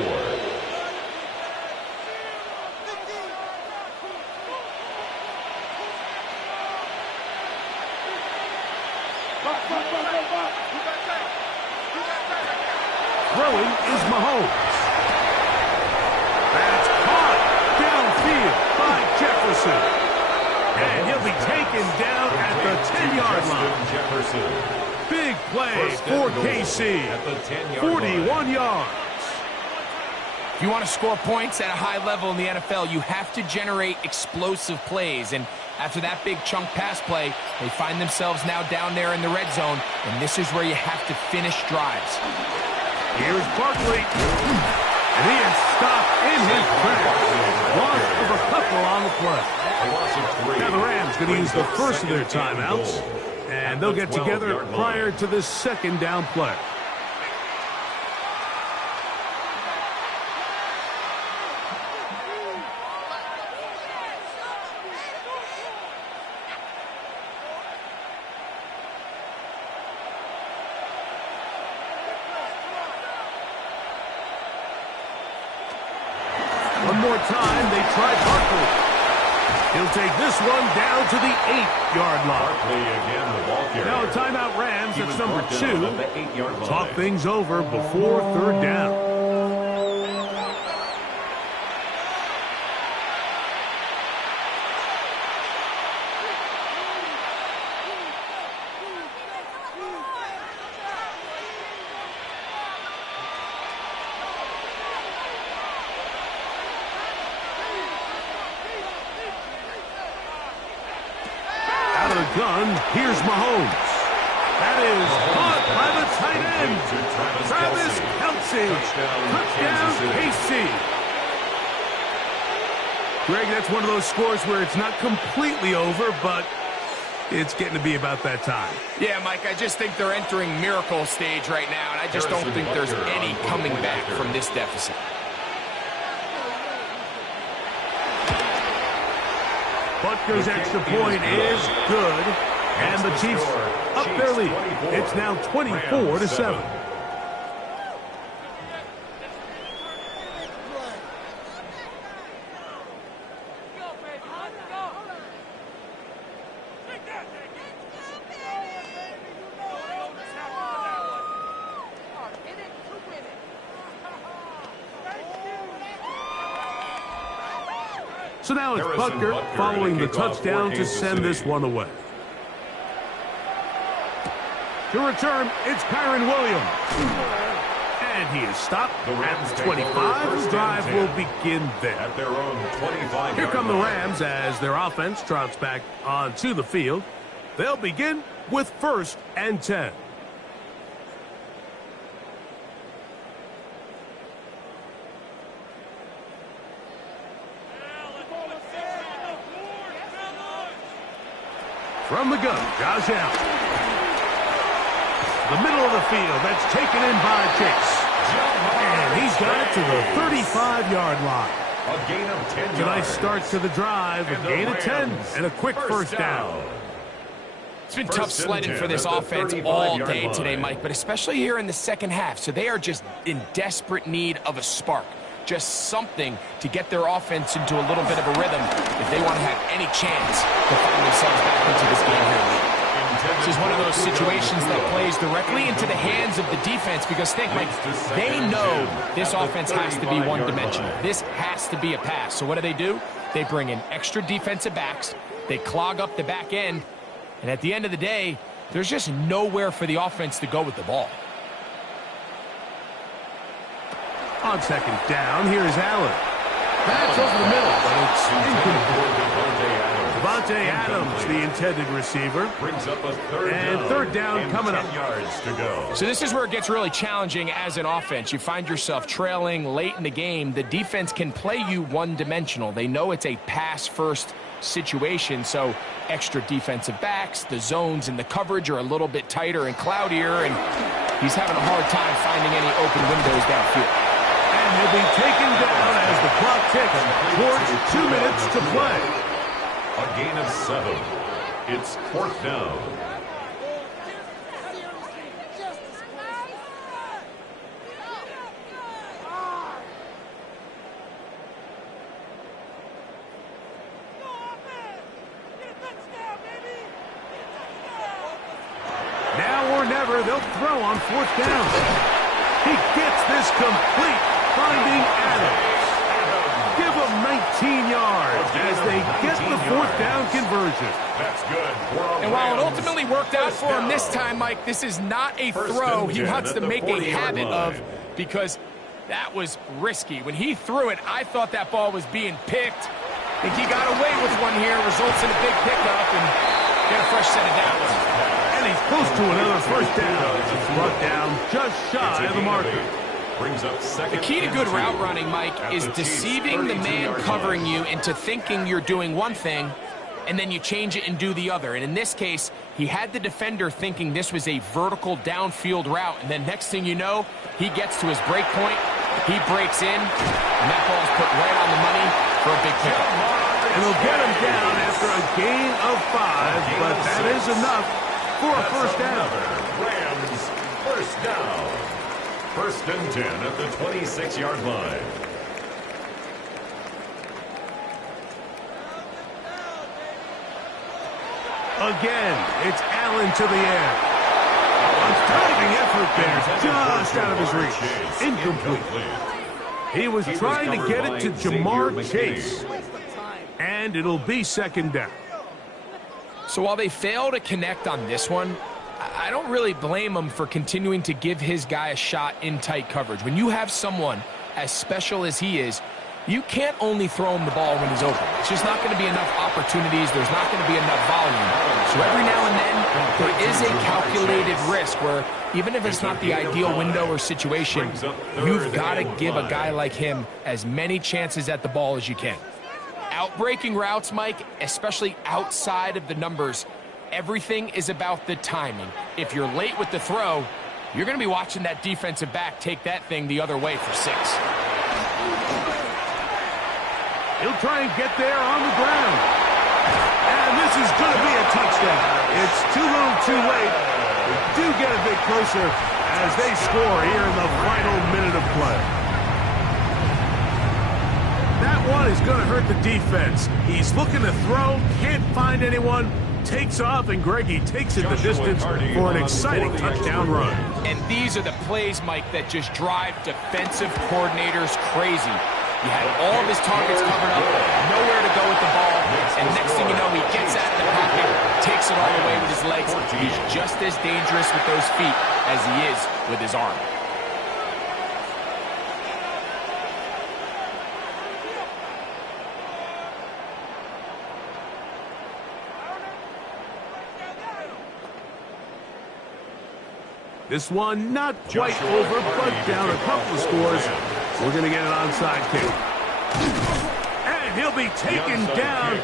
Throwing is Mahomes. That's caught downfield by Jefferson. And he'll be taken down at the 10-yard line. Jefferson. Big play for KC. 41 yards. If you want to score points at a high level in the NFL, you have to generate explosive plays. And after that big chunk pass play, they find themselves now down there in the red zone. And this is where you have to finish drives. Here's Barkley. And he is stopped in his tracks. Loss of a couple on the play. Now the Rams going to use the first of their timeouts. And they'll get together prior to this 2nd down play. One more time, they try Barkley. He'll take this one down to the 8-yard line. Barkley again, the ball carrier. Now a timeout Rams. That's number 2. At the 8-yard line. Talk things over before third down. Gun. Here's Mahomes. That is caught by the tight end. Travis Kelce. Touchdown, KC. Greg, that's one of those scores where it's not completely over, but it's getting to be about that time. Yeah, Mike, I just think they're entering miracle stage right now, and I just don't think there's any coming back from this deficit. Butker's extra point is good, and the Chiefs up their lead. It's now 24-7. So now it's Butker following the touchdown to send this one away. To return, it's Kyren Williams. And he is stopped at 25. The drive will begin there. At their own 25. Here come the Rams as their offense trots back onto the field. They'll begin with 1st and 10. From the gun, Josh Allen. The middle of the field, that's taken in by Chase. And he's got it to the 35-yard line. A gain of 10 yards. A nice start to the drive, a gain of 10, and a quick first down. It's been tough sledding for this offense all day today, Mike, but especially here in the second half. So they are just in desperate need of a spark. Just something to get their offense into a little bit of a rhythm if they want to have any chance to find themselves back into this game here. This is one of those situations that plays directly into the hands of the defense because think, Mike, they know this offense has to be one-dimensional. This has to be a pass. So what do? They bring in extra defensive backs. They clog up the back end. And at the end of the day, there's just nowhere for the offense to go with the ball. On second down, here's Allen. That's over the middle, but it's incomplete. Devontae Adams, the intended receiver. Brings up a third down coming up. 10 yards to go. So this is where it gets really challenging as an offense. You find yourself trailing late in the game. The defense can play you one-dimensional. They know it's a pass-first situation, so extra defensive backs, the zones and the coverage are a little bit tighter and cloudier, and he's having a hard time finding any open windows downfield. And he'll be taken down as the clock ticks towards 2 minutes to play. A gain of 7. It's 4th down. Now or never, they'll throw on 4th down. He gets this complete, finding Adams. Give him 19 yards as they get the 4th down conversion. That's good. And while it ultimately worked out for him this time, Mike, this is not a throw he wants to make a habit of because that was risky. When he threw it, I thought that ball was being picked. I think he got away with one here, results in a big pickup, and get a fresh set of downs. And he's close to another first down. It's brought down just shy of the marker. Brings up second. The key to good route running, Mike, is deceiving the man covering you into thinking you're doing one thing, and then you change it and do the other. And in this case, he had the defender thinking this was a vertical downfield route, and then next thing you know, he gets to his break point, he breaks in, and that ball is put right on the money for a big pickup. And they'll get him down after a gain of 5, but that is enough for a first down. Rams first down. 1st and 10 at the 26-yard line. Again, it's Allen to the air. A diving effort there, just out of his reach. Incomplete. He was trying to get it to Jamar Chase. And it'll be second down. So while they fail to connect on this one, I don't really blame him for continuing to give his guy a shot in tight coverage. When you have someone as special as he is, you can't only throw him the ball when he's open. It's just not going to be enough opportunities. There's not going to be enough volume. So every now and then, there is a calculated risk where even if it's not the ideal window or situation, you've got to give a guy like him as many chances at the ball as you can. Outbreaking routes, Mike, especially outside of the numbers, everything is about the timing. If you're late with the throw, you're going to be watching that defensive back take that thing the other way for 6. He'll try and get there on the ground. And this is going to be a touchdown. It's too little too late. They do get a bit closer as they score here in the final minute of play. That one is going to hurt the defense. He's looking to throw, can't find anyone, takes off, and Greggy takes it the distance for an exciting touchdown run. And these are the plays, Mike, that just drive defensive coordinators crazy. He had all of his targets covered up, nowhere to go with the ball, and next thing you know, he gets out of the pocket, takes it all away with his legs. He's just as dangerous with those feet as he is with his arm. This one not quite over, but down a couple of scores. We're going to get an onside kick. And he'll be taken down.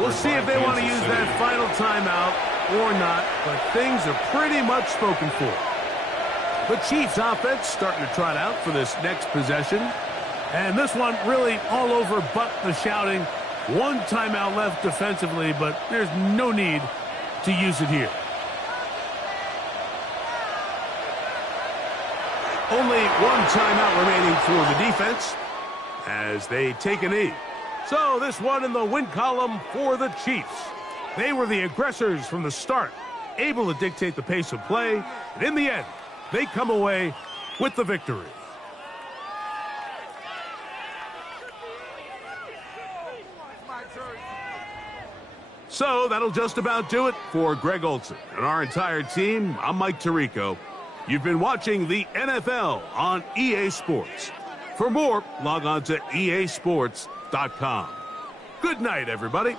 We'll see if they want to use that final timeout or not, but things are pretty much spoken for. The Chiefs offense starting to trot out for this next possession. And this one really all over but the shouting. One timeout left defensively, but there's no need to use it here. Only one timeout remaining for the defense as they take a knee. So this one in the win column for the Chiefs. They were the aggressors from the start, able to dictate the pace of play, and in the end, they come away with the victory. So that'll just about do it for Greg Olsen and our entire team. I'm Mike Tirico. You've been watching the NFL on EA Sports. For more, log on to easports.com. Good night, everybody.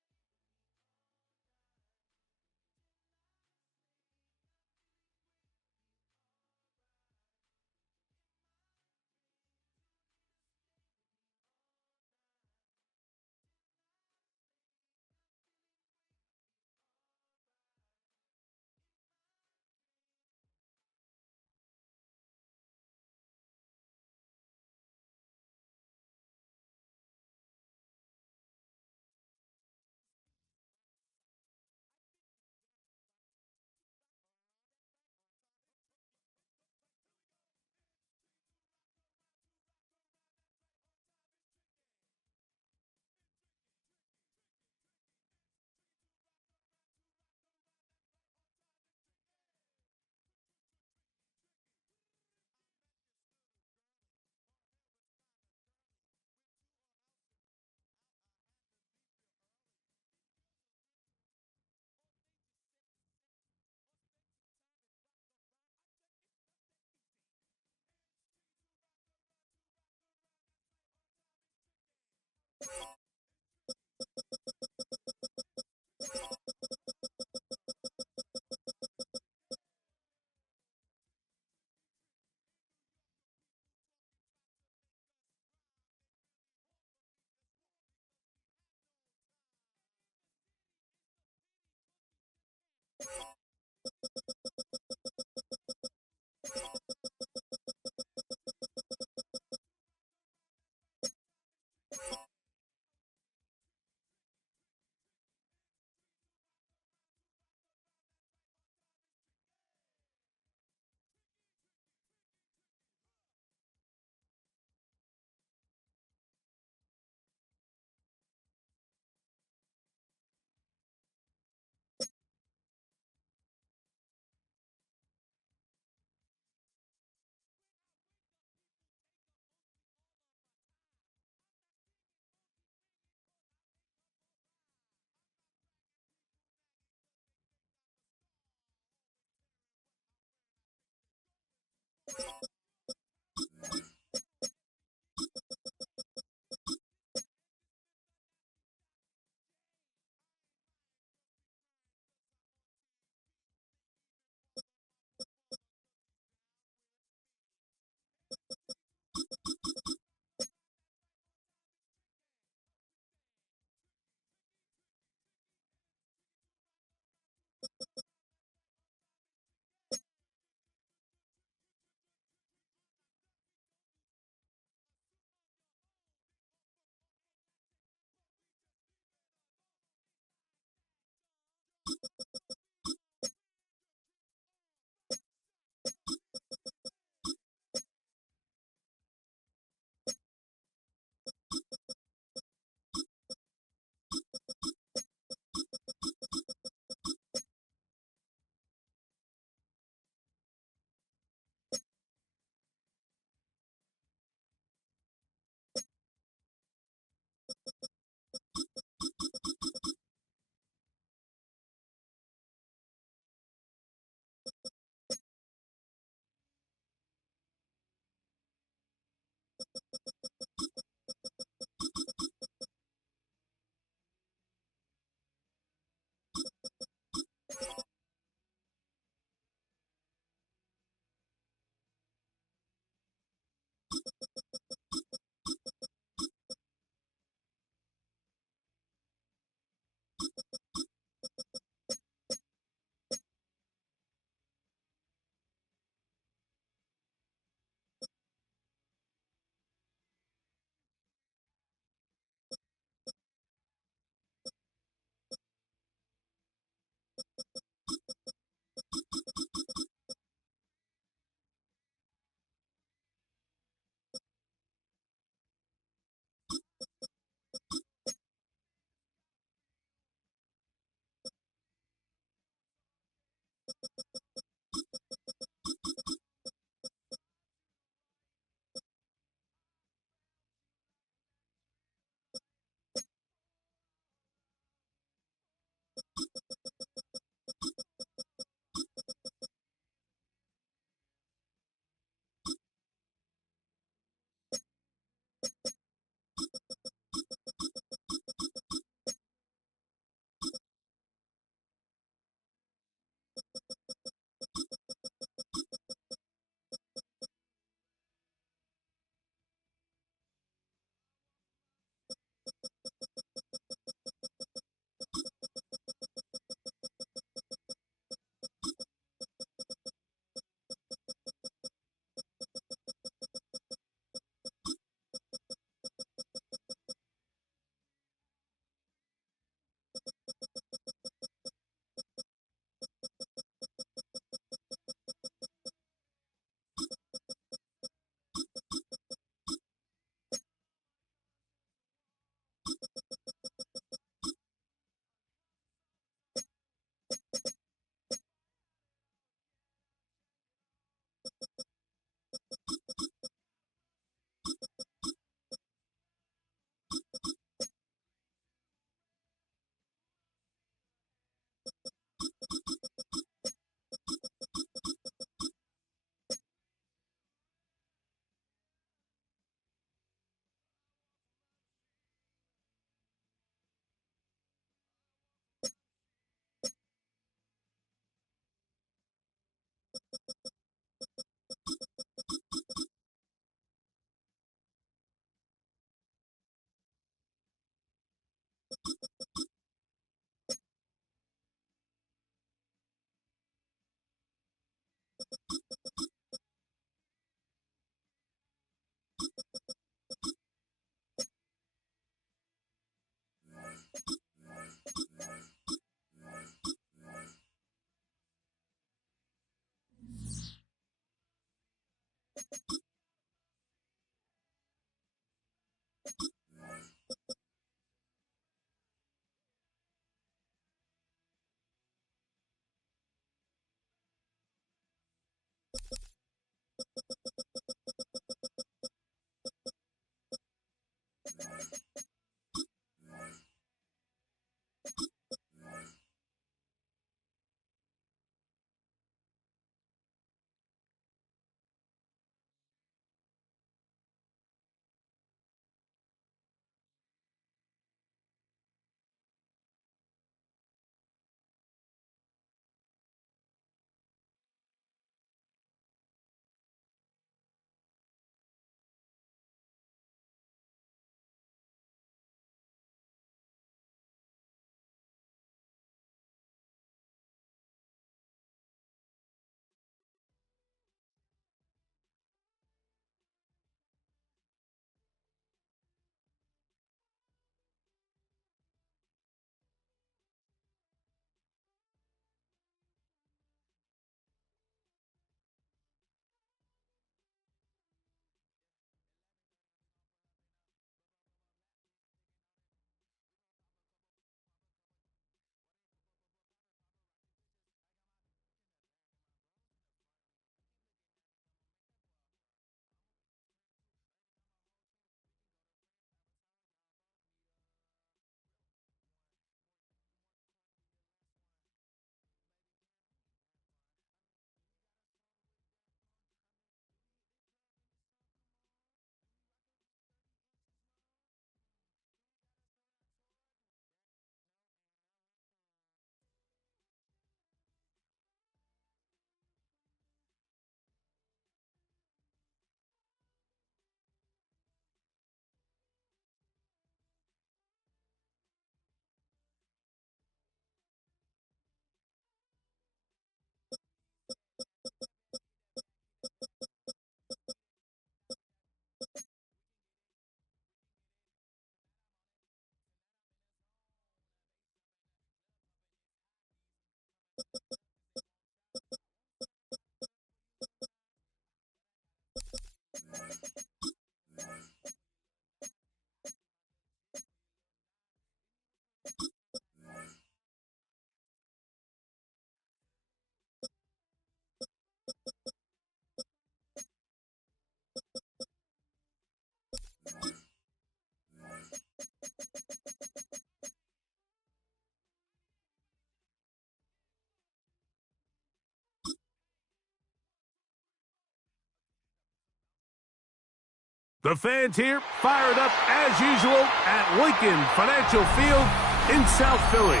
The fans here fired up as usual at Lincoln Financial Field in South Philly.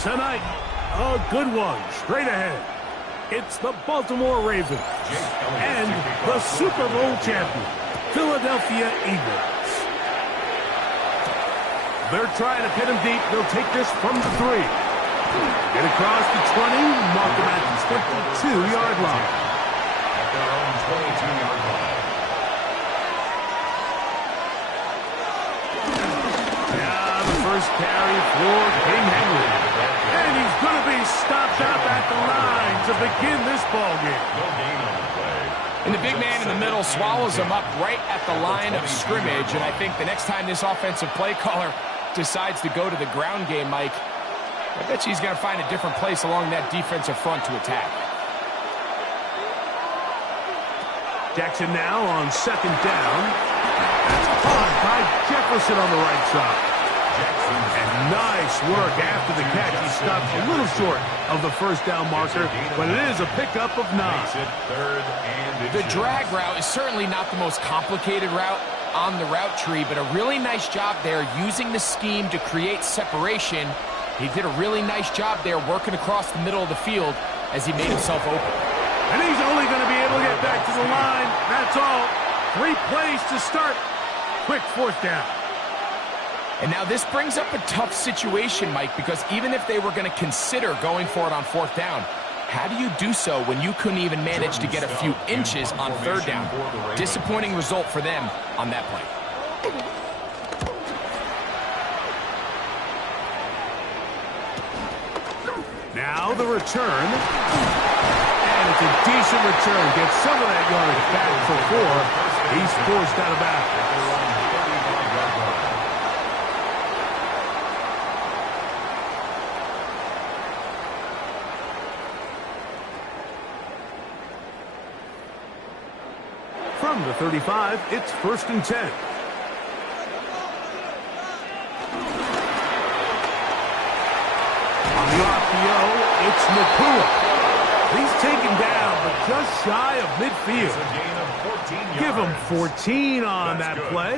Tonight, a good one straight ahead. It's the Baltimore Ravens and the Super Bowl champion, Philadelphia Eagles. They're trying to pin him deep. They'll take this from the 3. Get across the 20, mark him at the 22-yard line. At their own 22-yard line. First carry for King Henry. And he's going to be stopped up at the line to begin this ballgame. No gain on the play. And the big man in the middle swallows him up right at the line of scrimmage. And I think the next time this offensive play caller decides to go to the ground game, Mike, I bet you he's going to find a different place along that defensive front to attack. Jackson now on second down. That's caught by Jefferson on the right side. And nice work after the catch. He stopped a little short of the first down marker, but it is a pickup of 9. The drag route is certainly not the most complicated route on the route tree, but a really nice job there using the scheme to create separation. He did a really nice job there working across the middle of the field as he made himself open. And he's only going to be able to get back to the line. That's all. 3 plays to start. Quick fourth down. And now this brings up a tough situation, Mike, because even if they were going to consider going for it on fourth down, How do you do so when you couldn't even manage to get a few inches on third down? Disappointing result for them on that play. Now the return. And it's a decent return. Gets some of that yardage back for 4. He's forced out of bounds. From the 35, it's 1st and 10. On the RPO, it's Nakua. He's taken down, but just shy of midfield. Give him 14 on that play.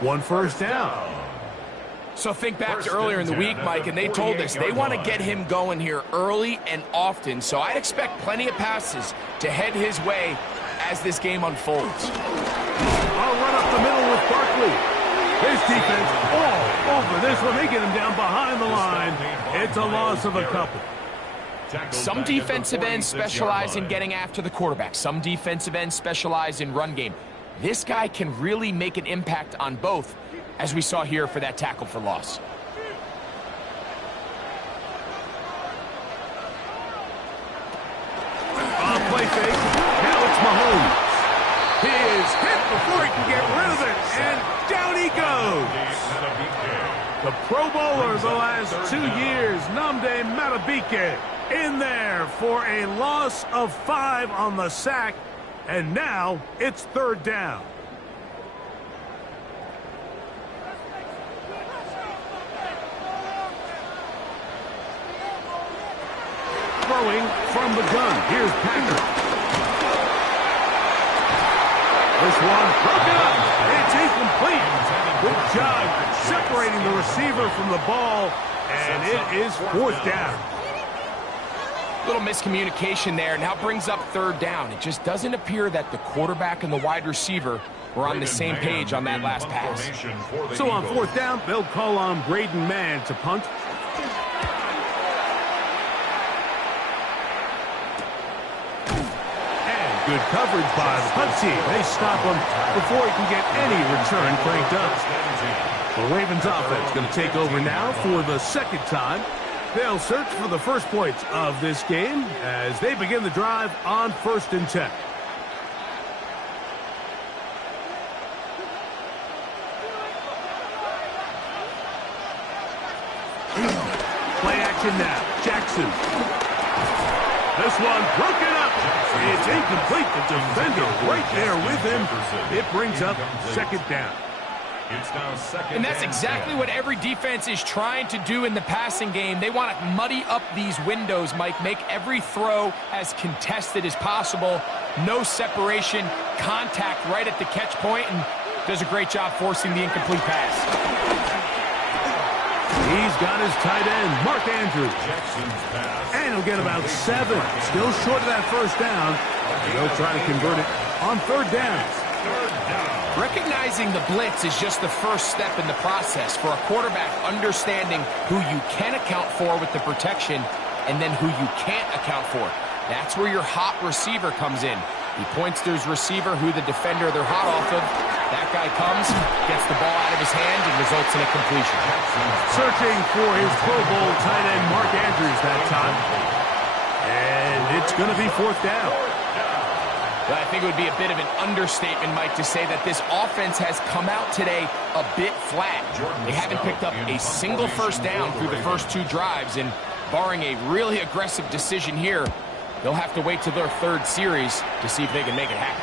1 first down. So think back to earlier in the week, Mike, and they told us they want to get him going here early and often. So I'd expect plenty of passes to head his way as this game unfolds. I'll run up the middle with Barkley. His defense all over this one. They get him down behind the line. It's a loss of a couple. Some defensive ends specialize in getting after the quarterback. Some defensive ends specialize in run game. This guy can really make an impact on both, as we saw here for that tackle for loss. Play fake. Now it's Mahomes. He is hit before he can get rid of it, and down he goes. The Pro Bowler the last 2 years, Nnamdi Madubuike, in there for a loss of 5 on the sack, and now it's 3rd down. Throwing from the gun. Here's Patrick. This one broken up. It's incomplete. Good job separating the receiver from the ball, and it is 4th down. Little miscommunication there. Now brings up 3rd down. It just doesn't appear that the quarterback and the wide receiver were on the same page on that last pass. So on 4th down, they'll call on Braden Mann to punt. Good coverage by the punt team. They stop him before he can get any return cranked up. The Ravens offense going to take over now for the 2nd time. They'll search for the first points of this game as they begin the drive on 1st and 10. Play action now. Jackson. This one broken up. It's incomplete. The defender right there with him. It brings up 2nd down. And that's exactly what every defense is trying to do in the passing game. They want to muddy up these windows, Mike, make every throw as contested as possible. No separation, contact right at the catch point, and does a great job forcing the incomplete pass. He's got his tight end, Mark Andrews. And he'll get about 7. Still short of that 1st down. They'll try to convert it on 3rd down. Recognizing the blitz is just the first step in the process for a quarterback understanding who you can account for with the protection and then who you can't account for. That's where your hot receiver comes in. He points to his receiver who the defender they're hot off of. That guy comes, gets the ball out of his hand, and results in a completion. Searching for his Pro Bowl tight end, Mark Andrews, that time. And it's going to be 4th down. Well, I think it would be a bit of an understatement, Mike, to say that this offense has come out today a bit flat. They haven't picked up a single 1st down through the first 2 drives, and barring a really aggressive decision here, they'll have to wait to their 3rd series to see if they can make it happen.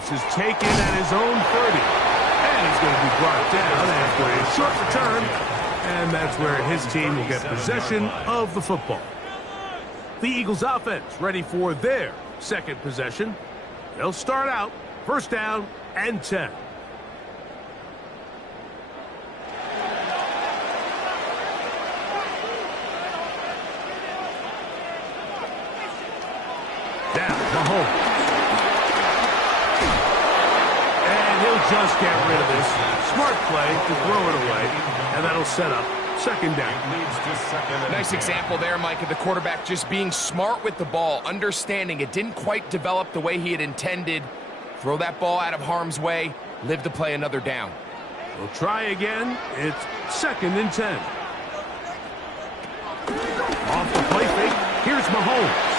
This is taken at his own 30. And he's going to be brought down after a short return. And that's where his team will get possession of the football. The Eagles offense ready for their 2nd possession. They'll start out 1st down and 10. Down, Mahomes. And he'll just get rid of this. Smart play to throw it away. And that'll set up second down. Nice example there, Mike, of the quarterback just being smart with the ball, understanding it didn't quite develop the way he had intended. Throw that ball out of harm's way, live to play another down. We'll try again. It's 2nd and 10. Off the play fake, here's Mahomes.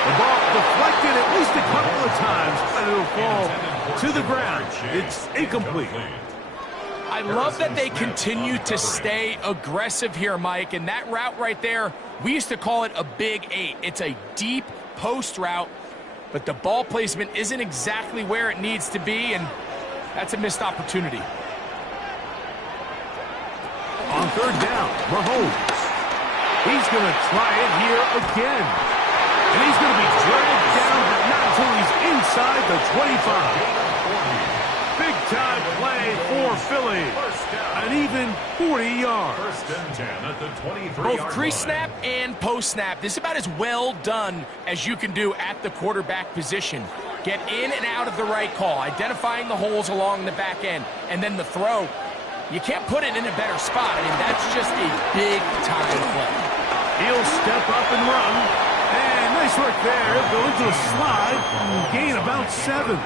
The ball deflected at least a couple of times, and it'll fall to the ground. It's incomplete. I love that they continue to stay aggressive here, Mike, and that route right there, we used to call it a Big 8. It's a deep post route, but the ball placement isn't exactly where it needs to be, and that's a missed opportunity. On 3rd down, Mahomes. He's going to try it here again. And he's going to be dragged down, but not until he's inside the 25. Big-time play for Philly. An even 40 yards. 1st and 10 at the 23-yard Both pre-snap and post-snap. This is about as well done as you can do at the quarterback position. Get in and out of the right call, identifying the holes along the back end, and then the throw. You can't put it in a better spot. I mean, that's just a big-time play. He'll step up and run. And nice work there. He'll go into a slide and gain about 7.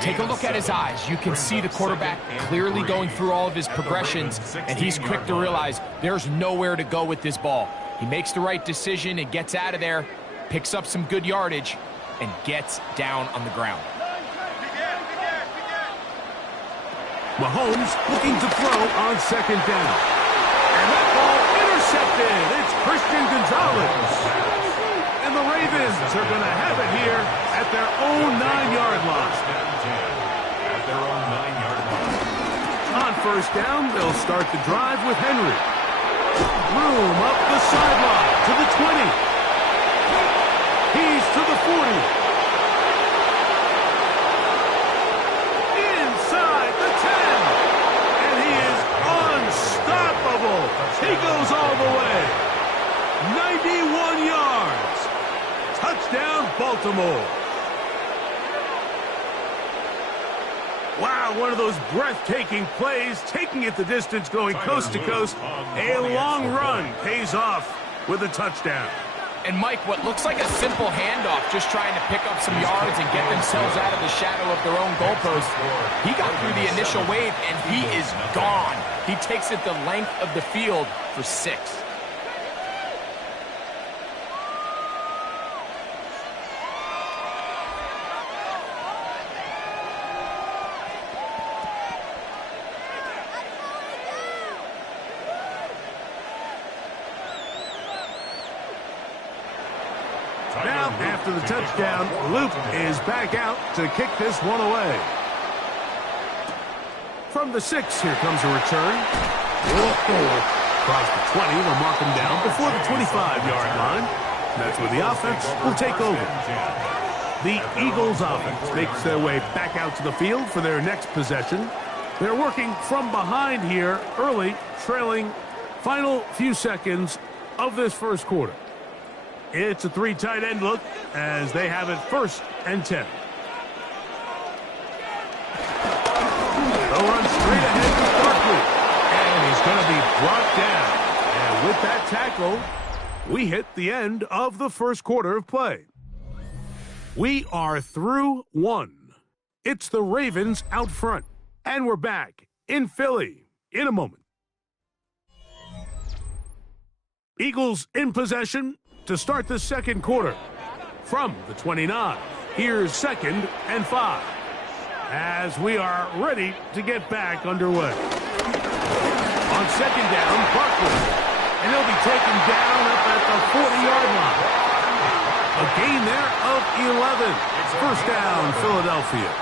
Take a look at his eyes. You can see the quarterback clearly going through all of his progressions, and he's quick to realize there's nowhere to go with this ball. He makes the right decision and gets out of there, picks up some good yardage, and gets down on the ground. Mahomes looking to throw on 2nd down. And that ball intercepted. It's Christian Gonzalez. And the Ravens are going to have it here at their own 9-yard line. On 1st down, they'll start the drive with Henry. Room up the sideline to the 20. He's to the 40. He goes all the way. 91 yards. Touchdown, Baltimore. Wow, one of those breathtaking plays, taking it the distance, going coast to coast. A long run pays off with a touchdown. And Mike, what looks like a simple handoff, just trying to pick up some yards and get themselves out of the shadow of their own goalpost. He got through the initial wave, and he is gone. He takes it the length of the field for 6. Now, after the touchdown, Luke is back out to kick this one away. From the 6, here comes a return. Across the 20, they'll mark him down before the 25-yard line. That's where the offense will take over. The Eagles offense makes their way back out to the field for their next possession. They're working from behind here early, trailing final few seconds of this first quarter. It's a 3 tight end look as they have it 1st and 10. They'll run straight ahead with Barkley. And he's going to be brought down. And with that tackle, we hit the end of the first quarter of play. We are through 1. It's the Ravens out front. And we're back in Philly in a moment. Eagles in possession to start the second quarter. From the 29, here's 2nd and 5. As we are ready to get back underway. On 2nd down, Barkley. And he'll be taken down up at the 40-yard line. A gain there of 11. 1st down, Philadelphia.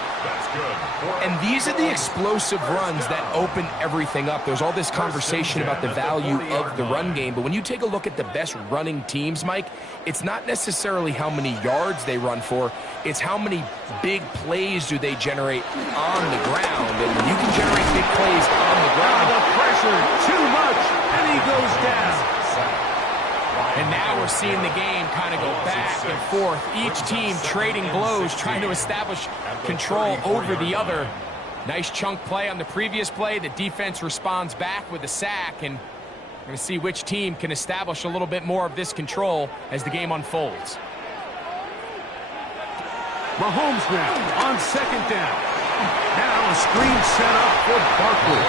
And these are the explosive runs that open everything up. There's all this conversation about the value of the run game, but when you take a look at the best running teams, Mike, it's not necessarily how many yards they run for, it's how many big plays do they generate on the ground. And when you can generate big plays on the ground, the pressure, too much, and he goes down. And now we're seeing the game kind of go back and forth. Each team trading blows, trying to establish control over the other. Nice chunk play on the previous play. The defense responds back with a sack, and we're going to see which team can establish a little bit more of this control as the game unfolds. Mahomes now on second down. Now a screen set up for Barkley.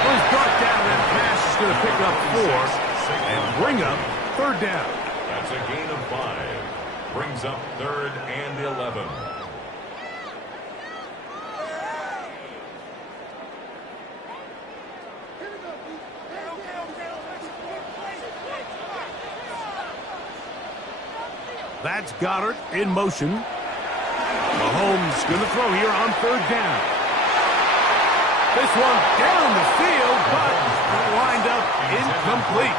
Well, he's brought down. That pass is going to pick up 4 and bring up third down. That's a gain of 5. Brings up 3rd and 11. That's Goddard in motion. Mahomes going to throw here on third down. This one down the field, but lined up incomplete.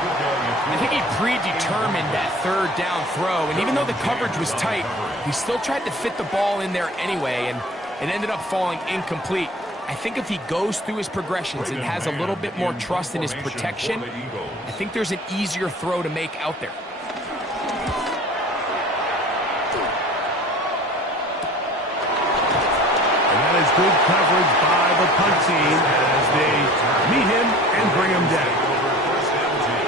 I think he predetermined that third down throw, and even though the coverage was tight, he still tried to fit the ball in there anyway, and it ended up falling incomplete. I think if he goes through his progressions and has a little bit more trust in his protection, I think there's an easier throw to make out there. Good coverage by the punt team as they meet him and bring him down.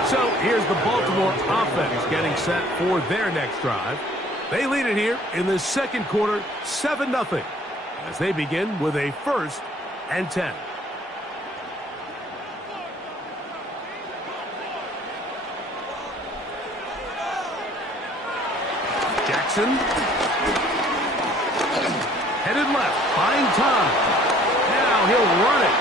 So here's the Baltimore offense getting set for their next drive. They lead it here in the second quarter, 7-0, as they begin with a 1st and 10. Jackson. Headed left, buying time. Now he'll run it.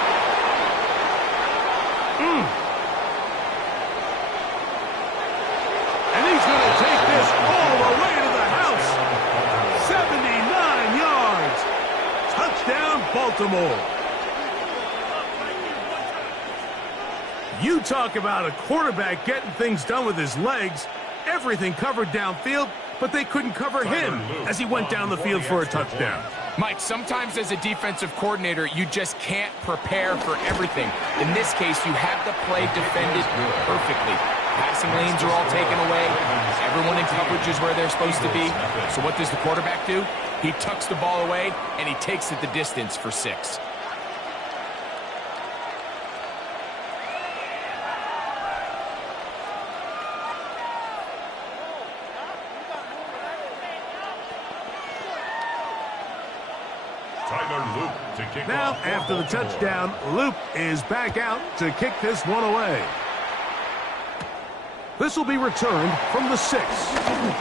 And he's going to take this all the way to the house. 79 yards. Touchdown, Baltimore. You talk about a quarterback getting things done with his legs. Everything covered downfield, but they couldn't cover him as he went down the field for a touchdown. Mike, sometimes as a defensive coordinator, you just can't prepare for everything. In this case, you have the play defended perfectly. Passing lanes are all taken away. Everyone in coverage is where they're supposed to be. So what does the quarterback do? He tucks the ball away, and he takes it the distance for 6. Now, after the touchdown, Luke is back out to kick this one away. This will be returned from the 6. And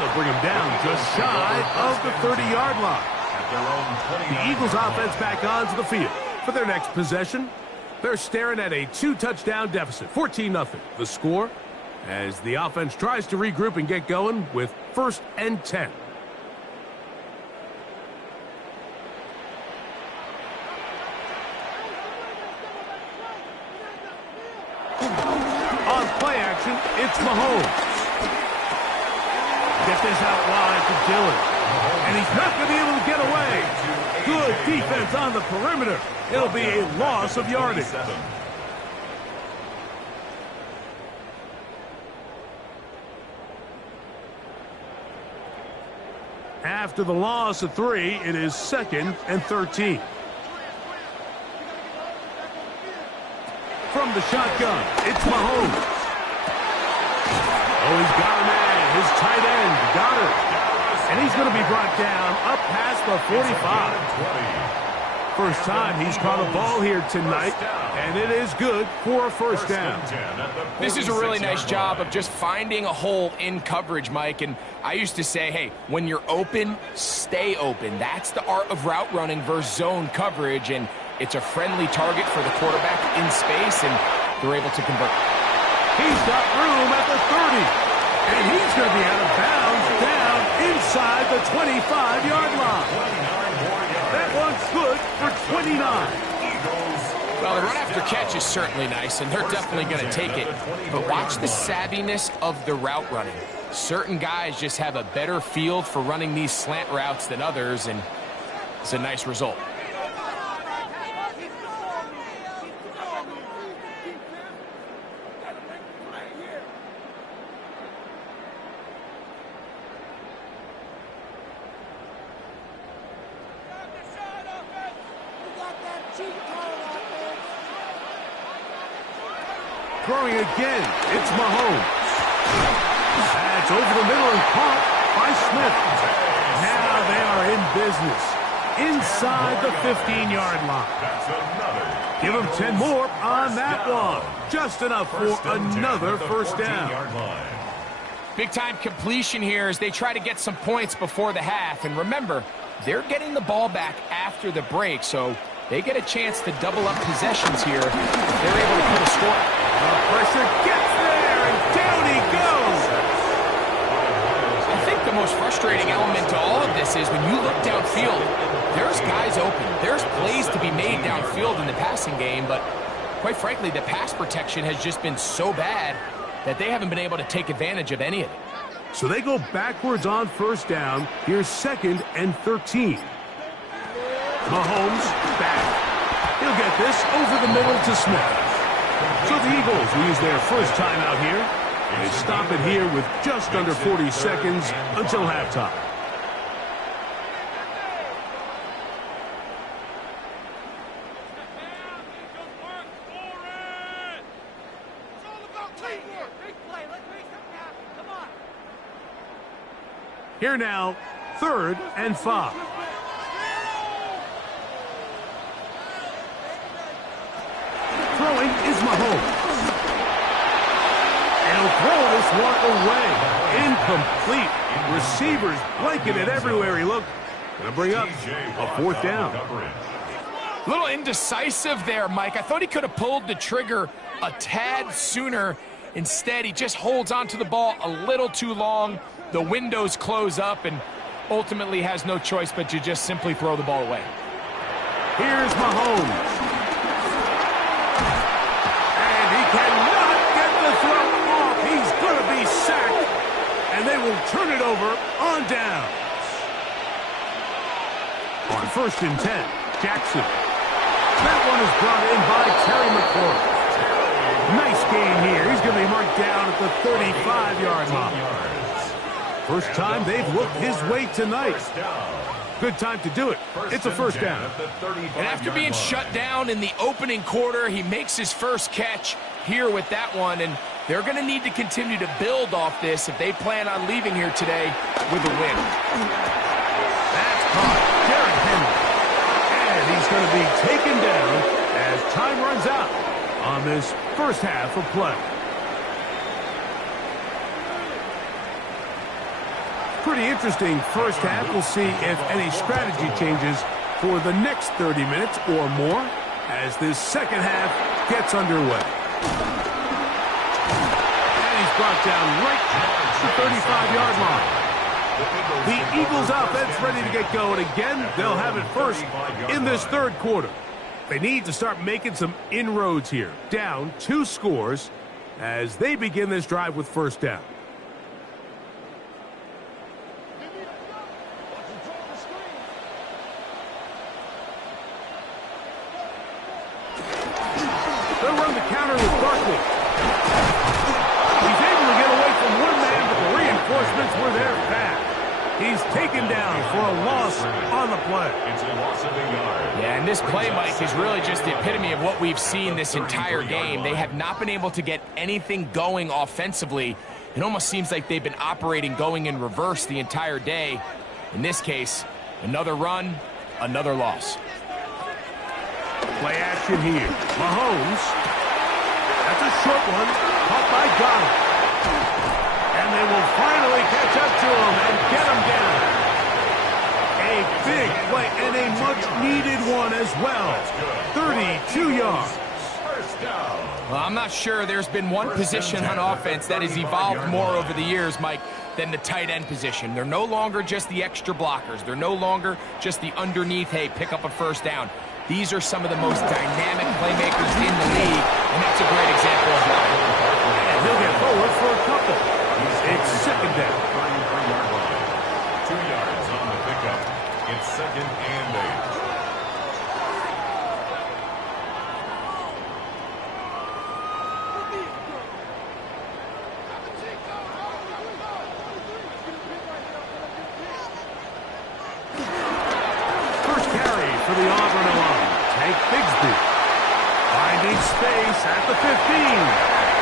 they'll bring him down just shy of the 30-yard line. The Eagles offense back onto the field for their next possession. They're staring at a 2-touchdown deficit, 14-0. The score as the offense tries to regroup and get going with 1st and 10. It's Mahomes. Get this out wide to Dillon. And he's not going to be able to get away. Good defense on the perimeter. It'll be a loss of yardage. After the loss of 3, it is 2nd and 13. From the shotgun, it's Mahomes. Oh, he's got a man, his tight end, Goddard. And he's going to be brought down up past the 45. First time he's caught a ball here tonight, and it is good for a 1st down. This is a really nice job of just finding a hole in coverage, Mike. And I used to say, hey, when you're open, stay open. That's the art of route running versus zone coverage, and it's a friendly target for the quarterback in space, and they're able to convert. He's got room at the 30. And he's going to be out of bounds down inside the 25-yard line. That one's good for 29. Well, the run after catch is certainly nice, and they're definitely going to take it. But watch the savviness of the route running. Certain guys just have a better feel for running these slant routes than others, and it's a nice result. Throwing again, it's Mahomes. That's over the middle and caught by Smith. Now they are in business inside the 15-yard line. Give them 10 more on that one. Just enough for another first down. Big-time completion here as they try to get some points before the half. And remember, they're getting the ball back after the break, so they get a chance to double up possessions here if they're able to put a score. The pressure gets there, and down he goes. I think the most frustrating element to all of this is when you look downfield, there's guys open. There's plays to be made downfield in the passing game, but quite frankly, the pass protection has just been so bad that they haven't been able to take advantage of any of it. So they go backwards on first down. Here's 2nd and 13. Mahomes back. He'll get this over the middle to Smith. So the Eagles use their first time out here. They stop it here with just under 40 seconds until halftime. Here now, 3rd and 5. Throwing is Mahomes. And he'll throw this one away. Incomplete. Receivers blanketed everywhere he looked. Going to bring up a 4th down. A little indecisive there, Mike. I thought he could have pulled the trigger a tad sooner. Instead, he just holds onto the ball a little too long. The windows close up and ultimately has no choice but to just simply throw the ball away. Here's Mahomes. And he cannot get the throw off. He's going to be sacked. And they will turn it over on downs. On 1st and 10, Jackson. That one is brought in by Terry McLaurin. Nice gain here. He's going to be marked down at the 35-yard line. First time they've looked his way tonight. Good time to do it. It's a first down. And after being shut down in the opening quarter, he makes his first catch here with that one. And they're going to need to continue to build off this if they plan on leaving here today with a win. That's caught. Derrick Henry. And he's going to be taken down as time runs out on this first half of play. Pretty interesting first half. We'll see if any strategy changes for the next 30 minutes or more as this second half gets underway. And he's brought down right to the 35-yard line. The Eagles offense ready to get going again. They'll have it first in this 3rd quarter. They need to start making some inroads here. Down 2 scores as they begin this drive with first down. They'll run the counter with Barkley. He's able to get away from one man, but the reinforcements were there fast. He's taken down for a loss on the play. It's a loss of a yard. Yeah, and this play, Mike, is really just the epitome of what we've seen this entire game. They have not been able to get anything going offensively. It almost seems like they've been operating going in reverse the entire day. In this case, another run, another loss. Play action here. Mahomes. That's a short one. Caught by Goddard. And they will finally catch up to him and get him down. A big play and a much-needed one as well. 32 yards. Well, I'm not sure there's been one position on offense that has evolved more over the years, Mike, than the tight end position. They're no longer just the extra blockers. They're no longer just the underneath, hey, pick up a first down. These are some of the most dynamic playmakers in the league, and that's a great example of that. And he'll get forward for a couple. It's 2nd down. 2 yards on the pickup. It's 2nd and 8. First carry for the Auburn alum. Tank Bigsby. Finding space at the 15.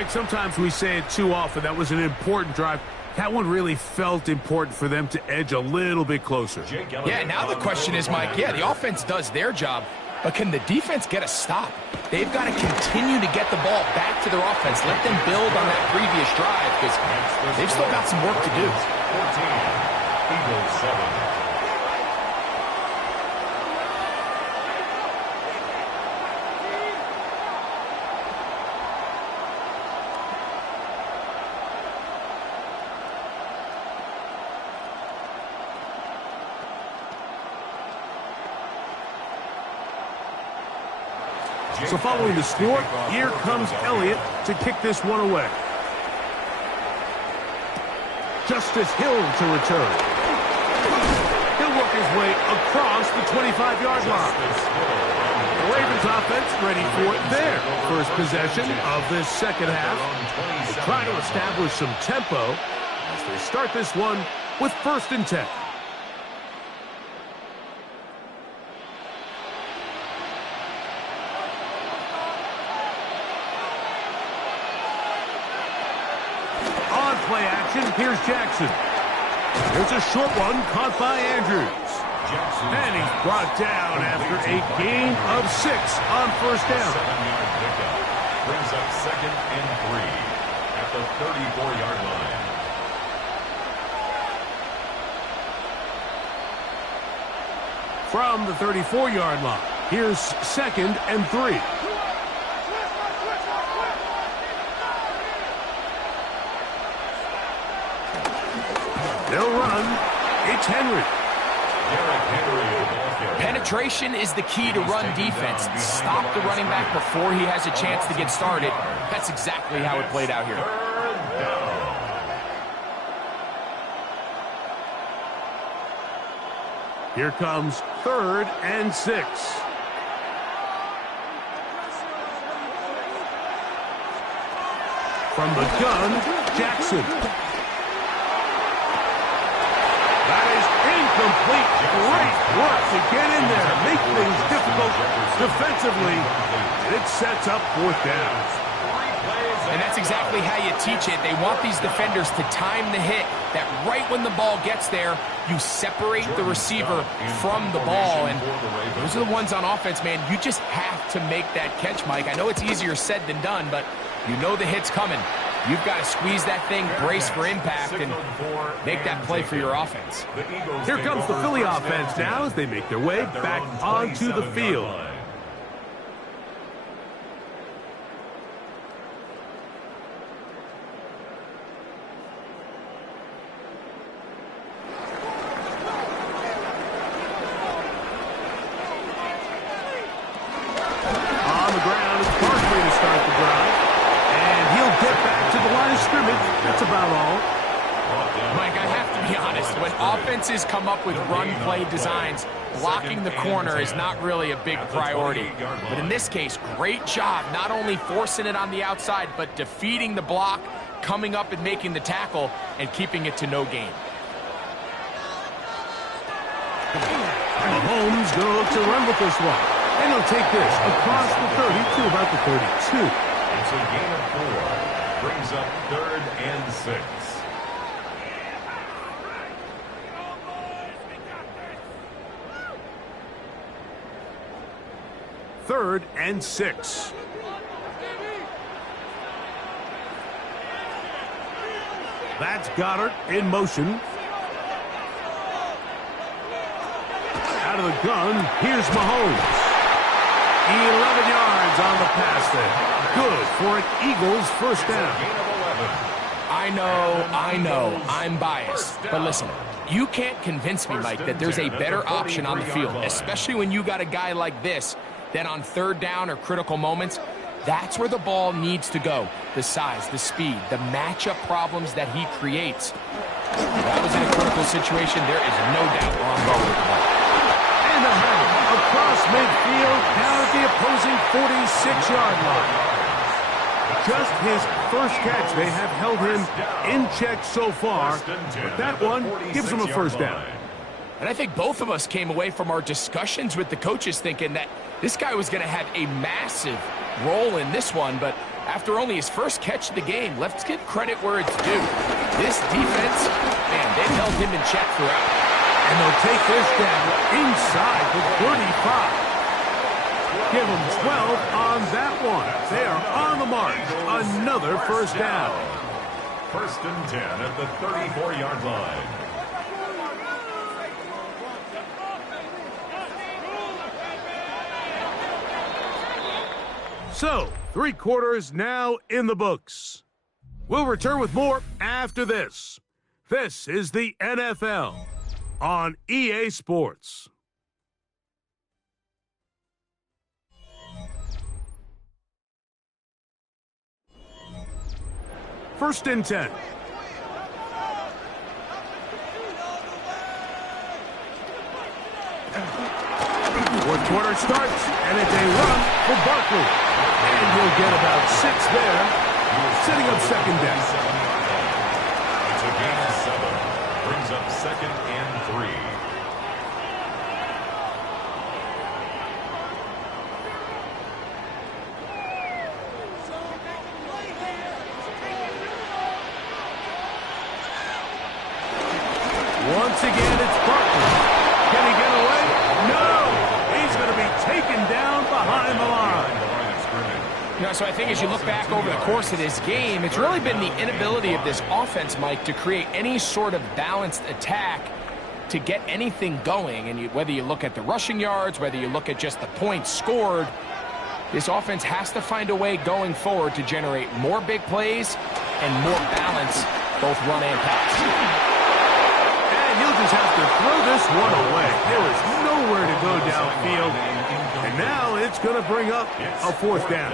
Greg, sometimes we say it too often. That was an important drive. That one really felt important for them to edge a little bit closer. Yeah, now the question is, Mike, yeah, the offense does their job, but can the defense get a stop? They've got to continue to get the ball back to their offense. Let them build on that previous drive because they've still got some work to do. 14, Eagles 7. So following the score, here comes Elliott to kick this one away. Justice Hill to return. He'll work his way across the 25-yard line. The Ravens offense ready for their first possession of this second half. They try to establish some tempo as they start this one with 1st and 10. Play action, here's Jackson. There's a short one caught by Andrews. And he's brought down after a gain of 6 on 1st down. 7-yard pickup. Brings up 2nd and 3 at the 34-yard line. From the 34-yard line, here's 2nd and 3. They'll run. It's Henry. Penetration is the key to run defense. Stop the running back before he has a chance to get started. That's exactly how it played out here. Here comes 3rd and 6. From the gun, Jackson. Complete. Great work to get in there, make things difficult defensively, and it sets up 4th down. And that's exactly how you teach it. They want these defenders to time the hit, that right when the ball gets there, you separate the receiver from the ball, and those are the ones on offense, man. You just have to make that catch, Mike. I know it's easier said than done, but you know the hit's coming. You've got to squeeze that thing, brace for impact, and make that play for your offense. Here comes the Philly offense now as they make their way back onto the field. On the ground, it's Barkley to start the drive. And he'll get back to the line of scrimmage. That's about all. Mike, I have to be honest. When offenses come up with run-play designs, blocking the corner is not really a big priority. But in this case, great job not only forcing it on the outside, but defeating the block, coming up and making the tackle, and keeping it to no gain. Mahomes going to look to run with this one. And he'll take this across the 30 to about the 32. It's a gain of 4. Brings up 3rd and 6. Third and 6. That's Goddard in motion. Out of the gun, here's Mahomes. 11 yards on the pass there. Good for an Eagles first down. I know, I'm biased. But listen, you can't convince me, Mike, that there's a better option on the field, especially when you got a guy like this, that on 3rd down or critical moments, that's where the ball needs to go. The size, the speed, the matchup problems that he creates. If that was in a critical situation, there is no doubt where I'm going with the ball. And they'll have it across midfield, down at the opposing 46-yard line. Just his first catch. They have held him in check so far, but that one gives him a first down. And I think both of us came away from our discussions with the coaches thinking that this guy was going to have a massive role in this one, but after only his first catch of the game. Let's give credit where it's due. This defense, man, they've held him in check throughout. And they'll take this down inside the 35. Give them 12 on that one. They are on the march. Another first down. First and 10 at the 34-yard line. So, 3 quarters now in the books. We'll return with more after this. This is the NFL on EA Sports. First and 10. Fourth quarter starts, and it's a run for Barkley. And he'll get about 6 there, setting up second down. It's a gain of 7. Brings up second and 3. Once again, it's Barkley. Can he get away? No! He's going to be taken down behind the line. You know, so I think as you look back over the course of this game, it's really been the inability of this offense, Mike, to create any sort of balanced attack to get anything going. And whether you look at the rushing yards, whether you look at just the points scored, this offense has to find a way going forward to generate more big plays and more balance, both run and pass. He'll just have to throw this one away. There is nowhere to go downfield. And now it's going to bring up a fourth down.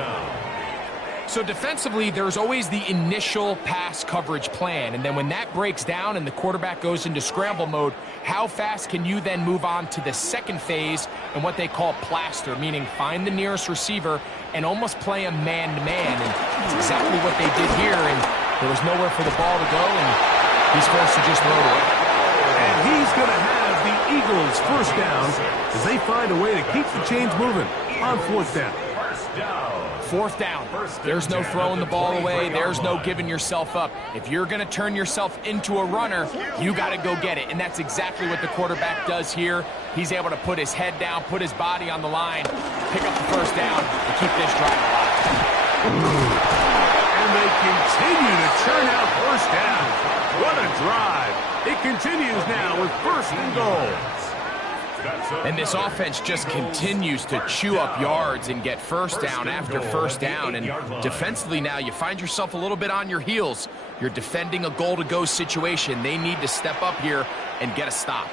So defensively, there's always the initial pass coverage plan. And then when that breaks down and the quarterback goes into scramble mode, how fast can you then move on to the second phase and what they call plaster, meaning find the nearest receiver and almost play a man-to-man. And that's exactly what they did here. And there was nowhere for the ball to go, and he's forced to just throw it away. And he's going to have the Eagles first down as they find a way to keep the chains moving on fourth down. Fourth down. There's no throwing the ball away. There's no giving yourself up. If you're going to turn yourself into a runner, you got to go get it. And that's exactly what the quarterback does here. He's able to put his head down, put his body on the line, pick up the first down, and keep this drive alive. And they continue to churn out first down. What a drive. It continues now with first and goal. And this offense just continues to chew up yards and get first down after first down. And defensively now, you find yourself a little bit on your heels. You're defending a goal-to-go situation. They need to step up here and get a stop.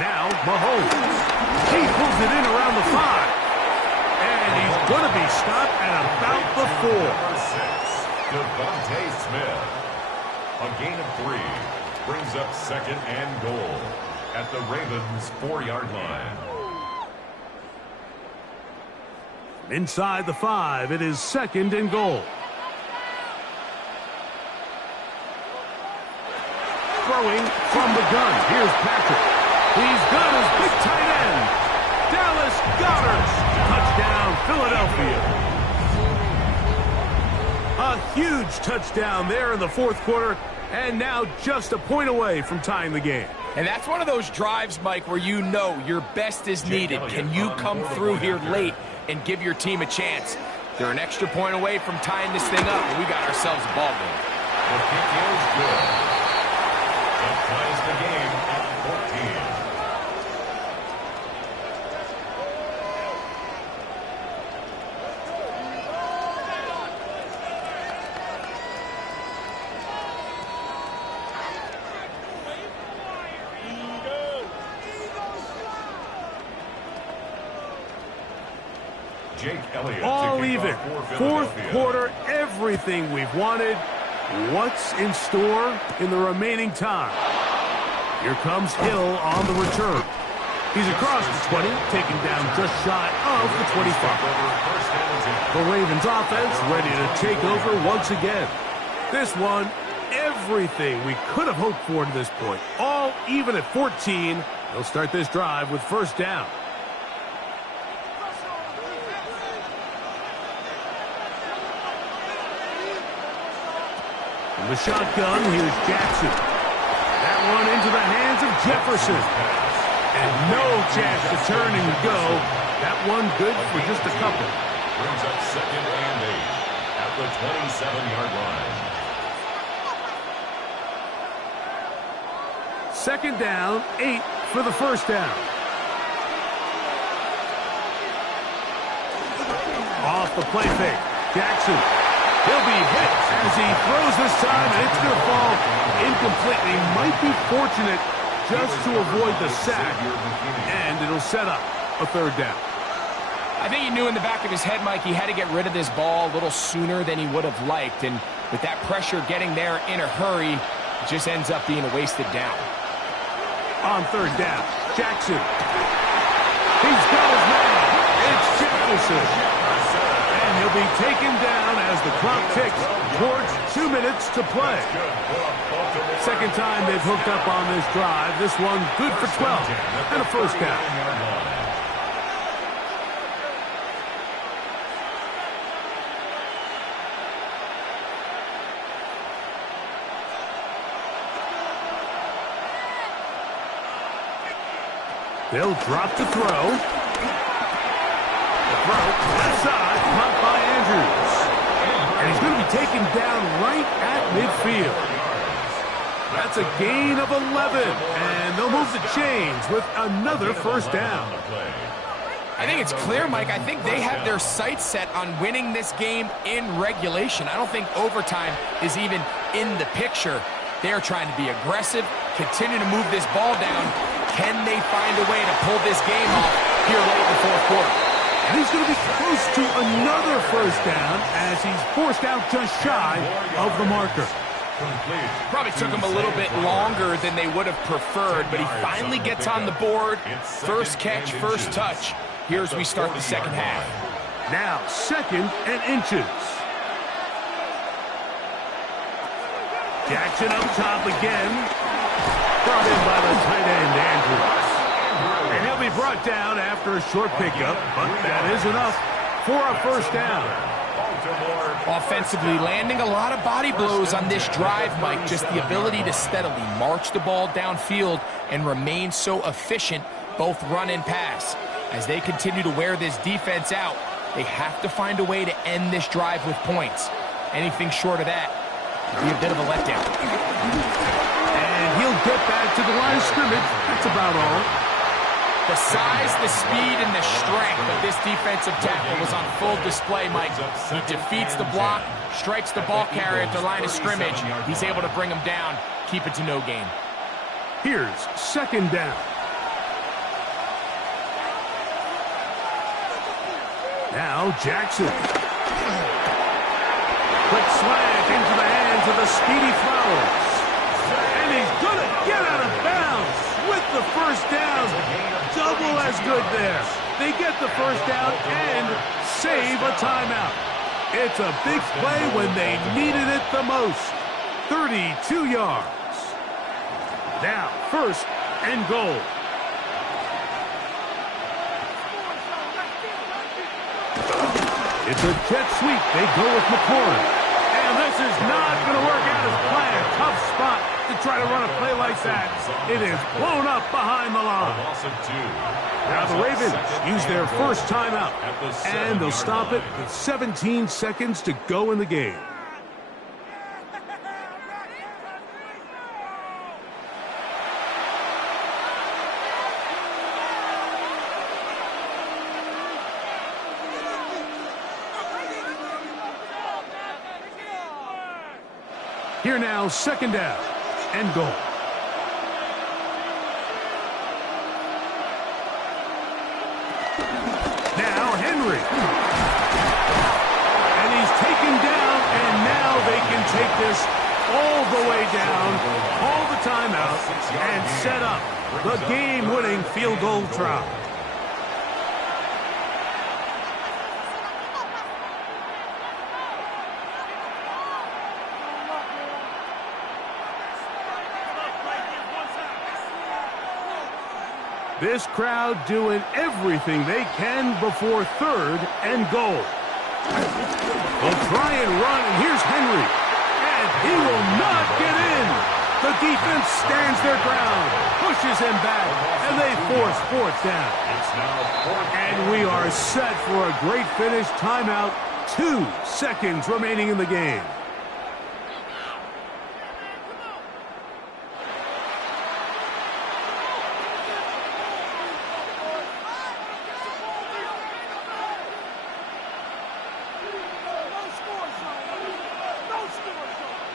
Now, Mahomes. He pulls it in around the 5. And he's going to be stopped at about the 4. Devontae Smith. A gain of 3 brings up second and goal at the Ravens' 4-yard line. Inside the 5, it is second and goal. Throwing from the gun. Here's Patrick. He's got his big tight end. Dallas Goedert. Touchdown, Philadelphia. A huge touchdown there in the fourth quarter, and now just a point away from tying the game. And that's one of those drives, Mike, where you know your best is needed. Can you come through here late and give your team a chance? They're an extra point away from tying this thing up, and we got ourselves a ball game. The kick is good. It ties the game at 14. All even. Fourth quarter, everything we've wanted. What's in store in the remaining time? Here comes Hill on the return. He's across the 20, taken down just shy of the 25. The Ravens offense ready to take over once again. This one, everything we could have hoped for to this point. All even at 14. They'll start this drive with first down. In the shotgun, here's Jackson. That one into the hands of Jefferson. And no chance to turn and go. That one good for just a couple. Brings up 2nd and 8 at the 27-yard line. 2nd down, 8 for the first down. Off the play fake. Jackson. He'll be hit as he throws this time, and it's going to fall incomplete. He might be fortunate just to avoid the sack, and it'll set up a 3rd down. I think he knew in the back of his head, Mike, he had to get rid of this ball a little sooner than he would have liked, and with that pressure getting there in a hurry, it just ends up being a wasted down. On 3rd down, Jackson. He's got his man. It's Jefferson. And he'll be taken down as the clock ticks towards 2 minutes to play. 2nd time they've hooked up on this drive. This one good for 12 and a first down. They'll drop to throw. The throw, left side, caught by Andrews. And he's going to be taken down right at midfield. That's a gain of 11. And they'll move the chains with another first down. I think it's clear, Mike. I think they have their sights set on winning this game in regulation. I don't think overtime is even in the picture. They're trying to be aggressive, continue to move this ball down. Can they find a way to pull this game off here late in the 4th quarter? And he's going to be close to another first down as he's forced out just shy of the marker. Probably took him a little bit longer than they would have preferred, but he finally gets on the board. First catch, first touch. Here as we start the 2nd half. Now 2nd and inches. Jackson up top again. Brought in by the tight end, Andrews. And he'll be brought down after a short pickup, but that is enough for a first down. Offensively, landing a lot of body blows on this drive, Mike. Just the ability to steadily march the ball downfield and remain so efficient, both run and pass. As they continue to wear this defense out, they have to find a way to end this drive with points. Anything short of that would be a bit of a letdown. And he'll get back to the line of scrimmage. That's about all. The size, the speed, and the strength of this defensive tackle was on full display, Mike. He defeats the block, strikes the ball carrier at the line of scrimmage. He's able to bring him down, keep it to no gain. Here's 2nd down. Now Jackson. Quick slant into the hands of the speedy Flowers. And he's going to get out of bounds with the first down. Double as good there. They get the first down and save a timeout. It's a big play when they needed it the most. 32 yards. Now 1st and goal. It's a jet sweep. They go with McLaurin. And this is not going to work out as planned. Tough spot to try to run a play like that. It is blown up behind the line. Now the Ravens use their first timeout. And they'll stop it with 17 seconds to go in the game. Here now, 2nd down and goal. Now Henry. And he's taken down, and now they can take this all the way down, call the timeout, and set up the game-winning field goal try. This crowd doing everything they can before 3rd and goal. They'll try and run, and here's Henry. And he will not get in. The defense stands their ground, pushes him back, and they force fourth down. And we are set for a great finish. Timeout, 2 seconds remaining in the game.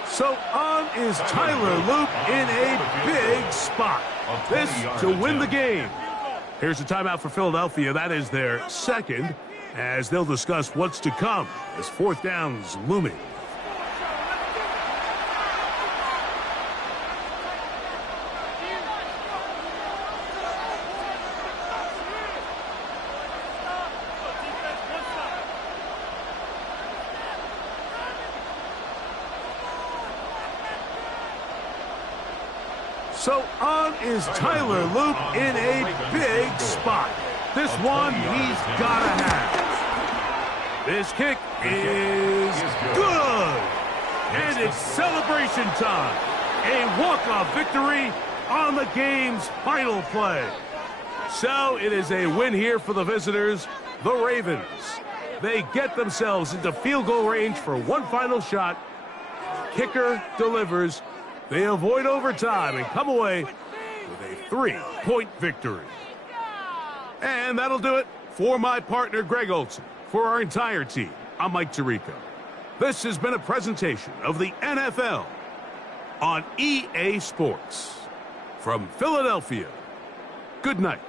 So on is Tyler Loop in a big spot. This to win the game. Here's a timeout for Philadelphia. That is their second, as they'll discuss what's to come as fourth down's looming. So on is Tyler Loop in a big spot. This one he's got to have. This kick is good. And it's celebration time. A walk-off victory on the game's final play. So it is a win here for the visitors, the Ravens. They get themselves into field goal range for one final shot. Kicker delivers. They avoid overtime and come away with a 3-point victory. And that'll do it for my partner, Greg Olson. For our entire team, I'm Mike Tirico. This has been a presentation of the NFL on EA Sports. From Philadelphia, good night.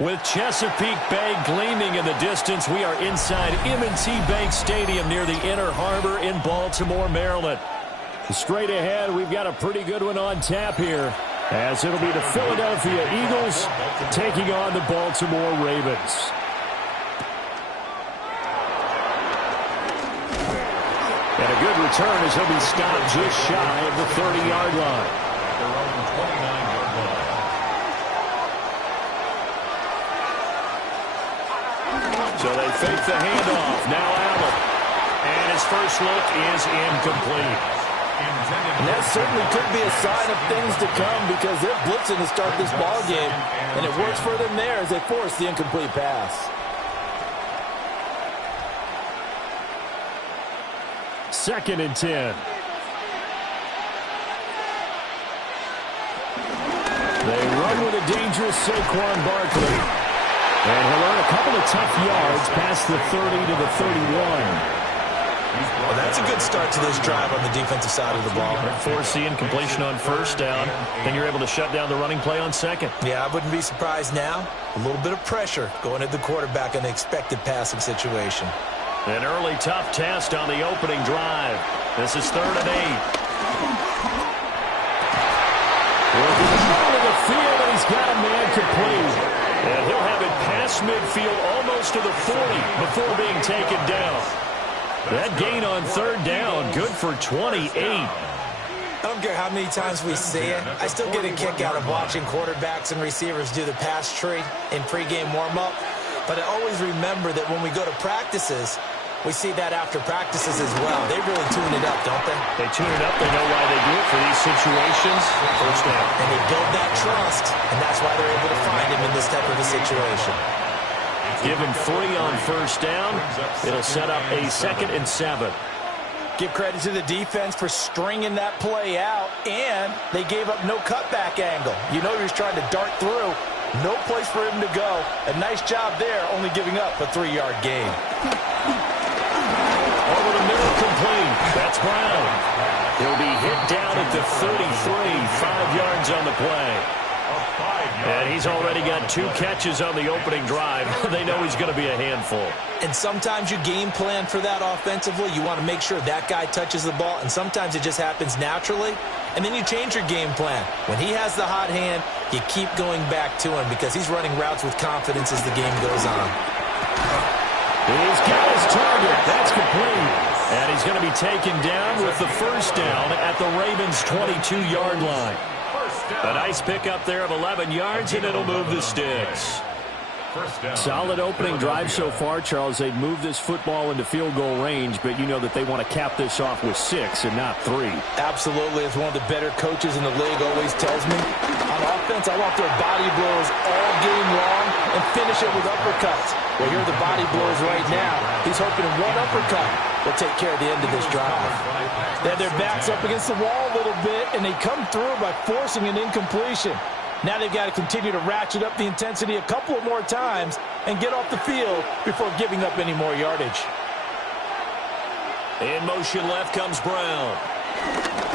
With Chesapeake Bay gleaming in the distance, we are inside M&T Bank Stadium near the Inner Harbor in Baltimore, Maryland. Straight ahead, we've got a pretty good one on tap here, as it'll be the Philadelphia Eagles taking on the Baltimore Ravens. And a good return as he'll be stopped just shy of the 30-yard line. So they fake the handoff. Now Allen. And his first look is incomplete. And that certainly could be a sign of things to come because they're blitzing to start this ball game. And it works for them there as they force the incomplete pass. Second and 10. They run with a dangerous Saquon Barkley. And he'll earn a couple of tough yards past the 30 to the 31. Well, that's a good start to this drive on the defensive side of the ball. Force the incompletion on first down. Then you're able to shut down the running play on second. Yeah, I wouldn't be surprised now. A little bit of pressure going at the quarterback in the expected passing situation. An early tough test on the opening drive. This is 3rd and 8. Working the middle of the field, and he's got a man complete. And he'll have it past midfield almost to the 40 before being taken down. That gain on 3rd down, good for 28. I don't care how many times we see it. I still get a kick out of watching quarterbacks and receivers do the pass tree in pregame warm-up. But I always remember that when we go to practices, we see that after practices as well. They really tune it up, don't they? They tune it up. They know why they do it for these situations. First down. And they build that trust, and that's why they're able to find him in this type of a situation. Give him 3 on first down. It'll set up a 2nd and 7. Give credit to the defense for stringing that play out, and they gave up no cutback angle. You know he was trying to dart through. No place for him to go. A nice job there, only giving up a 3-yard gain. Over the middle, complete. That's Brown. He'll be hit down at the 33, 5 yards on the play. And he's already got 2 catches on the opening drive. They know he's going to be a handful. And sometimes you game plan for that offensively. You want to make sure that guy touches the ball, and sometimes it just happens naturally. And then you change your game plan. When he has the hot hand, you keep going back to him because he's running routes with confidence as the game goes on. He's got his target. That's complete. And he's going to be taken down with the first down at the Ravens' 22-yard line. A nice pickup there of 11 yards, and it'll move the sticks. Solid opening drive so far, Charles. They've moved this football into field goal range, but you know that they want to cap this off with 6 and not 3. Absolutely. As one of the better coaches in the league always tells me, on offense, I want their body blows all game long and finish it with uppercuts. Well, here are the body blows right now. He's hoping in one uppercut will take care of the end of this drive. They have their backs up against the wall a little bit, and they come through by forcing an incompletion. Now they've got to continue to ratchet up the intensity a couple of more times and get off the field before giving up any more yardage. In motion left comes Brown.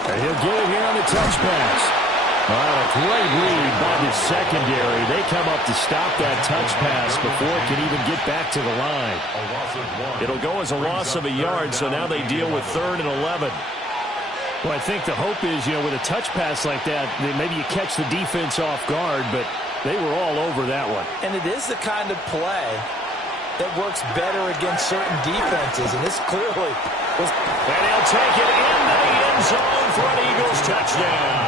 And he'll get it here on the touch pass. A great lead by the secondary. They come up to stop that touch pass before it can even get back to the line. It'll go as a loss of a yard, so now they deal with 3rd and 11. Well, I think the hope is, with a touch pass like that, maybe you catch the defense off guard, but they were all over that one. And it is the kind of play that works better against certain defenses, and this clearly was... And he'll take it into the end zone for an Eagles touchdown.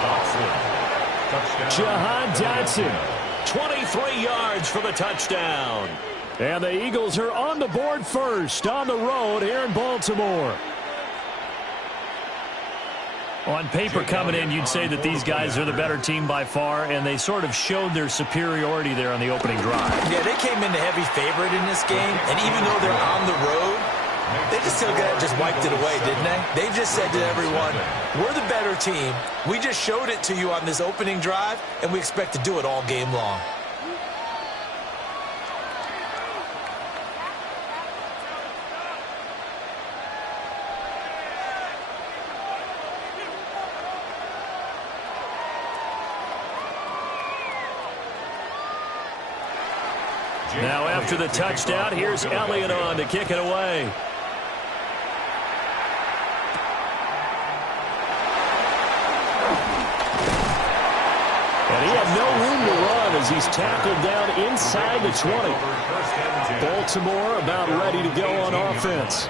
Jahan Dotson, 23 yards for the touchdown. And the Eagles are on the board first on the road here in Baltimore. On paper coming in, you'd say that these guys are the better team by far, and they sort of showed their superiority there on the opening drive. Yeah, they came in the heavy favorite in this game, and even though they're on the road, they just wiped it away, didn't they? They just said to everyone, we're the better team. We just showed it to you on this opening drive, and we expect to do it all game long. Now after the touchdown, here's Elliott on to kick it away. And he had no room to run as he's tackled down inside the 20. Baltimore about ready to go on offense.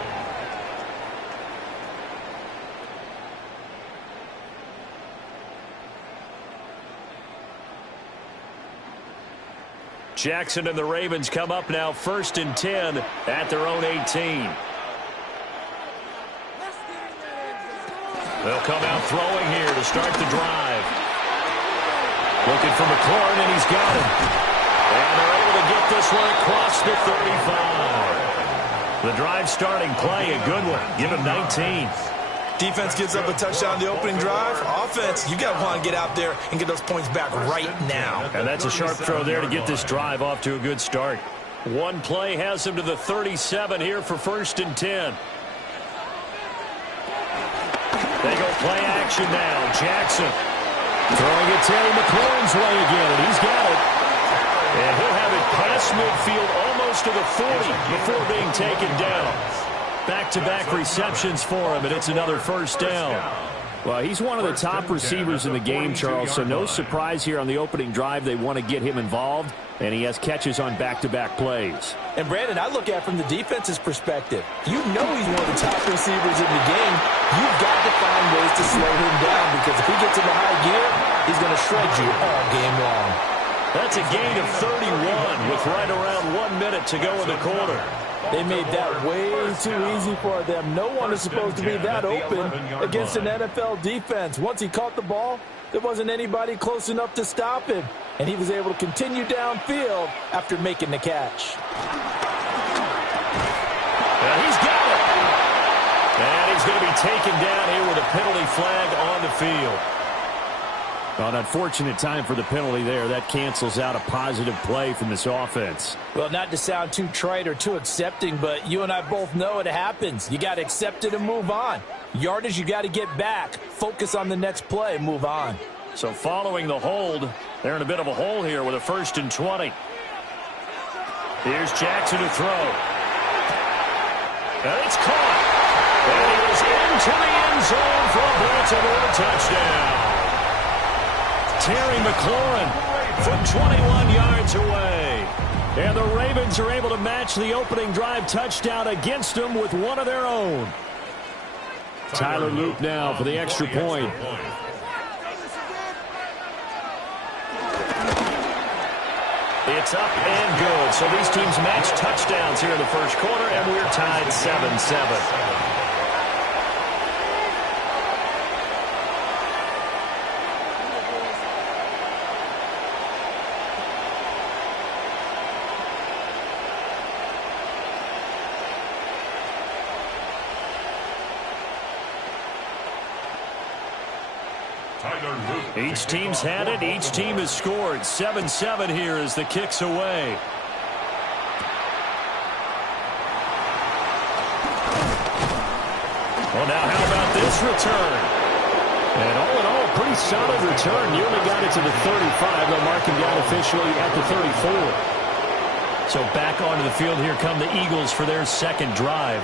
Jackson and the Ravens come up now 1st and 10 at their own 18. They'll come out throwing here to start the drive. Looking for McLaurin, and he's got him. And they're able to get this one across the 35. The drive starting play, a good one. Give him 19. Defense gives up a touchdown in the opening drive. Offense, you got to want to get out there and get those points back right now. And that's a sharp throw there to get this drive off to a good start. One play has him to the 37 here for 1st and 10. They go play action now. Jackson throwing it Terry McLaurin's way again, and he's got it. And he'll have it past midfield almost to the 40 before being taken down. Back-to-back receptions for him, and it's another 1st down. Well, he's one of the top receivers in the game, Charles, so no surprise here on the opening drive. They want to get him involved, and he has catches on back-to-back plays. And, Brandon, I look at it from the defense's perspective. You know he's one of the top receivers in the game. You've got to find ways to slow him down because if he gets into high gear, he's going to shred you all game long. That's a gain of 31 with right around 1 minute to go in the quarter. They made that way too easy for them. No one is supposed to be that open against an NFL defense. Once he caught the ball, there wasn't anybody close enough to stop him. And he was able to continue downfield after making the catch. He's got it. And he's going to be taken down here with a penalty flag on the field. Well, an unfortunate time for the penalty there. That cancels out a positive play from this offense. Well, not to sound too trite or too accepting, but you and I both know it happens. You got to accept it and move on. Yardage, you got to get back. Focus on the next play, move on. So following the hold, they're in a bit of a hole here with a 1st and 20. Here's Jackson to throw. And it's caught. And he was into the end zone for a Baltimore touchdown. Terry McLaurin from 21 yards away. And the Ravens are able to match the opening drive touchdown against them with one of their own. Tyler Luke now for the extra point. It's up and good. So these teams match touchdowns here in the first quarter, and we're tied 7-7. Each team's had it. Each team has scored. 7-7 here as the kick's away. Well, now how about this return? And all in all, pretty solid return. Nearly got it to the 35. They'll mark him down officially at the 34. So back onto the field here come the Eagles for their second drive.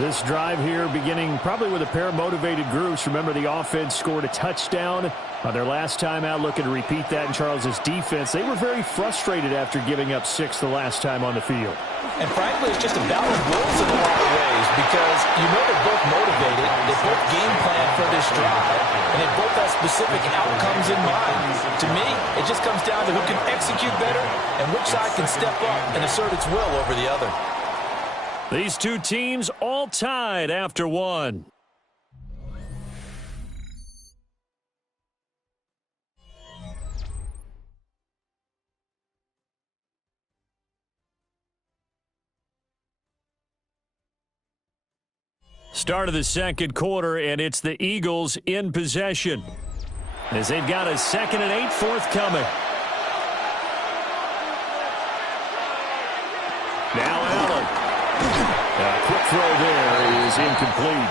This drive here beginning probably with a pair of motivated groups. Remember, the offense scored a touchdown on their last time out. Looking to repeat that in Charles's defense. They were very frustrated after giving up 6 the last time on the field. And frankly, it's just a battle of wills in a lot of ways because you know they're both motivated. They both game plan for this drive, and they both have specific outcomes in mind. To me, it just comes down to who can execute better and which side can step up and assert its will over the other. These two teams all tied after one. Start of the second quarter, and it's the Eagles in possession as they've got a 2nd and 8 forthcoming. Now Allen. A quick throw there is incomplete.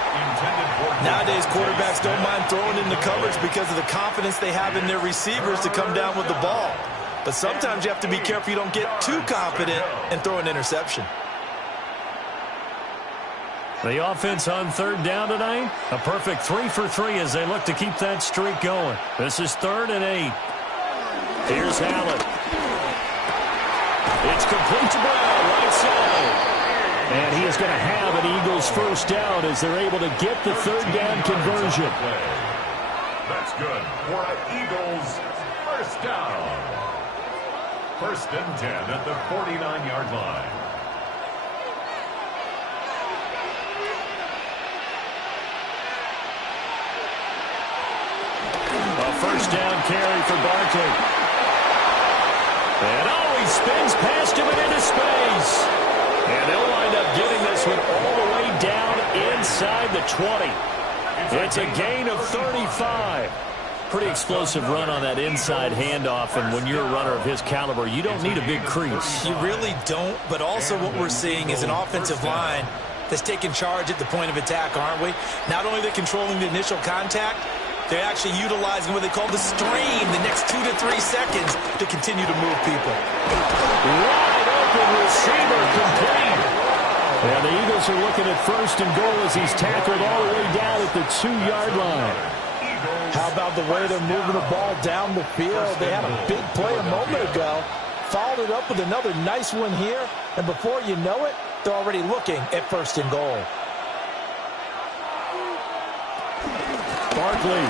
Nowadays, quarterbacks don't mind throwing in the coverage because of the confidence they have in their receivers to come down with the ball. But sometimes you have to be careful you don't get too confident and throw an interception. The offense on third down tonight, a perfect 3 for 3 as they look to keep that streak going. This is 3rd and 8. Here's Allen. It's complete to Brown, right side. And he is going to have an Eagles first down as they're able to get the third down conversion. That's good for an Eagles first down. 1st and 10 at the 49-yard line. A first down carry for Barkley. And he spins past him and into space. And they'll wind up getting this one all the way down inside the 20. It's a gain of 35. Pretty explosive run on that inside handoff, and when you're a runner of his caliber, you don't need a big crease. You really don't, but also what we're seeing is an offensive line that's taking charge at the point of attack, aren't we? Not only they're controlling the initial contact, they're actually utilizing what they call the stream, the next 2 to 3 seconds to continue to move people. Wide open receiver complete. And the Eagles are looking at 1st and goal as he's tackled all the way down at the 2-yard line. How about the way they're moving the ball down the field? They had a big play a moment ago, followed it up with another nice one here, and before you know it, they're already looking at 1st and goal. Barkley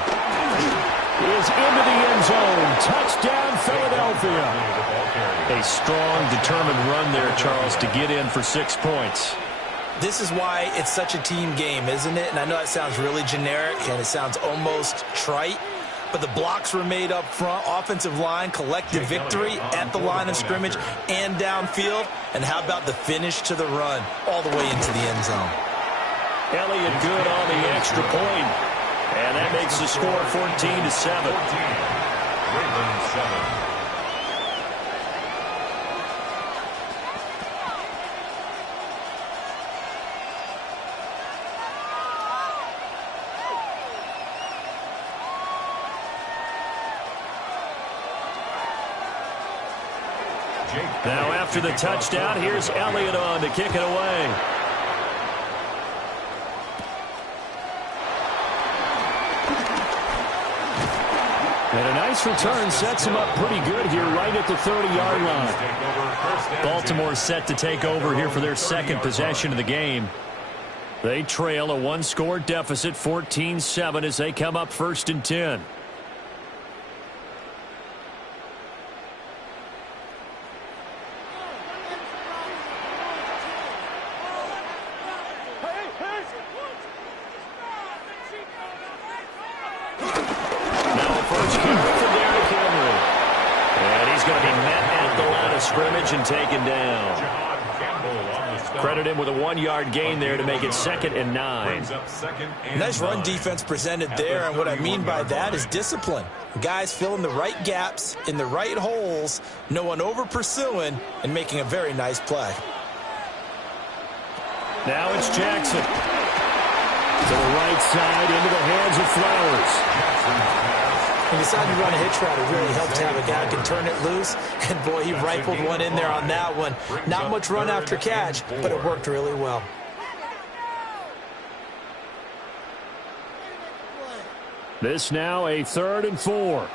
is into the end zone. Touchdown, Philadelphia. A strong, determined run there, Charles, to get in for 6 points. This is why it's such a team game, isn't it? And I know that sounds really generic and it sounds almost trite, but the blocks were made up front. Offensive line, collective victory at the line of scrimmage and downfield. And how about the finish to the run all the way into the end zone? Elliott good on the extra point. And that makes the score 14-7. Ravens 7. Now after the touchdown, here's Elliott on to kick it away. And a nice return sets him up pretty good here right at the 30-yard line. Baltimore set to take over here for their 2nd possession of the game. They trail a 1-score deficit, 14-7, as they come up 1st and 10. And taken down. Credit him with a 1-yard gain there to make it 2nd and 9. Nice run defense presented there, and what I mean by that is discipline. Guys filling the right gaps in the right holes, no one over pursuing, and making a very nice play. Now it's Jackson. To the right side, into the hands of Flowers. When you decide to run a hitch route, it really helps to have a guy who can turn it loose. And, boy, he rifled one in there on that one. Not much run after catch, but it worked really well. This now a 3rd and 4.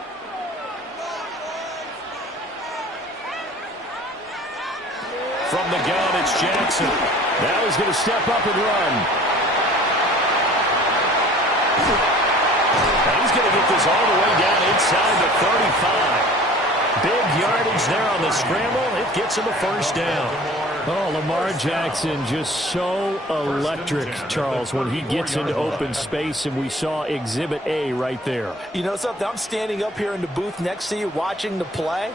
From the gun, it's Jackson. Now he's going to step up and run. He's going to get this all the way down inside the 35. Big yardage there on the scramble. It gets him a first down. Oh, Lamar Jackson just so electric, Charles, when he gets into open space, and we saw Exhibit A right there. You know something? I'm standing up here in the booth next to you watching the play.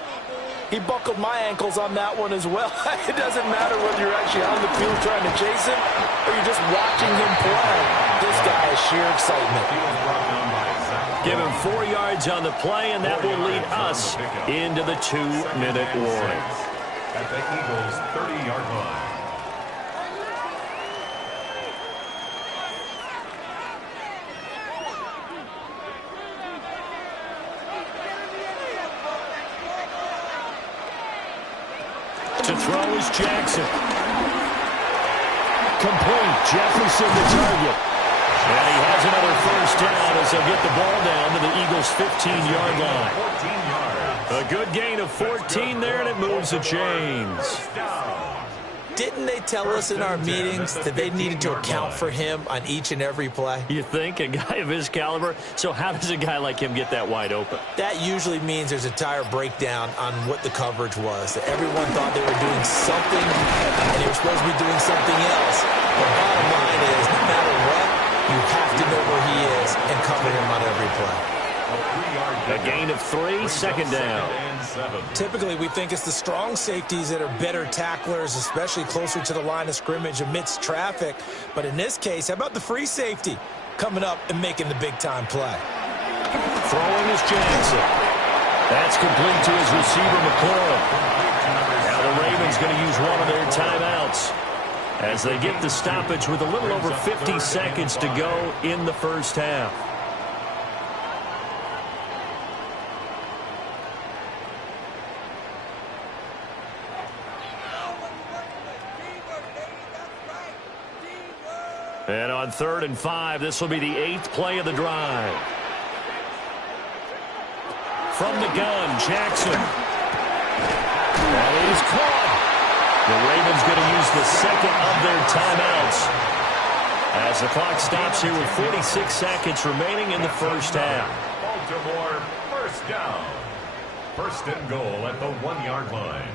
He buckled my ankles on that one as well. It doesn't matter whether you're actually on the field trying to chase him or you're just watching him play. This guy is sheer excitement. Give him 4 yards on the play, and that will lead us into the 2-minute warning. At the Eagles' 30-yard line. To throw is Jackson. Complete. Jefferson the target. And he has another first down as they'll get the ball down to the Eagles' 15-yard line. A good gain of 14 there, and it moves the chains. Didn't they tell us in our meetings that they needed to account for him on each and every play? You think? A guy of his caliber? So how does a guy like him get that wide open? That usually means there's a entire breakdown on what the coverage was. That everyone thought they were doing something, and they were supposed to be doing something else. The bottom line is, no matter what, you have to know where he is and cover him on every play. A gain of 3, second down. Typically, we think it's the strong safeties that are better tacklers, especially closer to the line of scrimmage amidst traffic. But in this case, how about the free safety coming up and making the big-time play? Throwing is Jackson. That's complete to his receiver, McLaurin. Now the Ravens going to use one of their timeouts as they get the stoppage with a little over 50 seconds to go in the first half. And on 3rd and 5, this will be the 8th play of the drive. From the gun, Jackson. That is caught. The Ravens going to use the second of their timeouts as the clock stops here with 46 seconds remaining in the first half. Baltimore, first down. 1st and goal at the 1-yard line.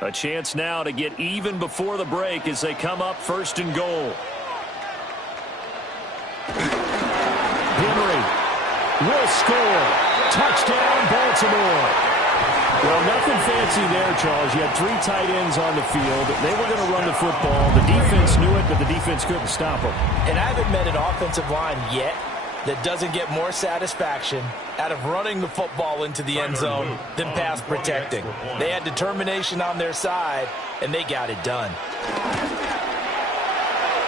A chance now to get even before the break as they come up 1st and goal. Henry will score. Touchdown, Baltimore. Well, nothing fancy there, Charles. You had 3 tight ends on the field. They were going to run the football. The defense knew it, but the defense couldn't stop them. And I haven't met an offensive line yet that doesn't get more satisfaction out of running the football into the end zone than pass protecting. They had determination on their side, and they got it done.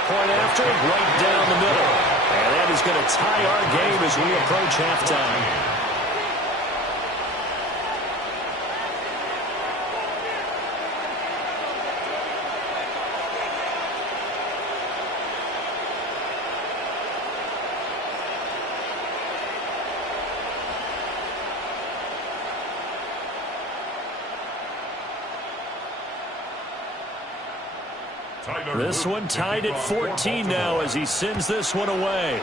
Point after, right down the middle. And that is going to tie our game as we approach halftime. This one tied at 14 now as he sends this one away.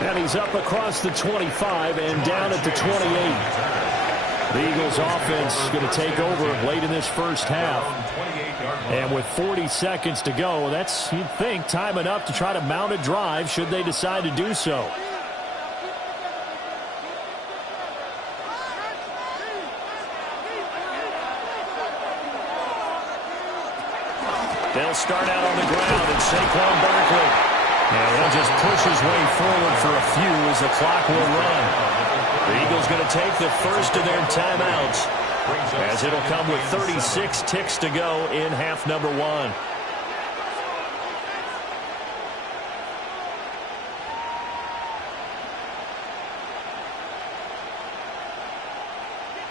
And he's up across the 25 and down at the 28. The Eagles offense is going to take over late in this first half. And with 40 seconds to go, that's, you'd think, time enough to try to mount a drive should they decide to do so. They'll start out on the ground, and Saquon Barkley. And he'll just push his way forward for a few as the clock will run. The Eagles going to take the first of their timeouts as it'll come with 36 ticks to go in half number 1.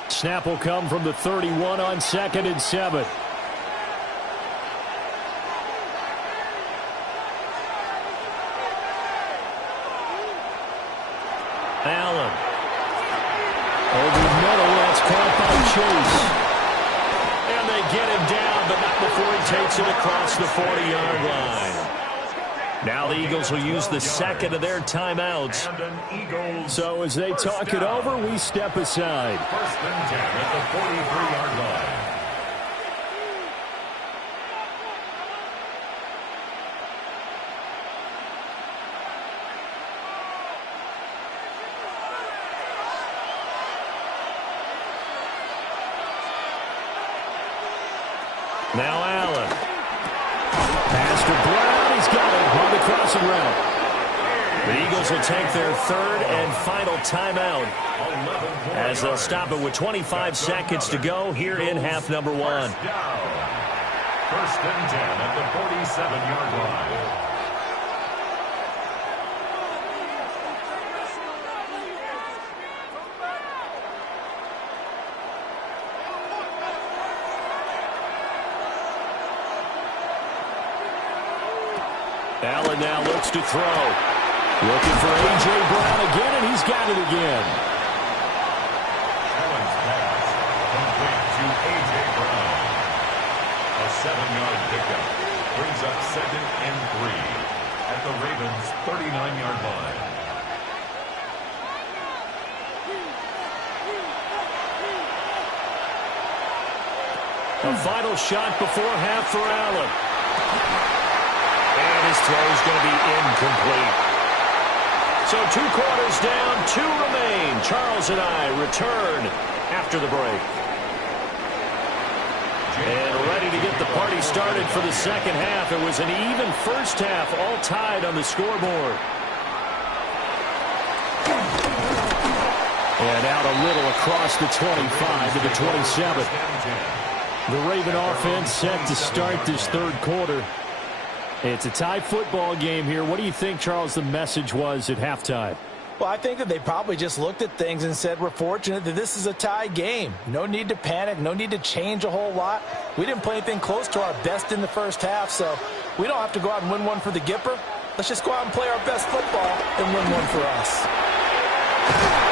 Snap will come from the 31 on 2nd and 7. Allen. Over the middle, that's caught by Chase. And they get him down, but not before he takes it across the 40-yard line. Now the Eagles will use the second of their timeouts. So as they talk it over, we step aside. 1st and 10 at the 43-yard line. Now Allen. Pass to Brown. He's got it on the crossing route. The Eagles will take their 3rd and final timeout as they'll stop it with 25 seconds to go here in half number 1. First and 10 at the 47-yard line. Allen now looks to throw. Looking for A.J. Brown again, and he's got it again. Allen's pass complete to A.J. Brown. A 7-yard pickup brings up 2nd and 3 at the Ravens' 39-yard line. A final shot before half for Allen. And his throw is going to be incomplete. So 2 quarters down, 2 remain. Charles and I return after the break. And ready to get the party started for the second half. It was an even first half, all tied on the scoreboard. And out a little across the 25 to the 27. The Raven offense set to start this third quarter. It's a tie football game here. What do you think, Charles, the message was at halftime? Well, I think that they probably just looked at things and said, we're fortunate that this is a tie game. No need to panic. No need to change a whole lot. We didn't play anything close to our best in the first half, so we don't have to go out and win one for the Gipper. Let's just go out and play our best football and win one for us.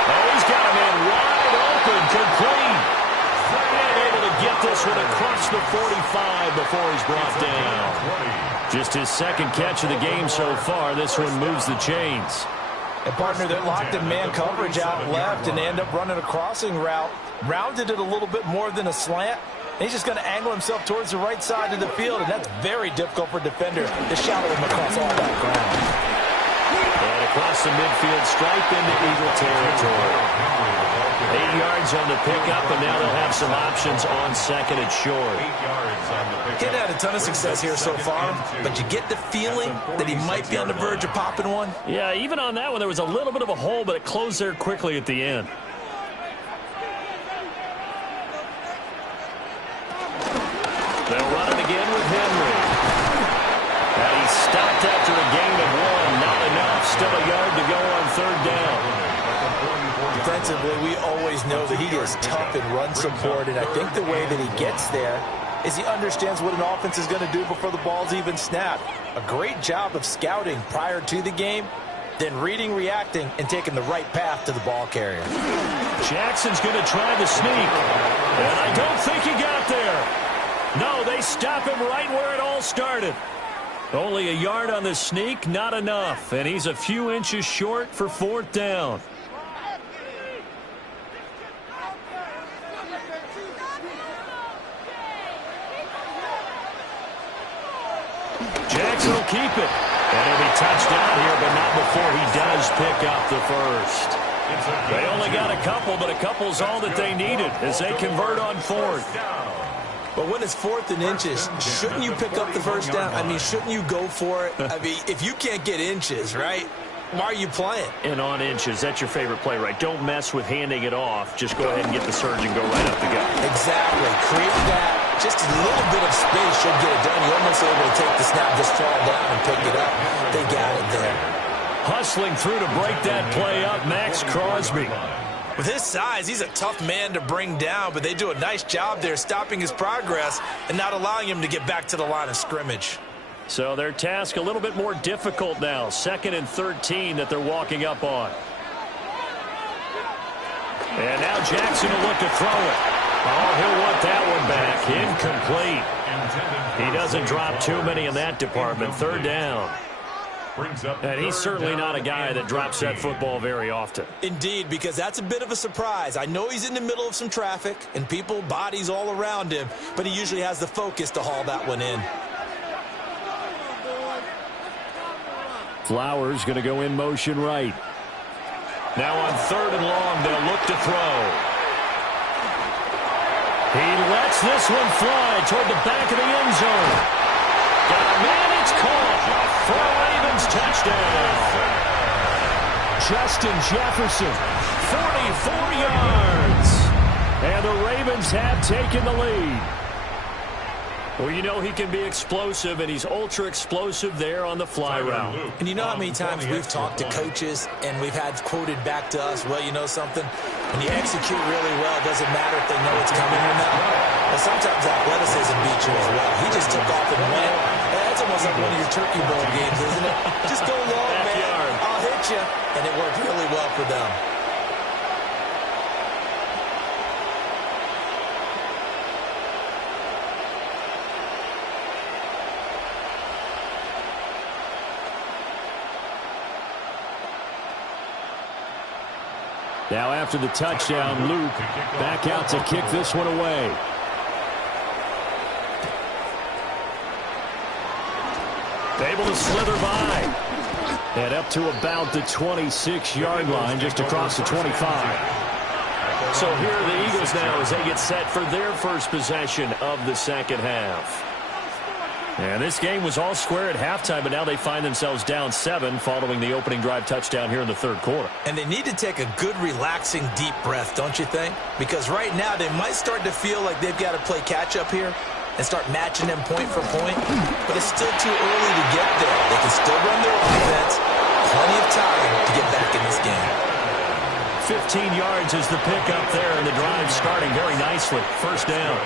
Oh, he's got a man wide open, complete. And able to get this one across the 45 before he's brought down. Just his second catch of the game so far. This one moves the chains. A partner that locked in man coverage out left and end up running a crossing route. Rounded it a little bit more than a slant. And he's just going to angle himself towards the right side of the field, and that's very difficult for a defender to shadow him across all that ground. And across the midfield stripe into Eagle territory. 8 yards on the pickup, and now they'll have some options on second and short. 8 yards on the pickup. He's had a ton of success here so far, but you get the feeling that he might be on the verge of popping one. Yeah, even on that one, there was a little bit of a hole, but it closed there quickly at the end. They'll run it again with Henry. Now he's stopped after a gain of 1. Not enough. Still a yard to go on third down. Defensively, we always know that he is tough in run support, and I think the way that he gets there is he understands what an offense is going to do before the ball's even snapped. A great job of scouting prior to the game, then reading, reacting, and taking the right path to the ball carrier. Jackson's going to try the sneak, and I don't think he got there. No, they stop him right where it all started. Only a yard on the sneak, not enough, and he's a few inches short for fourth down. Jackson will keep it. And he'll be touched down here, but not before he does pick up the first. They only got a couple, but a couple's all that they needed as they convert on fourth. But when it's 4th and inches, shouldn't you pick up the first down? I mean, shouldn't you go for it? I mean, if you can't get inches, right, why are you playing? And on inches, that's your favorite play, right? Don't mess with handing it off. Just go ahead and get the surge and go right up the gut. Exactly. Create that. Just a little bit of space should get it done. You're almost able to take the snap, just fall down and pick it up. They got it there. Hustling through to break that play up, Max Crosby. With his size, he's a tough man to bring down, but they do a nice job there stopping his progress and not allowing him to get back to the line of scrimmage. So their task a little bit more difficult now. 2nd and 13 that they're walking up on. And now Jackson will look to throw it. Oh, he'll want that one back. Incomplete. He doesn't drop too many in that department. Third down. And he's certainly not a guy that drops that football very often. Indeed, because that's a bit of a surprise. I know he's in the middle of some traffic and people, bodies all around him, but he usually has the focus to haul that one in. Flowers going to go in motion right. Now on 3rd and long, they'll look to throw. He lets this one fly toward the back of the end zone. Got a man, it's caught for a Ravens touchdown. Justin Jefferson, 44 yards. and the Ravens have taken the lead. Well, you know he can be explosive, and he's ultra-explosive there on the fly route. And you know how many times we've talked to coaches and we've had quoted back to us, well, you know something? When you execute really well, it doesn't matter if they know it's coming or not. But sometimes athleticism beats you as well. He just took off and went. That's almost like one of your Turkey Bowl games, isn't it? Just go long, man. I'll hit you. And it worked really well for them. Now after the touchdown, Luke back out to kick this one away. Able to slither by. And up to about the 26-yard line, just across the 25. So here are the Eagles now as they get set for their first possession of the second half. And this game was all square at halftime, but now they find themselves down 7 following the opening drive touchdown here in the third quarter. And they need to take a good, relaxing, deep breath, don't you think? Because right now they might start to feel like they've got to play catch-up here and start matching them point for point. But it's still too early to get there. They can still run their offense. Plenty of time to get back in this game. 15 yards is the pickup there, and the drive starting very nicely. First down.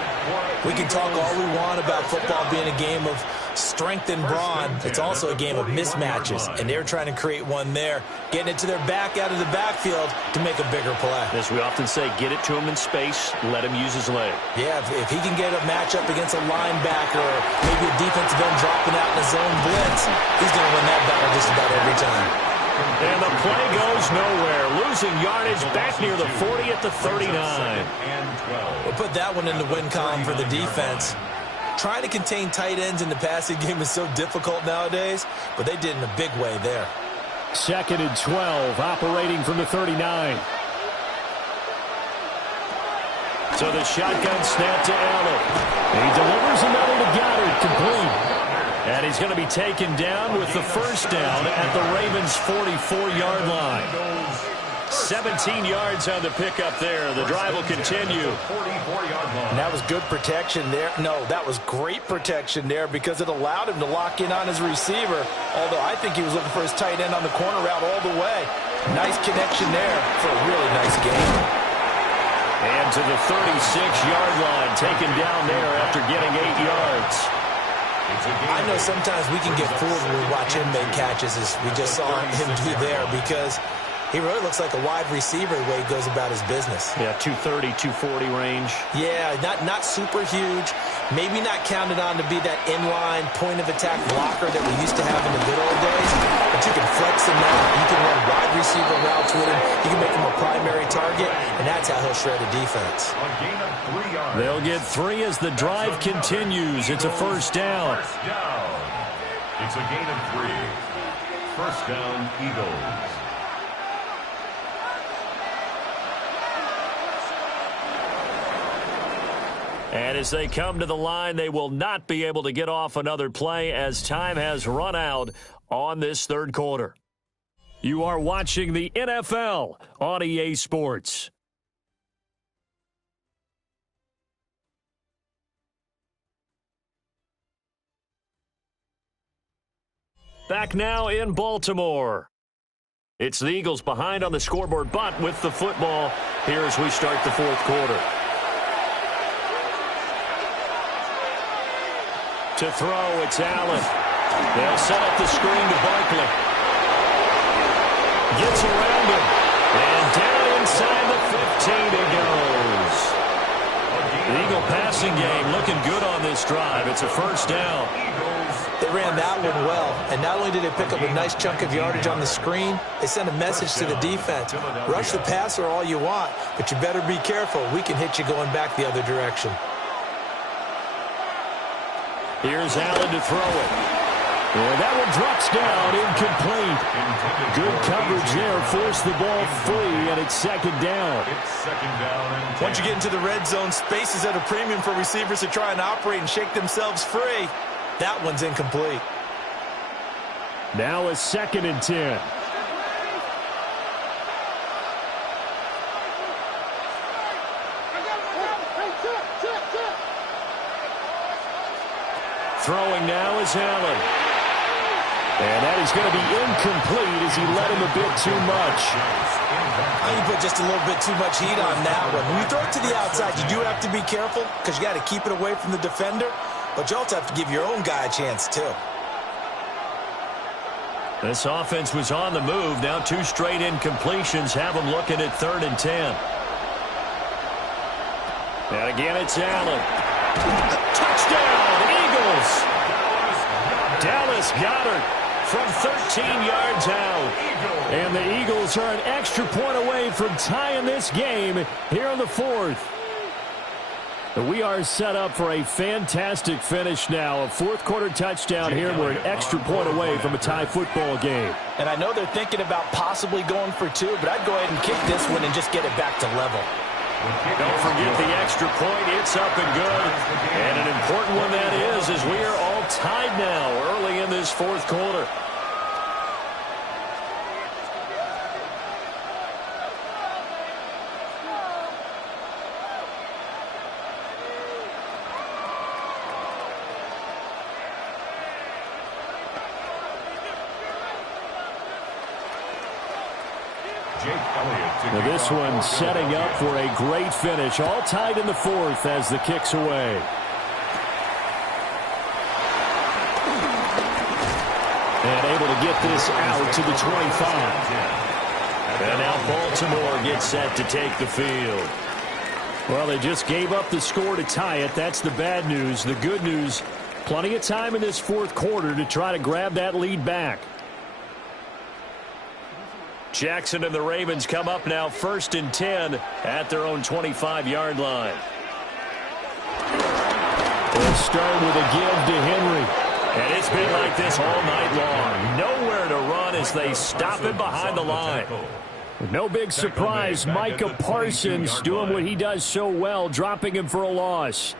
We can talk all we want about football being a game of strength and brawn. It's also a game of mismatches, and they're trying to create one there, getting it to their back out of the backfield to make a bigger play. As we often say, get it to him in space, let him use his leg. Yeah, if he can get a matchup against a linebacker or maybe a defensive end dropping out in a zone blitz, he's going to win that battle just about every time. And the play goes nowhere. Losing yardage back near the 40 at the 39. We'll put that one in the win column for the defense. Trying to contain tight ends in the passing game is so difficult nowadays, but they did in a big way there. 2nd and 12, operating from the 39. So the shotgun snap to Allen. He delivers another to Goddard, complete. And he's going to be taken down with the first down at the Ravens' 44-yard line. 17 yards on the pickup there. The drive will continue. And that was good protection there. No, that was great protection there because it allowed him to lock in on his receiver, although I think he was looking for his tight end on the corner route all the way. Nice connection there for a really nice game. And to the 36-yard line, taken down there after getting 8 yards. I know sometimes we can get fooled when we watch him make catches, as we just saw him do there, because he really looks like a wide receiver the way he goes about his business. Yeah, 230, 240 range. Yeah, not super huge. Maybe not counted on to be that inline point-of-attack blocker that we used to have in the good old days. But you can flex him out. You can run wide receiver routes with him. You can make him a primary target, and that's how he'll shred a defense. They'll get 3 as the drive continues. It's a first down. It's a gain of 3. First down, Eagles. And as they come to the line, they will not be able to get off another play as time has run out on this third quarter. You are watching the NFL on EA Sports. Back now in Baltimore. It's the Eagles behind on the scoreboard, but with the football here as we start the fourth quarter. To throw, it's Allen. They'll set up the screen to Barkley. Gets around him. And down inside the 15 he goes. The Eagle passing game looking good on this drive. It's a first down. They ran that one well, and not only did they pick up a nice chunk of yardage on the screen, they sent a message to the defense. Rush the passer all you want, but you better be careful. We can hit you going back the other direction. Here's Allen to throw it. And that one drops down, incomplete. Good coverage there, forced the ball free, and it's second down. Once you get into the red zone, space is at a premium for receivers to try and operate and shake themselves free. That one's incomplete. Now a 2nd and 10. throwing now is Allen. And that is going to be incomplete as he led him a bit too much. You put just a little bit too much heat on that one. When you throw it to the outside, you do have to be careful because you got to keep it away from the defender. But you also have to give your own guy a chance, too. This offense was on the move. Now 2 straight incompletions have them looking at 3rd and 10. And again, it's Allen. Touchdown, Eagles! Dallas Goedert from 13 yards out. And the Eagles are an extra point away from tying this game here in the 4th. We are set up for a fantastic finish now. A 4th quarter touchdown here. We're an extra point away from a tie football game. And I know they're thinking about possibly going for 2, but I'd go ahead and kick this one and just get it back to level. Don't forget the extra point. It's up and good. And an important one that is, as we are all tied now early in this 4th quarter. Now this one setting up for a great finish. All tied in the 4th as the kick's away. And able to get this out to the 25. And now Baltimore gets set to take the field. Well, they just gave up the score to tie it. That's the bad news. The good news, plenty of time in this 4th quarter to try to grab that lead back. Jackson and the Ravens come up now 1st and 10 at their own 25-yard line. They'll start with a give to Henry. And it's been like this all night long. Nowhere to run as they stop him behind the line. No big surprise, Micah Parsons doing what he does so well, dropping him for a loss.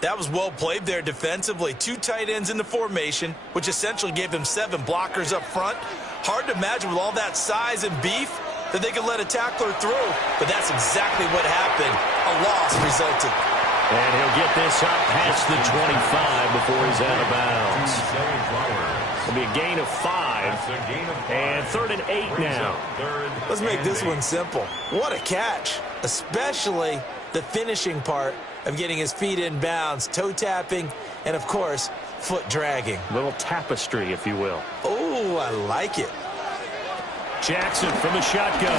That was well played there defensively. 2 tight ends in the formation, which essentially gave them 7 blockers up front. Hard to imagine with all that size and beef that they could let a tackler through, but that's exactly what happened. A loss resulted. And he'll get this up past the 25 before he's out of bounds. It'll be a gain of 5, and 3rd and 8 now. Let's make this one simple. What a catch, especially the finishing part of getting his feet in bounds, toe tapping, and of course, foot dragging. Little tapestry, if you will. Oh, I like it. Jackson from the shotgun.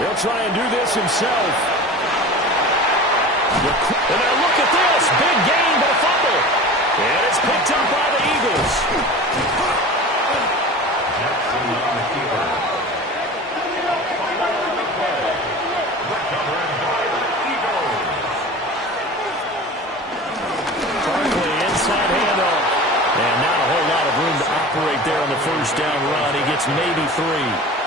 He'll try and do this himself. And now look at this. Big gain, but a fumble. And it's picked up by the Eagles. Jackson on the keeper. Recovered by the Eagles. Barkley inside handoff. And not a whole lot of room to operate there on the 1st down run. He gets maybe 3.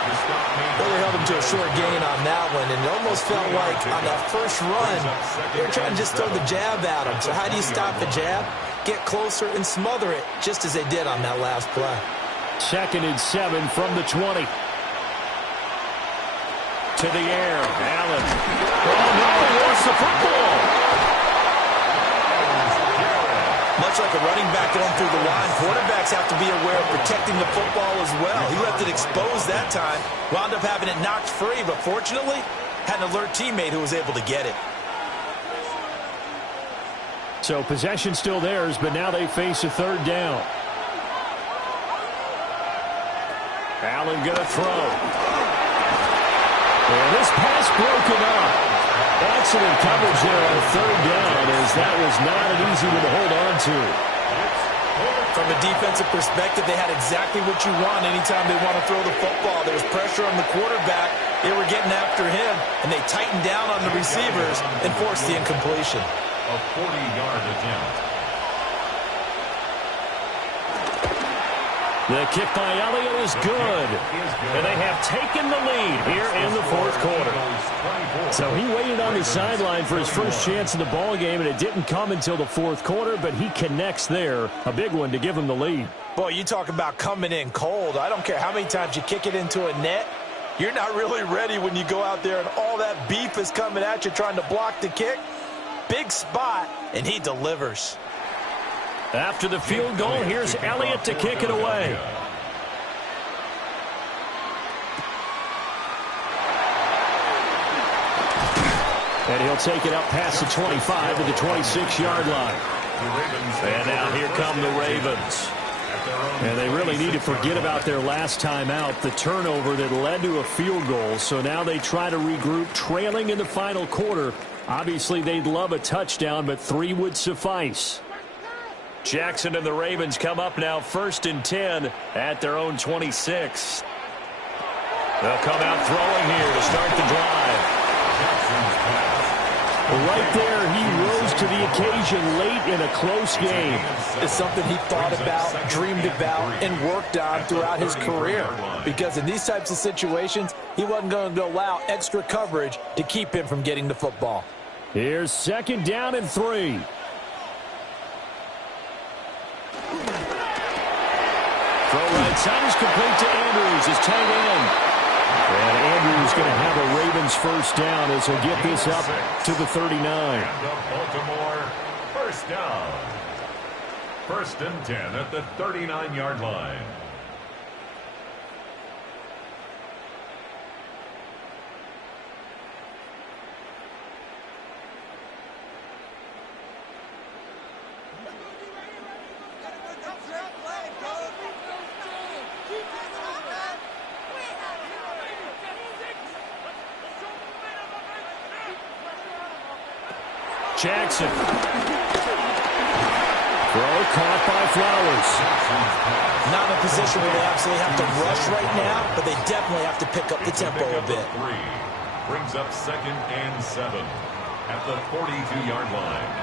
Well, they held him to a short gain on that one, and it almost felt like on that first run, they were trying to just throw the jab at him. So how do you stop the jab? Get closer and smother it, just as they did on that last play. 2nd and 7 from the 20. To the air, Allen. Oh, no, he lost the football. Much like a running back going through the line, quarterbacks have to be aware of protecting the football as well. He left it exposed that time, wound up having it knocked free, but fortunately, had an alert teammate who was able to get it. So possession still theirs, but now they face a 3rd down. Allen going to throw. And this pass broken up. Excellent coverage there on 3rd down, as that was not an easy one to hold on to. From a defensive perspective, they had exactly what you want anytime they want to throw the football. There was pressure on the quarterback. They were getting after him, and they tightened down on the receivers and forced the incompletion. A 40-yard attempt. The kick by Elliott is good. And they have taken the lead here in the 4th quarter. So he waited on the sideline for his first chance in the ball game, and it didn't come until the 4th quarter, but he connects there. A big one to give him the lead. Boy, you talk about coming in cold. I don't care how many times you kick it into a net. You're not really ready when you go out there and all that beef is coming at you trying to block the kick. Big spot, and he delivers. After the field goal, here's Elliott to kick it away. And he'll take it up past the 25 to the 26-yard line. And now here come the Ravens. And they really need to forget about their last time out, the turnover that led to a field goal. So now they try to regroup, trailing in the final quarter. Obviously, they'd love a touchdown, but 3 would suffice. Jackson and the Ravens come up now 1st and 10 at their own 26. They'll come out throwing here to start the drive. Right there, he rose to the occasion late in a close game. It's something he thought about, dreamed about, and worked on throughout his career. Because in these types of situations, he wasn't going to allow extra coverage to keep him from getting the football. Here's 2nd down and 3. Throw right side is complete to Andrews, his tight end. And Andrews going to have a Ravens first down as he'll get this up to the 39. And the Baltimore first down. 1st and 10 at the 39-yard line. Jackson. Throw caught by Flowers. Not in a position where they absolutely have to rush right now, but they definitely have to pick up the tempo a bit. 3 brings up 2nd and 7 at the 42-yard line.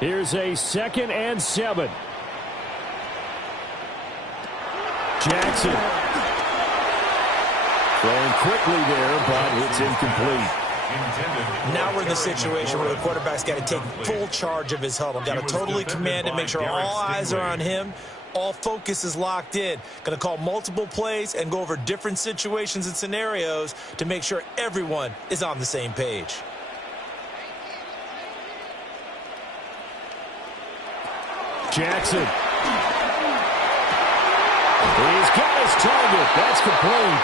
Here's a 2nd and 7. Jackson. Throwing quickly there, but it's incomplete. Now we're in the situation where the quarterback's got to take full charge of his huddle. Got to totally command it, make sure all eyes are on him. All focus is locked in. Going to call multiple plays and go over different situations and scenarios to make sure everyone is on the same page. Jackson. He's got his target. That's complete.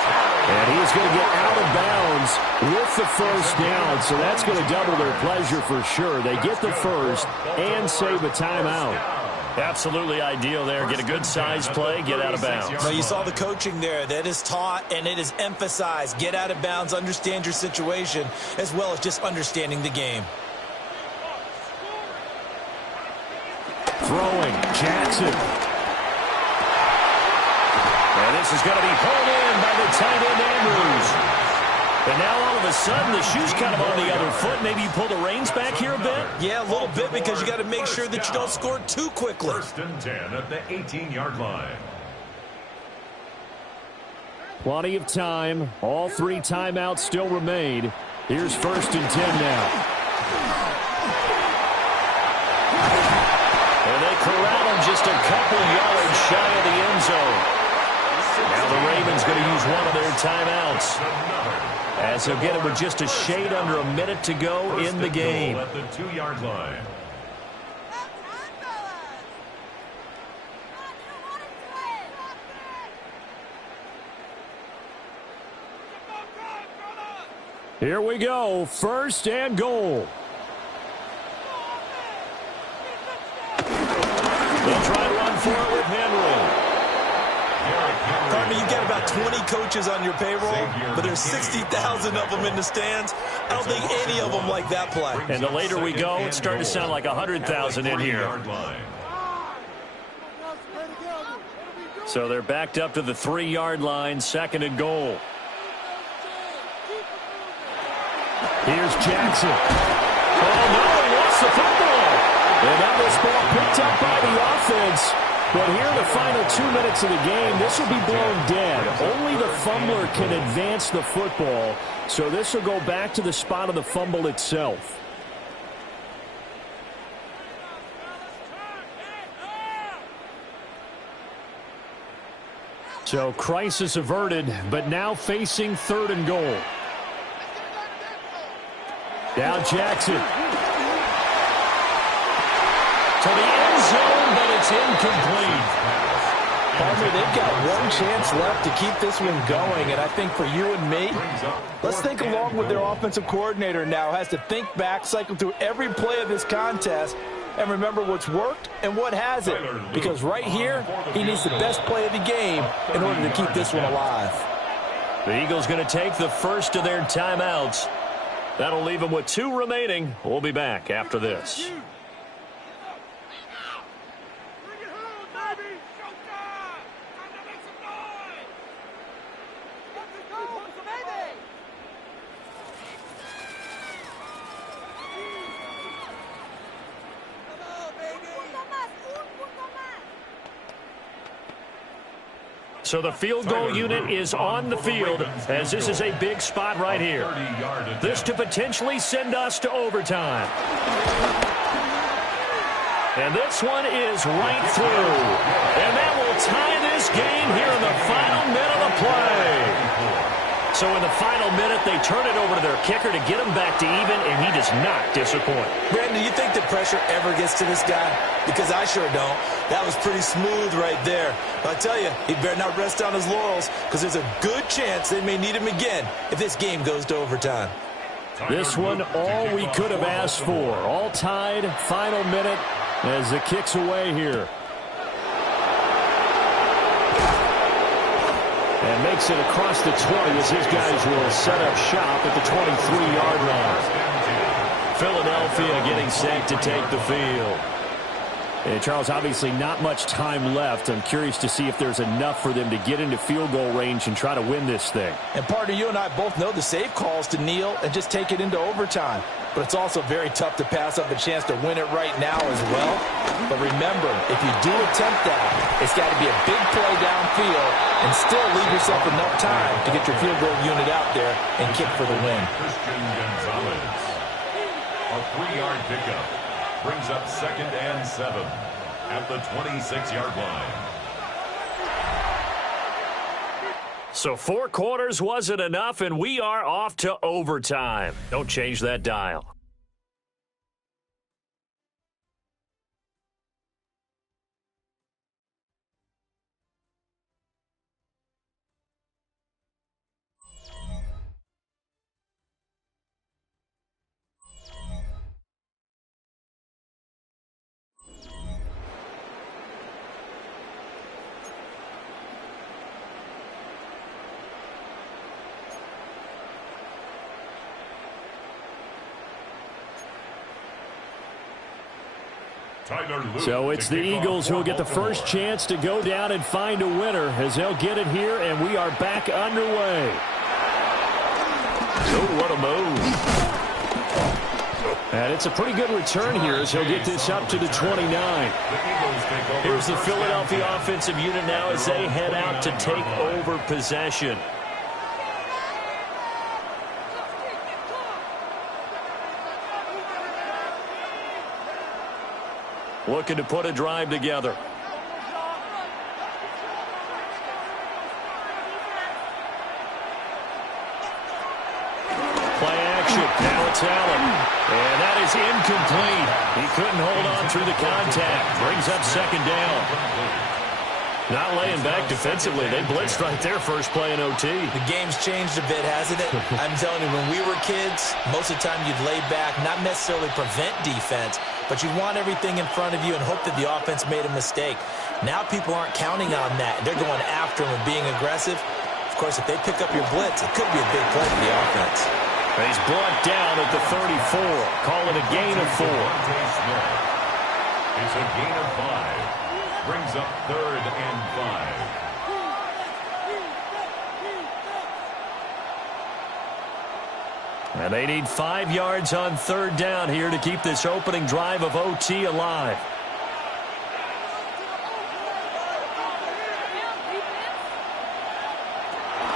And he's going to get out of bounds with the first down. So that's going to double their pleasure for sure. They get the first and save a timeout. Absolutely ideal there. Get a good size play, get out of bounds. Now you saw the coaching there. That is taught and it is emphasized. Get out of bounds, understand your situation, as well as just understanding the game. Throwing, Jackson. And this is going to be pulled in by the tight end, Andrews. And now all of a sudden the shoe's kind of on the other foot. Maybe you pull the reins back here a bit? Yeah, a little bit because you got to make sure that you don't score too quickly. 1st and 10 at the 18-yard line. Plenty of time. All 3 timeouts still remain. Here's 1st and 10 now. And they corral him just a couple yards shy of the end zone. Now the Ravens going to use one of their timeouts, as he'll get it with just a shade under a minute to go in the game. At the 2-yard line. Here we go, 1st and goal. They'll try to run for it with Henry. Carter, you've got about 20 coaches on your payroll, but there's 60,000 of them in the stands. I don't think any of them like that play. And the later we go, it's starting to sound like 100,000 in here. So they're backed up to the 3-yard line, 2nd and goal. Here's Jackson. Oh, no, he lost the football. And now this ball picked up by the offense. But here in the final 2 minutes of the game, this will be blown dead. Only the fumbler can advance the football. So this will go back to the spot of the fumble itself. So crisis averted, but now facing 3rd and goal. Now Jackson. to the end zone, but it's incomplete. Palmer, they've got one chance left to keep this one going, and I think for you and me, let's think along with their offensive coordinator now. Has to think back, cycle through every play of this contest, and remember what's worked and what hasn't. Because right here, he needs the best play of the game in order to keep this one alive. The Eagles going to take the first of their timeouts. That'll leave them with 2 remaining. We'll be back after this. So the field goal unit is on the field as this is a big spot right here. This to potentially send us to overtime. And this one is right through. And that will tie this game here in the final minute of play. So in the final minute, they turn it over to their kicker to get him back to even, and he does not disappoint. Brandon, do you think the pressure ever gets to this guy? Because I sure don't. That was pretty smooth right there. But I tell you, he better not rest on his laurels, because there's a good chance they may need him again if this game goes to overtime. This one, all we could have asked for. All tied, final minute as the kick's away here. And makes it across the 20 as his guys will set up shop at the 23-yard line. Philadelphia getting set to take the field. And Charles, obviously not much time left. I'm curious to see if there's enough for them to get into field goal range and try to win this thing. And partner, you and I both know the safe calls to kneel and just take it into overtime. But it's also very tough to pass up a chance to win it right now as well. But remember, if you do attempt that, it's got to be a big play downfield and still leave yourself enough time to get your field goal unit out there and kick for the win. Christian Gonzalez. A 3-yard pickup brings up 2nd and 7 at the 26-yard line. So 4 quarters wasn't enough, and we are off to overtime. Don't change that dial. So it's the Eagles who will get the first chance to go down and find a winner as they'll get it here, and we are back underway. Oh, what a move. And it's a pretty good return here as he'll get this up to the 29. Here's the Philadelphia offensive unit now as they head out to take over possession. Looking to put a drive together. Play action. Now it's Allen. And that is incomplete. He couldn't hold on through the contact. Brings up 2nd down. Not laying back defensively. They blitzed right there first play in OT. The game's changed a bit, hasn't it? I'm telling you, when we were kids, most of the time you'd lay back, not necessarily prevent defense, but you want everything in front of you and hope that the offense made a mistake. Now people aren't counting on that. They're going after them and being aggressive. Of course, if they pick up your blitz, it could be a big play for the offense. He's brought down at the 34. Call it a gain of 4. It's a gain of 5. Brings up 3rd and 5. And they need 5 yards on 3rd down here to keep this opening drive of OT alive.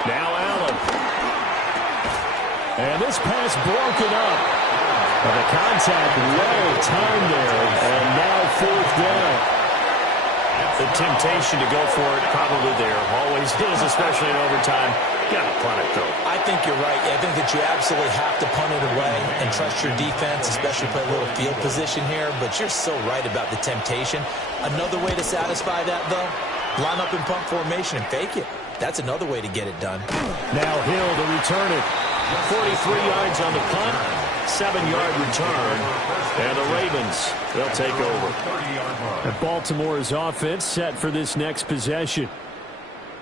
Now Allen. And this pass broken up. And the contact well timed there. And now 4th down. The temptation to go for it probably there. Always is, especially in overtime. Got to punt it, though. I think you're right. I think that you absolutely have to punt it away and trust your defense, especially play a little field position here. But you're so right about the temptation. Another way to satisfy that, though, line up in punt formation and fake it. That's another way to get it done. Now Hill to return it. 43 yards on the punt, 7-yard return. And the Ravens, they'll take over. And Baltimore's offense set for this next possession.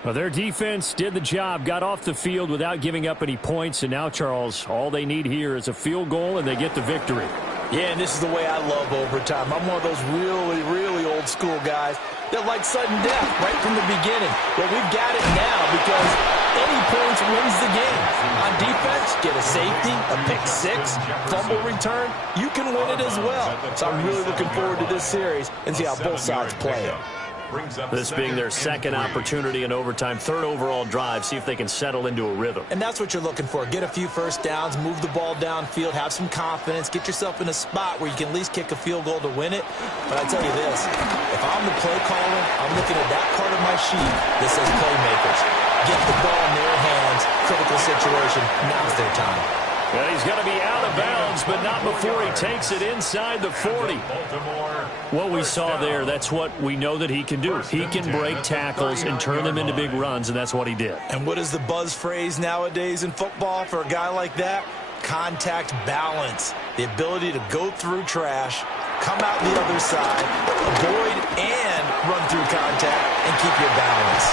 Well, their defense did the job, got off the field without giving up any points. And now, Charles, all they need here is a field goal, and they get the victory. Yeah, and this is the way I love overtime. I'm one of those really, really old school guys that like sudden death right from the beginning. Well, we've got it now because any points wins the game. On defense, get a safety, a pick six, fumble return, you can win it as well. So I'm really looking forward to this series and see how both sides play it. This being their second opportunity in overtime, third overall drive, see if they can settle into a rhythm. And that's what you're looking for. Get a few first downs, move the ball downfield, have some confidence, get yourself in a spot where you can at least kick a field goal to win it. But I tell you this, if I'm the play caller, I'm looking at that part of my sheet that says playmakers. Get the ball in their hands, critical situation, now's their time. And he's going to be out of bounds, but not before he takes it inside the 40. What we saw there, that's what we know that he can do. He can break tackles and turn them into big runs, and that's what he did. And what is the buzz phrase nowadays in football for a guy like that? Contact balance. The ability to go through trash, come out the other side, avoid and run through contact, and keep your balance.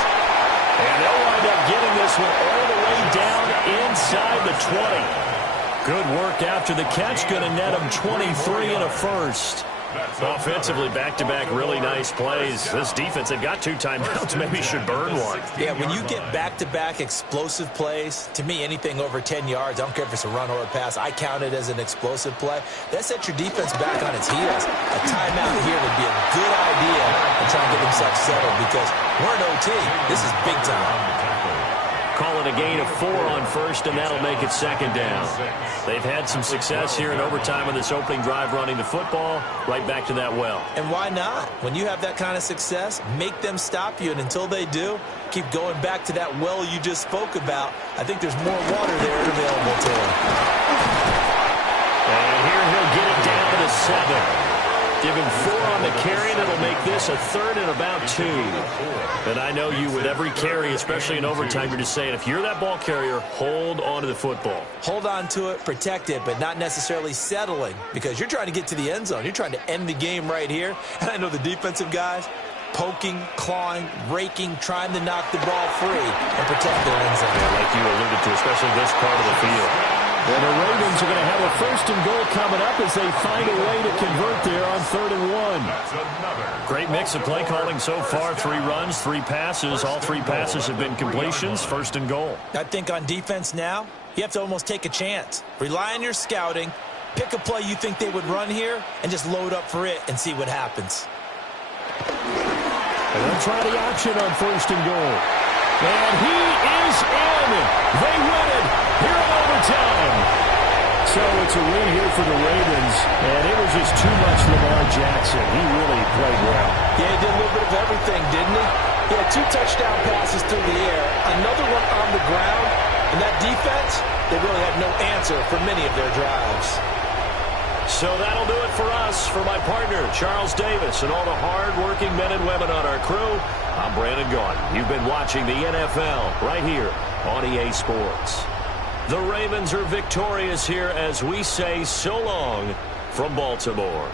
And they'll wind up getting this one all the way down inside the 20. Good work after the catch. Going to net him 23 and a first. Offensively, back-to-back really nice plays. This defense, they've got 2 timeouts. Maybe should burn one. Yeah, when you get back-to-back explosive plays, to me, anything over 10 yards, I don't care if it's a run or a pass, I count it as an explosive play. That sets your defense back on its heels. A timeout here would be a good idea to try and get themselves settled because we're in OT. This is big time. Calling a gain of 4 on first, and that'll make it second down. They've had some success here in overtime on this opening drive running the football. Right back to that well. And why not? When you have that kind of success, make them stop you, and until they do, keep going back to that well you just spoke about. I think there's more water there available to him. And here he'll get it down to 7. Give him 4 on the carry, and it'll make this a third and about 2. And I know you with every carry, especially in overtime, you're just saying, if you're that ball carrier, hold on to the football. Hold on to it, protect it, but not necessarily settling because you're trying to get to the end zone. You're trying to end the game right here. And I know the defensive guys, poking, clawing, raking, trying to knock the ball free and protect their end zone. Yeah, like you alluded to, especially this part of the field. And the Ravens are going to have a first and goal coming up as they find a way to convert there on 3rd and 1. Great mix of play calling so far. 3 runs, 3 passes. All 3 passes have been completions. 1st and goal. I think on defense now, you have to almost take a chance. Rely on your scouting. Pick a play you think they would run here and just load up for it and see what happens. And they'll try the option on 1st and goal. And he is in. They win it here in overtime. So it's a win here for the Ravens, and it was just too much Lamar Jackson. He really played well. Yeah, he did a little bit of everything, didn't he? He had 2 touchdown passes through the air, another one on the ground, and that defense, they really had no answer for many of their drives. So that'll do it for us. For my partner, Charles Davis, and all the hard-working men and women on our crew, I'm Brandon Gaudin. You've been watching the NFL right here on EA Sports. The Ravens are victorious here as we say so long from Baltimore.